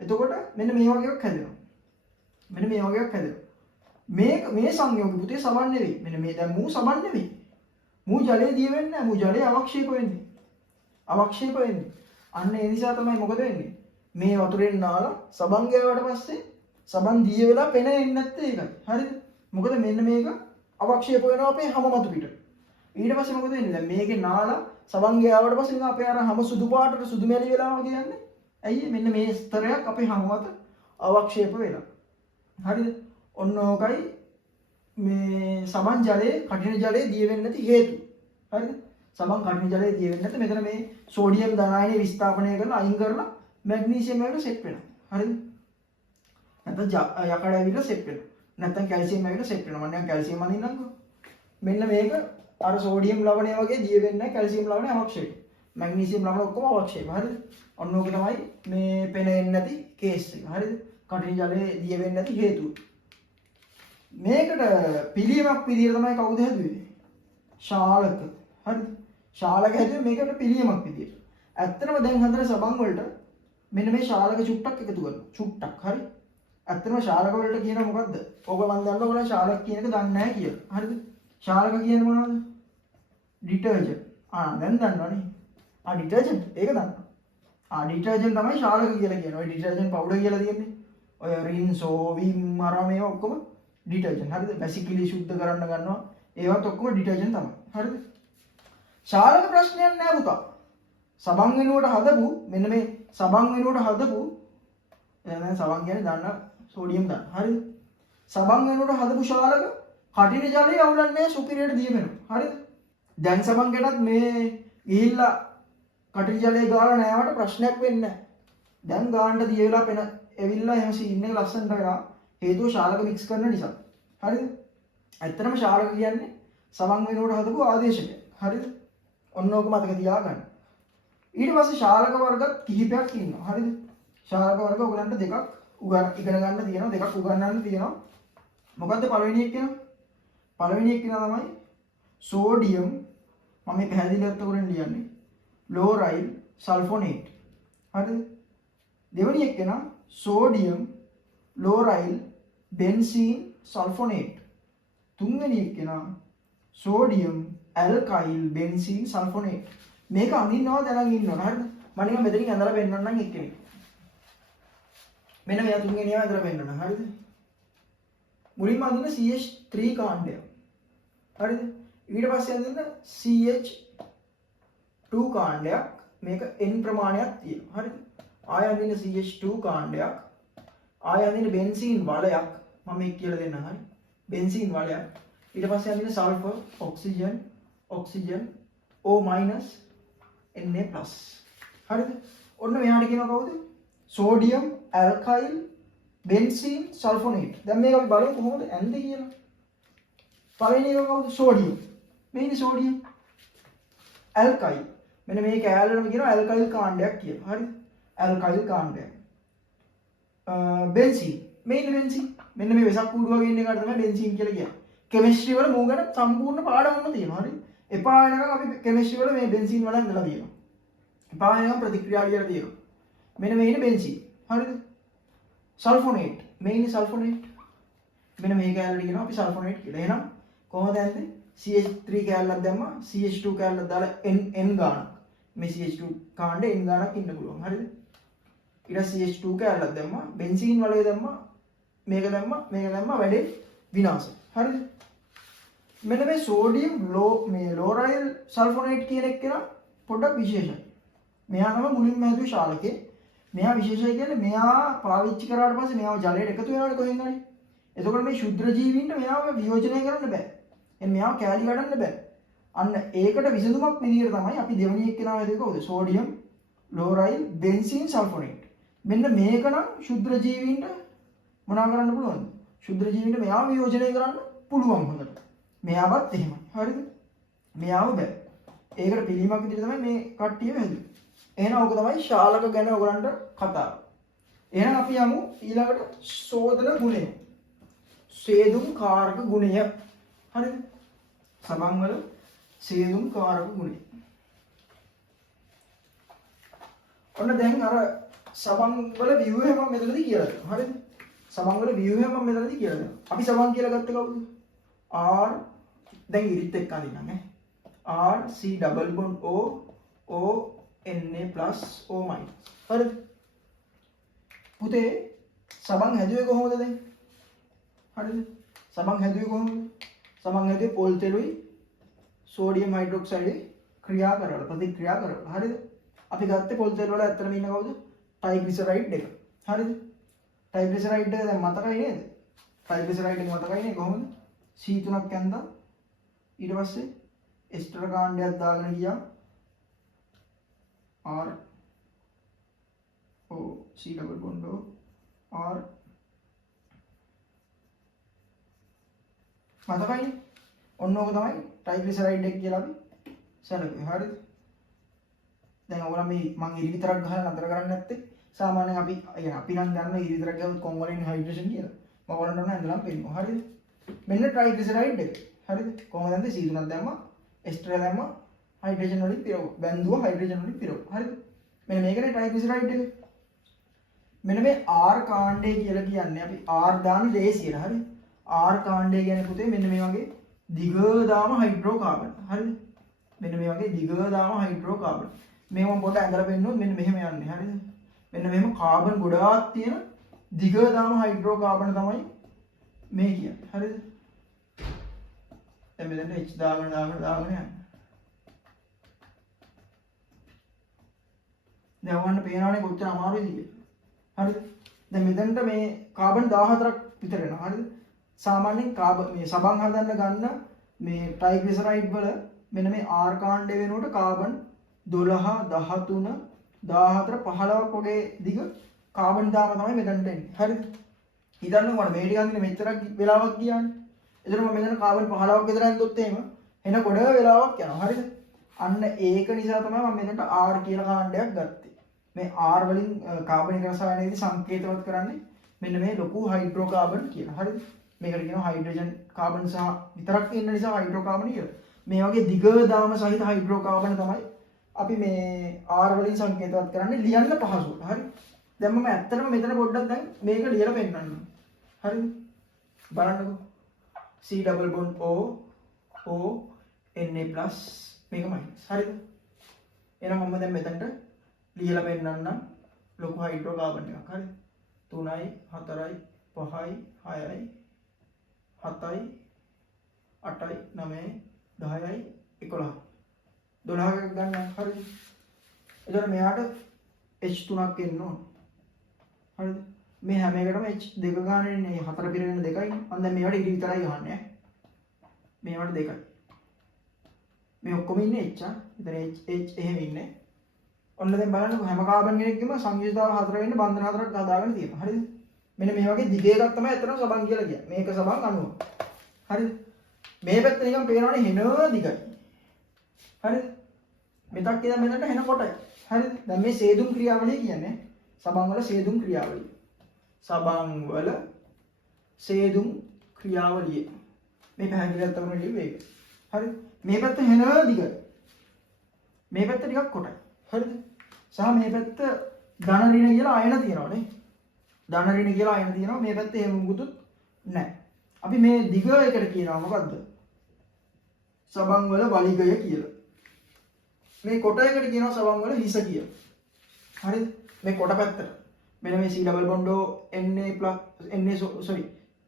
එතකොට මෙන්න මේ වගේ එකක් හැදෙනවා. මෙන්න මේ වගේ එකක් හැදෙනවා. මේ සංයෝගය පුතේ සමන් නෙවෙයි. මෙන්න මේ දැන් මූ සමන් නෙවෙයි. මූ ජලයේ දිය වෙන්නේ නැහැ. මූ ජලයේ අවක්ෂේප වෙන්නේ. අවක්ෂේප වෙන්නේ. අන්න ඒ නිසා තමයි මොකද වෙන්නේ? මේ වතුරෙන් නාලා සබන් ගෑවට පස්සේ සබන් දිය වෙලා පෙන එන්නේ නැත්තේ ඒකයි. හරිද? මොකද මෙන්න මේක අවක්ෂේප වෙනවා අපේ හැම මතු පිට. ඊට පස්සේ මොකද වෙන්නේ? දැන් මේකේ නාලා සබන් ගෑවට පස්සේ නිකන් අපේ අර හැම සුදු පාටට සුදු මැලි වෙලාම කියන්නේ. ඇයි මෙන්න මේ ස්තරයක් අපේ හැම මත අවක්ෂේප වෙලා. හරිද? ඔන්න ඕකයි මේ සබන් ජලයේ කඨින ජලයේ දිය වෙන්නේ නැති හේතු. හරිද? සබන් කඨින ජලයේ දිය වෙන්නේ නැත්නම් මෙතන මේ සෝඩියම් ධනායනය විස්ථාපනය කරලා අයින් කරලා මැග්නීසියම් වලට සෙට් වෙනවා. හරිද? නැත්නම් යකඩ ඇවිල්ලා සෙට් වෙනවා. නැත්නම් කැල්සියම් ඇවිල්ලා සෙට් වෙනවා. මම නිකන් කැල්සියම් අඳින්නම්කෝ. මෙන්න මේක අර සෝඩියම් ලවණය වගේ දිය වෙන්නේ නැහැ කැල්සියම් ලවණය අවශ්‍යයි. මැග්නීසියම් ලවණ ඔක්කොම අවශ්‍යයි. හරිද? ඔන්න ඕක තමයි මේ පෙනෙන්නේ නැති කේස් එක. හරිද? කඨින ජලයේ දිය වෙන්නේ නැති හේතුව. මේකට පිළියමක් විදියට තමයි කවුද හැදුවේ? ශාලක. හරිද? ශාලක හැදුවේ මේකට පිළියමක් විදියට. ඇත්තටම දැන් හතර සබන් වලට මෙන්න මේ ශාලක චුට්ටක් එකතු කරනවා. චුට්ටක්. හරි? ඇත්තටම ශාලක වලට කියනවා මොකද්ද? ඕක මම දන්නවා ඔයාලා ශාලක කියන එක දන්නේ නැහැ කියලා. හරිද? ශාලක කියන්නේ මොනවද? ඩිටර්ජන්ට්. දැන් දන්නවනේ. ඩිටර්ජන්ට්. ඒක දන්නවා. ඩිටර්ජන්ට් තමයි ශාලක කියලා කියන්නේ. ඔය ඩිටර්ජන්ට් පවුඩර් කියලා තියෙන්නේ. ඔය රින්සෝ, විම්, අරම ඒවා ඔක්කොම ඩිටර්ජන්ට්. හරිද? බැසිකලි ශුද්ධ කරන්න ගන්නවා. ඒවත් ඔක්කොම ඩිටර්ජන්ට් තමයි. හරිද? ශාලක ප්‍රශ්නයක් නෑ පුතා. සබන් වෙනුවට හදපු මෙන්න මේ සබන් වෙනුවට හදපු දැන් සබන් කියන්නේ දන්න සෝඩියම් දාන්න. හරිද? සබන් වෙනුවට හදපු ශාලක කඨින ජලයේ අවුලන්නේ සුපිරියට දිය වෙනවා. හරිද? දැන් සබන් කටත් මේ ගිහිල්ලා කඨින ජලයේ ගාලා නෑවට ප්‍රශ්නයක් වෙන්නේ නැහැ. දැන් ගාන්න දිය වෙලා පෙන එවිල්ලා එහෙම සීන් එක ලස්සනට වෙලා හේතුව ශාලක මික්ස් කරන නිසා. හරිද? ඇත්තටම ශාලක කියන්නේ සබන් වෙනුවට හදපු ආදේශකයක්. හරිද? ඔන්න ඕක මතක තියාගන්න. ඊට පස්සේ ශාලක වර්ග කිහිපයක් ඉන්නවා. හරිද? ශාලක වර්ග ඔයගලන්ට දෙකක් ඉගෙන ගන්න තියෙනවා. දෙකක් උගන්වන්න තියෙනවා. මොකද්ද පළවෙනි එක කියනවා? පළවෙනි එක කියනවා තමයි සෝඩියම් මම මේ පැහැදිලිවත් උගලන් ලියන්නේ. ලෝරයිල් සල්ෆෝනේට්. හරිද? දෙවෙනි එක කියනවා සෝඩියම් ලෝරයිල් බෙන්සීන් සල්ෆෝනේට්. තුන්වෙනි එක කියනවා සෝඩියම් ඇල්කයිල් බෙන්සීන් සල්ෆෝනේට්. මේක අඳින්නවා දැනන් ඉන්නවා. හරිද? මම නිකන් මෙතනින් ඇඳලා පෙන්නන්නම් එක්කෙනෙක්. මෙන්න මෙයා තුන්වෙනි ඒවා ඇඳලා පෙන්නන්න. හරිද? මුලින්ම අඳින්න CH3 කාණ්ඩය. හරිද? ඊට පස්සේ අඳින්න CH2 කාණ්ඩයක්. මේක N ප්‍රමාණයක් තියෙනවා. හරිද? ආය අඳින්න CH2 කාණ්ඩයක්. ආය අඳින්න බෙන්සීන් වලයක්. මම මේක කියලා දෙන්නම්. හරි? බෙන්සීන් වලයක්. ඊට පස්සේ අඳින්න සල්ෆර්, ඔක්සිජන්, O- Na+. හරිද? ඔන්න මෙයාට කියනවා කවුද? සෝඩියම් ඇල්කයිල් බෙන්සීන් සල්ෆෝනේට්. දැන් මේක අපි බලමු කොහොමද ඇන්දේ කියලා. පළවෙනි එක කවුද? සෝඩියම්. මේනේ සෝඩියම්. ඇල්කයිල්. මෙන්න මේ කැලේටම කියනවා ඇල්කයිල් කාණ්ඩයක් කියලා. හරිද? ඇල්කයිල් කාණ්ඩයක්. බෙන්සීන්. මේනේ බෙන්සීන්. මෙන්න මේ වෙසක් කූඩු වගේ ඉන්න එකට තමයි බෙන්සීන් කියලා කියන්නේ. කෙමිස්ට්‍රි වල මූ ගැන සම්පූර්ණ පාඩමක්ම තියෙනවා. හරිද? එපා වෙනකම් අපි කෙමිස්ට්‍රි වල මේ බෙන්සීන් වල ඉඳලා තියෙනවා. එපා වෙනකම් ප්‍රතික්‍රියා කියලා තියෙනවා. මෙන්න මේනේ බෙන්සීන්. හරිද? සල්ෆෝනේට්. මේනේ සල්ෆෝනේට්. මෙන්න මේ කැලේට කියනවා අපි සල්ෆෝනේට් කියලා. එහෙනම් කොහොමද ඇන්දේ? CH3 කැලලක් දැම්මා CH2 කැලලක් දාලා N ගානක්. මේ CH2 කාණ්ඩේ N ගානක් ඉන්න පුළුවන්. හරිද? ඊට CH2 කැලලක් දැම්මා බෙන්සීන් වලේ දැම්මා මේක දැම්මා වැඩේ විනාශ. හරිද? මෙන්න මේ සෝඩියම් ලෝරයිල් සල්ෆෝනේට් කියන එක කෙනා පොඩ්ඩක් විශේෂයි. මෙයා තමයි මුලින්ම හැදුවේ ශාලකේ. මෙයා විශේෂයි කියන්නේ මෙයා පාවිච්චි කරාට පස්සේ මෙයාව ජලයට එකතු වෙනවානේ කොහෙන් හරි. එතකොට මේ ශුද්ධ ජීවීන්ට මෙයාව වියෝජනය කරන්න බෑ. එන් මෙයාව කැලි වඩන්න බෑ. අන්න ඒකට විසඳුමක් විදියට තමයි අපි දෙවෙනි එක්කෙනාව හැදුවේ කවුද? සෝඩියම් ලෝරයිල් බෙන්සීන් සල්ෆෝනේට්. මෙන්න මේක නම් ශුද්ධ ජීවීන්ට මොනා කරන්න පුළුවන්ද? ශුද්ධ ජීවීන්ට මෙයාව වියෝජනය කරන්න පුළුවන් හොඳට. මෙයාවත් එහෙමයි. හරිද? මෙයාව බෑ. ඒකට පිළිමක් විදිහට තමයි මේ කට්ටිය හැදුවේ. එහෙනම් ඕක තමයි ශාලක ගැන ඔයගලන්ට කතාව. එහෙනම් අපි යමු ඊළඟට සෝදන ගුණය. සේදුම් කාරක ගුණය. හරිද? සබන් වල සේදුම් කාරක ගුණය. ඔන්න දැන් අර සබන් වල ව්‍යුහය මම මෙතනදී කියලා දෙනවා. හරිද? සබන් වල ව්‍යුහය මම මෙතනදී කියලා දෙනවා. අපි සබන් කියලා ගත්තේ කවුද? R දැන් ඉරිත් එක්ක අඳින්න නේ. R C double bond O O Na+O-. හරිද? පුතේ සබන් හැදුවේ කොහොමද දැන්? හරිද? සබන් හැදුවේ කොහොමද? සබන් හැදුවේ පොල් තෙලුයි සෝඩියම් හයිඩ්‍රොක්සයිඩේ ක්‍රියා කරලා ප්‍රතික්‍රියා කරලා. හරිද? අපි ගත්තේ පොල් තෙල් වල ඇත්තටම ඉන්න කවුද? ට්‍රයිග්ලිසරයිඩ් එක. හරිද? ට්‍රයිග්ලිසරයිඩ් එක දැන් මතකයි නේද? ට්‍රයිග්ලිසරයිඩ් එක මතකයි නේ කොහොමද? C3ක් ඇඳා ඊට පස්සේ එස්ටර කාණ්ඩයක් දාගෙන ගියා R O C double bond O R මතකයි ඔන්න ඕක තමයි ට්‍රයිග්ලිසරයිඩ් එක කියලා අපි සැලකුවේ හරිද දැන් ඔයගොල්ලෝ මේ මම ඉරි විතරක් ගහලා නතර කරන්නේ නැත්තේ සාමාන්‍යයෙන් අපි නම් දන්නවා ඉරි විතරක් ගහුවොත් කොන් වලින් හයිඩ්‍රජන් කියලා මම ඔයගොල්ලන්ට නම් ඇඳලා පෙන්නනවා හරිද මෙන්න ට්‍රයිග්ලිසරයිඩ් එක හරිද කොහොමද දැන් C3ක් දැම්මා එස්ටර දැම්මා හයිඩ්‍රජන් වලින් පිරව බැඳුවා හයිඩ්‍රජන් වලින් පිරව හරිද මෙන්න මේකනේ ට්‍රයිග්ලිසරයිඩ් එක මෙන්න මේ R කාණ්ඩය කියලා කියන්නේ අපි R දාන ලේසියට හරිද R කාණ්ඩය කියන්නේ පුතේ මෙන්න මේ වගේ දිගදාම හයිඩ්‍රෝකාබන් හරිද මෙන්න මේ වගේ දිගදාම හයිඩ්‍රෝකාබන් මේව මම පොඩ්ඩක් ඇඳලා පෙන්නනවා මෙන්න මෙහෙම යන්නේ හරිද මෙන්න මෙහෙම කාබන් ගොඩාක් තියෙන දිගදාම හයිඩ්‍රෝකාබන් තමයි මේ කියන්නේ හරිද දැන් මෙතන H දාගෙන යන්නේ දැන් ඔයගොල්ලන්ට පේනවනේ කොච්චර අමාරුයිද කියලා හරිද දැන් මෙතනට මේ කාබන් 14ක් විතර එනවා හරිද සාමාන්‍යයෙන් මේ සබන් හදන්න ගන්න මේ ට්‍රයිග්ලිසරයිඩ් වල මෙන්න මේ R කාණ්ඩය වෙනකොට කාබන් 12 13 14 15ක් වගේ දිග කාබන් දාම තමයි මෙතනට එන්නේ හරිද හිතන්න මම මේ ටික අඳින්න මෙච්චරක් වෙලාවක් ගියානේ එතකොට මම මෙතන කාබන් 15ක් විතර ඇඳුත් එහෙම එන ගොඩ වෙලාවක් යනවා හරිද අන්න ඒක නිසා තමයි මම මෙතනට R කියලා කාණ්ඩයක් ගත්තේ මේ R වලින් කාබනික රසායනයේදී සංකේතවත් කරන්නේ මෙන්න මේ ලොකු හයිඩ්‍රෝකාබන් කියලා හරිද මේකට කියනවා හයිඩ්‍රජන් කාබන් සහ විතරක් ඉන්න නිසා හයිඩ්‍රෝකාබන් කියලා. මේ වගේ දිගදාම සහිත හයිඩ්‍රෝකාබන් තමයි අපි මේ R වලින් සංකේතවත් කරන්නේ ලියන්න පහසුවට. හරි. දැන් මම ඇත්තටම මෙතන පොඩ්ඩක් දැන් මේක ලියලා පෙන්නන්නම්. හරිද? බලන්නකෝ. C double bond O O Na+ මේක මයිනස්. හරිද? එහෙනම් මම දැන් මෙතනට ලියලා පෙන්නන්නම් ලොකු හයිඩ්‍රෝකාබන් එකක්. හරි. 3යි 4යි 5යි 6යි 7යි 8යි 9යි 10යි 11යි 12ක් ගන්න හරිද එතකොට මෙයාට H3ක් එන්න ඕන හරිද මේ හැම එකටම H2 ගන්න ඉන්නේ 4 පිරෙන දෙකයි මම දැන් මේවට ඉරි විතරයි ගහන්නේ මේවට දෙකයි මේ ඔක්කොම ඉන්නේ H එතන H එහෙම ඉන්නේ ඔන්න දැන් බලන්නකෝ හැම කාබන් කෙනෙක්ගේම සංයුතිතාව 4 වෙන්න බන්ධන 4ක් හදාගෙන තියෙනවා හරිද මෙන්න මේ වගේ දිග එකක් තමයි අතන සබන් කියලා කියන්නේ. මේක සබන් 90. හරිද? මේ පැත්ත නිකන් පේනවනේ හෙන දිගයි. හරිද? මෙතක් ඉඳන් මෙතනට හෙන කොටයි. හරිද? දැන් මේ සේදුම් ක්‍රියාවලිය කියන්නේ සබන් වල සේදුම් ක්‍රියාවලිය. සබන් වල සේදුම් ක්‍රියාවලිය. මේ පැහැදිලිව තමයි ලියුවේ ඒක. හරිද? මේ පැත්ත හෙන දිගයි. මේ පැත්ත ටිකක් කොටයි. හරිද? සහ මේ පැත්ත ධන ඍණ කියලා අයන තියෙනවානේ. ධන ඍණ කියලා අයන තියෙනවා මේ පැත්තේ එහෙම මුකුත් නැහැ. අපි මේ දිග එකට කියනවා මොකද්ද? සබන් වල වලිගය කියලා. මේ කොට එකට කියනවා සබන් වල හිස කියලා. හරිද? මේ කොට පැත්තට. මෙන්න මේ C double bond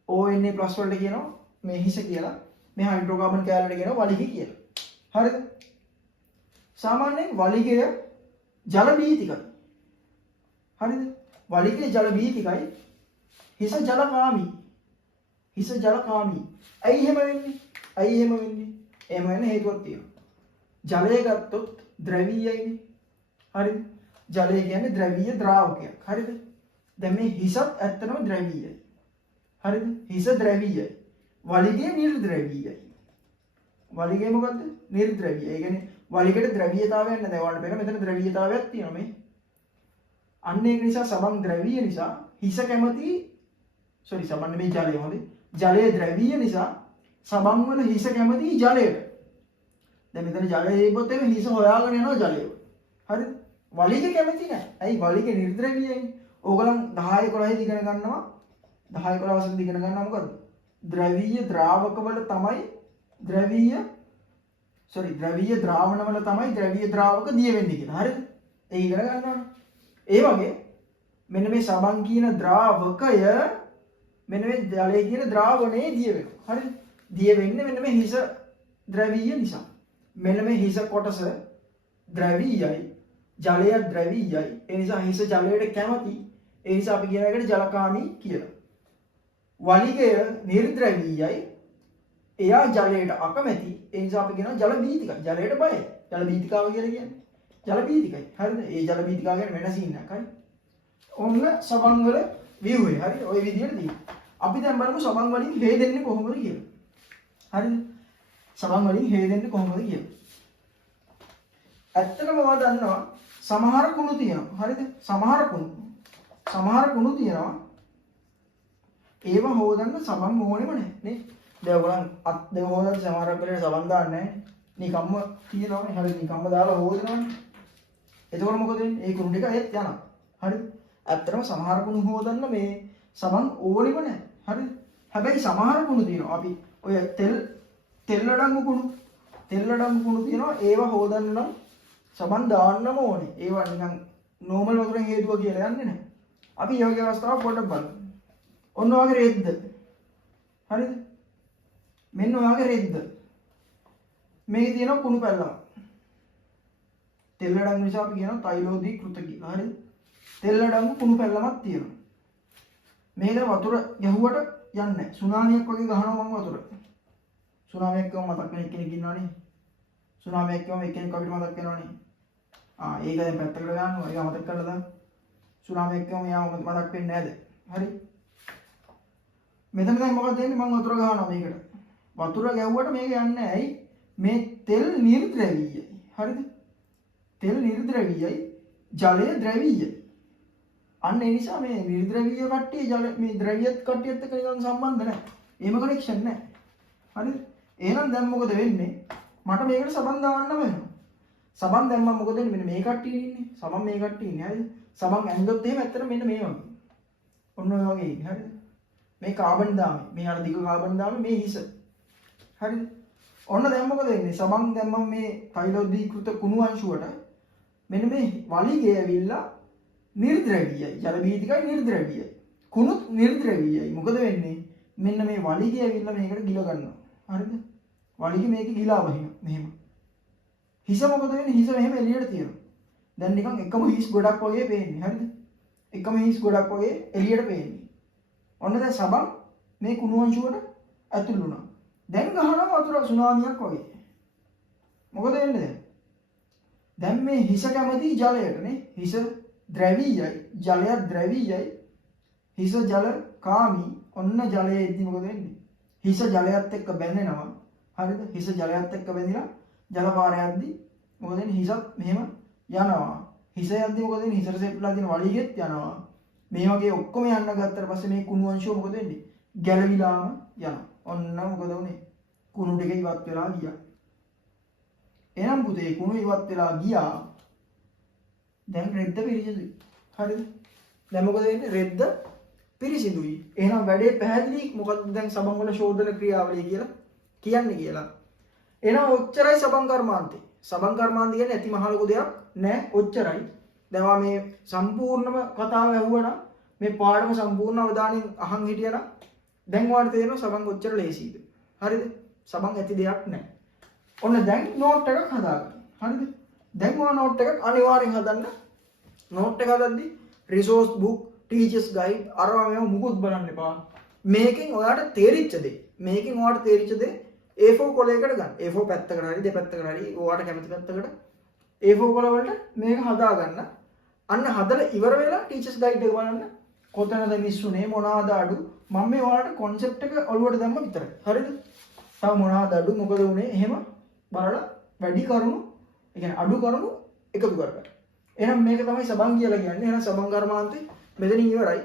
O Na+ වලට කියනවා මේ හිස කියලා. මේ හයිඩ්‍රෝකාබන් කැලලට කියනවා වලිගය කියලා. හරිද? සාමාන්‍යයෙන් වලිගය ජල බීතිකයි. හරිද? වලිගයේ ජල බීතිකයි හිස ජලකාමී හිස ජලකාමී ඇයි එහෙම වෙන්නේ එහෙම වෙන්න හේතුවක් තියෙනවා ජලය ගත්තොත් ද්‍රවීයයිනේ හරිද ජලය කියන්නේ ද්‍රවීය ද්‍රාවකයක් හරිද දැන් මේ හිසත් ඇත්තටම ද්‍රවීයයි හරිද හිස ද්‍රවීයයි වලිගය නිර්ද්‍රවීයයි වලිගය මොකද්ද නිර්ද්‍රවීය ඒ කියන්නේ වලිගයට ද්‍රවීයතාවයක් නැහැ ඔයාලට පේන මෙතන ද්‍රවීයතාවයක් තියෙනවා මේ අන්න ඒක නිසා සබන් ද්‍රවීය නිසා හිස කැමති සබන් නෙමෙයි ජලය හොඳේ ජලය ද්‍රවීය නිසා සබන් වල හිස කැමති ජලයට දැන් මෙතන ජලය තිබ්බොත් එimhe හිස හොයාගෙන යනවා ජලය හරිද වලිග කැමති නැහැ ඇයි වලිග නිර්ද්‍රවීයයි ඕගලන් 10 11 ඉගෙන ගන්නවා 10 11 වසරේ ඉගෙන ගන්නවා මොකද්ද ද්‍රවීය ද්‍රාවක වල තමයි ද්‍රවීය ද්‍රාවණ වල තමයි ද්‍රවීය ද්‍රාවක දිය වෙන්නේ කියලා හරිද ඒ ඉගෙන ගන්නවා ඒ වගේ මෙන්න මේ සබන් කියන ද්‍රාවකය මෙන්න මේ ජලයේ කියන ද්‍රාවණයේ දිය වෙනවා. හරිද? දිය වෙන්නේ මෙන්න මේ හිස ද්‍රවීය නිසා. මෙන්න මේ හිස කොටස ද්‍රවීයයි. ජලය ද්‍රවීයයි. ඒ නිසා හිස ජලයට කැමති. ඒ නිසා අපි කියන එකට ජලකාමී කියලා. වලිගය නිර්ද්‍රවීයයි. එයා ජලයට අකමැති. ඒ නිසා අපි කියනවා ජල බීතිකයි. ජලයට බයයි. ජල බීතිකාව කියලා කියන්නේ. ජල බීතිකයි. හරිද? ඒ ජල බීතිකාව කියන්නේ වෙන සීන් එකක්. හරි. ඔන්න සබන් වල view එක. හරි. ওই විදිහට තියෙනවා. අපි දැන් බලමු සබන් වලින් හේදෙන්නේ කොහොමද කියලා. හරිද? සබන් වලින් හේදෙන්නේ කොහොමද කියලා. ඇත්තටම ඔයා දන්නවා සමහර කුණු තියෙනවා. හරිද? සමහර කුණු තියෙනවා. ඒව හොදන්න සබන් ඕනෙම නැහැ නේ. දැන් ඔයගොල්ලන් අත් දෙක හොදන්න සමහර වෙලාවට සබන් දාන්නේ නැහැ. නිකම්ම තියෙනවානේ. හරිද? නිකම්ම දාලා හොදනවානේ. එතකොට මොකද වෙන්නේ? ඒ කුණු ටික ඒත් යනවා. හරිද? ඇත්තටම සමහර කුණු හොදන්න මේ සබන් ඕනෙම නැහැ. හරිද? හැබැයි සමහර කුණු තියෙනවා. අපි ඔය තෙල් අඩංගු කුණු තියෙනවා. ඒව හොදන්න නම් සබන් දාන්නම ඕනේ. ඒවා නිකන් නෝමල් වතුරෙන් හේතුව කියලා යන්නේ නැහැ. අපි මේ වගේ අවස්ථාවක් පොඩ්ඩක් බලමු. ඔන්න ඔයගේ රෙද්ද. හරිද? මෙන්න ඔයගේ රෙද්ද. මේකේ තියෙනවා කුණු පැල්ලම. තෙල් අඩංගු නිසා අපි කියනවා තෛලෝදී කෘත කියලා. හරිද? තෙල් අඩංගු කුණු පැල්ලමක් තියෙනවා. මේක වතුර ගැහුවට යන්නේ නැහැ. සුනාමියක් වගේ ගහනවා මම වතුර. සුනාමියක් කියවම මතක් වෙන කෙනෙක් ඉන්නවනේ. සුනාමියක් කියවම එක්කෙනෙක් අපිට මතක් වෙනවනේ. ඒක දැන් පැත්තකට ගන්නවා. ඒක මතක් කරලා දාන්න. සුනාමියක් කියවම යාම මතක් වෙන්නේ නැද්ද? හරි. මෙතන දැන් මොකද වෙන්නේ? මම වතුර ගහනවා මේකට. වතුර ගැව්වට මේක යන්නේ නැහැ. ඇයි? මේ තෙල් නිර්ද්‍රවීයයි. හරිද? තෙල් නිර්ද්‍රවීයයි, ජලය ද්‍රවීයයි. අන්න ඒ නිසා මේ නිර්ද්‍රවීය කට්ටිය ජල මේ ද්‍රව්‍යත් කට්ටියත් එක්ක නිකන් සම්බන්ධ නැහැ. එහෙම කනෙක්ෂන් නැහැ. හරිද? එහෙනම් දැන් මොකද වෙන්නේ? මට මේකට සබන් දාන්න වෙනවා. සබන් දැම්මම මොකද වෙන්නේ? මෙන්න මේ කට්ටිය ඉන්නේ. සබන් මේ කට්ටිය ඉන්නේ. හරිද? සබන් ඇඳොත් එහෙම ඇත්තට මෙන්න මේ වගේ. ඔන්න ඔය වගේ ඉන්නේ. හරිද? මේ කාබන් දාමේ. මේ අර දිග කාබන් දාමේ මේ හිස. හරිද? ඔන්න දැන් මොකද වෙන්නේ? සබන් දැම්මම මේ තෛලෝදීකృత කුණු අංශුවට මෙන්න මේ වලිගය ඇවිල්ලා නිර්ද්‍රවීයයි. ජල බීතිකයි නිර්ද්‍රවීයයි. කුණුත් නිර්ද්‍රවීයයි. මොකද වෙන්නේ? මෙන්න මේ වලිගය ඇවිල්ලා මේකට ගිල ගන්නවා. හරිද? වලිගය මේක ගිලා වහිනවා. මෙහෙම. හිස මොකද වෙන්නේ? හිස මෙහෙම එළියට තියෙනවා. දැන් නිකන් එකම හිස් ගොඩක් වගේ පේන්නේ. හරිද? එකම හිස් ගොඩක් වගේ එළියට පේන්නේ. ඔන්න දැන් සබන් මේ කුණු අංශුවට ඇතුල් වුණා. දැන් ගහනවා වතුර සුනාමියක් වගේ. මොකද වෙන්නේ දැන්? දැන් මේ හිස කැමති ජලයටනේ. හිස ද්‍රවීයයි, ජලය ද්‍රවීයයි. හිස ජල කාමී. ඔන්න ජලයේ ඉදි මොකද වෙන්නේ? හිස ජලයත් එක්ක බැඳෙනවා. හරිද? හිස ජලයත් එක්ක බැඳිලා ජල පාරය යද්දි මොකද වෙන්නේ? හිසත් මෙහෙම යනවා. හිස යද්දි මොකද වෙන්නේ? හිසට සෙට්ලා තියෙන වලිගෙත් යනවා. මේ වගේ ඔක්කොම යන්න ගත්තට පස්සේ මේ කුණු අංශුව මොකද වෙන්නේ? ගැලවිලාම යනවා. ඔන්න මොකද උනේ? කුණු ටික ඉවත් වෙලා ගියා. එහෙනම් පුතේ කුණු ඉවත් වෙලා ගියා. දැන් රෙද්ද පිරිසිදුයි. හරිද? දැන් මොකද වෙන්නේ? රෙද්ද පිරිසිදුයි. එහෙනම් වැඩේ පැහැදිලි. මොකද දැන් සබන් වල ශෝධන ක්‍රියාවලිය කියලා කියන්නේ කියලා. එහෙනම් ඔච්චරයි සබන් කර්මාන්තේ. සබන් කර්මාන්තය කියන්නේ ඇති මහ ලොකු දෙයක් නෑ. ඔච්චරයි. දැන් මේ සම්පූර්ණම කතාව ඇහුවනම් මේ පාඩම සම්පූර්ණ අවධානයෙන් අහන් හිටියනම් දැන් ඔයාලට තේරෙනවා සබන් කොච්චර ලේසියිද. හරිද? සබන් ඇති දෙයක් නෑ. ඔන්න දැන් නෝට් එකක් හදාගන්න. හරිද? දැන් ඔයා නෝට් එකක් අනිවාර්යෙන් හදන්න. නෝට් එක හදද්දි රිසෝස් බුක්, ටීචර්ස් ගයිඩ් අරවා මේව මුකුත් බලන්න එපා. මේකෙන් ඔයාට තේරිච්ච දේ. A4 කොලයකට ගන්න. A4 පැත්තකට හරි දෙපැත්තකට හරි ඔයාට කැමති පැත්තකට A4 කොල වලට මේක හදා ගන්න. අන්න හදලා ඉවර වෙලා ටීචර්ස් ගයිඩ් එක බලන්න. කොතනද මිස්ුනේ මොනවාද අඩු? මම මේ ඔයාලට concept එක ඔළුවට දැම්ම විතරයි. හරිද? තව මොනවාද අඩු? මොකද උනේ? එහෙම බලලා වැඩි කරුණු, ඒ කියන්නේ අඩු කරුණු එකතු කරගන්න. එහෙනම් මේක තමයි සබන් කියලා කියන්නේ. එහෙනම් සබන් කර්මාන්තේ මෙතනින් ඉවරයි.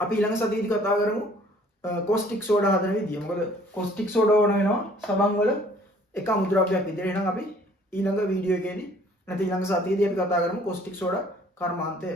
අපි ඊළඟ සතියේදී කතා කරමු කොස්ටික් සෝඩා හදන විදිය. මොකද කොස්ටික් සෝඩා ඕන වෙනවා සබන් වල එක අමුද්‍රව්‍යයක් විදිහට. එහෙනම් අපි ඊළඟ වීඩියෝ එකේදී නැත්නම් ඊළඟ සතියේදී අපි කතා කරමු කොස්ටික් සෝඩා කර්මාන්තය.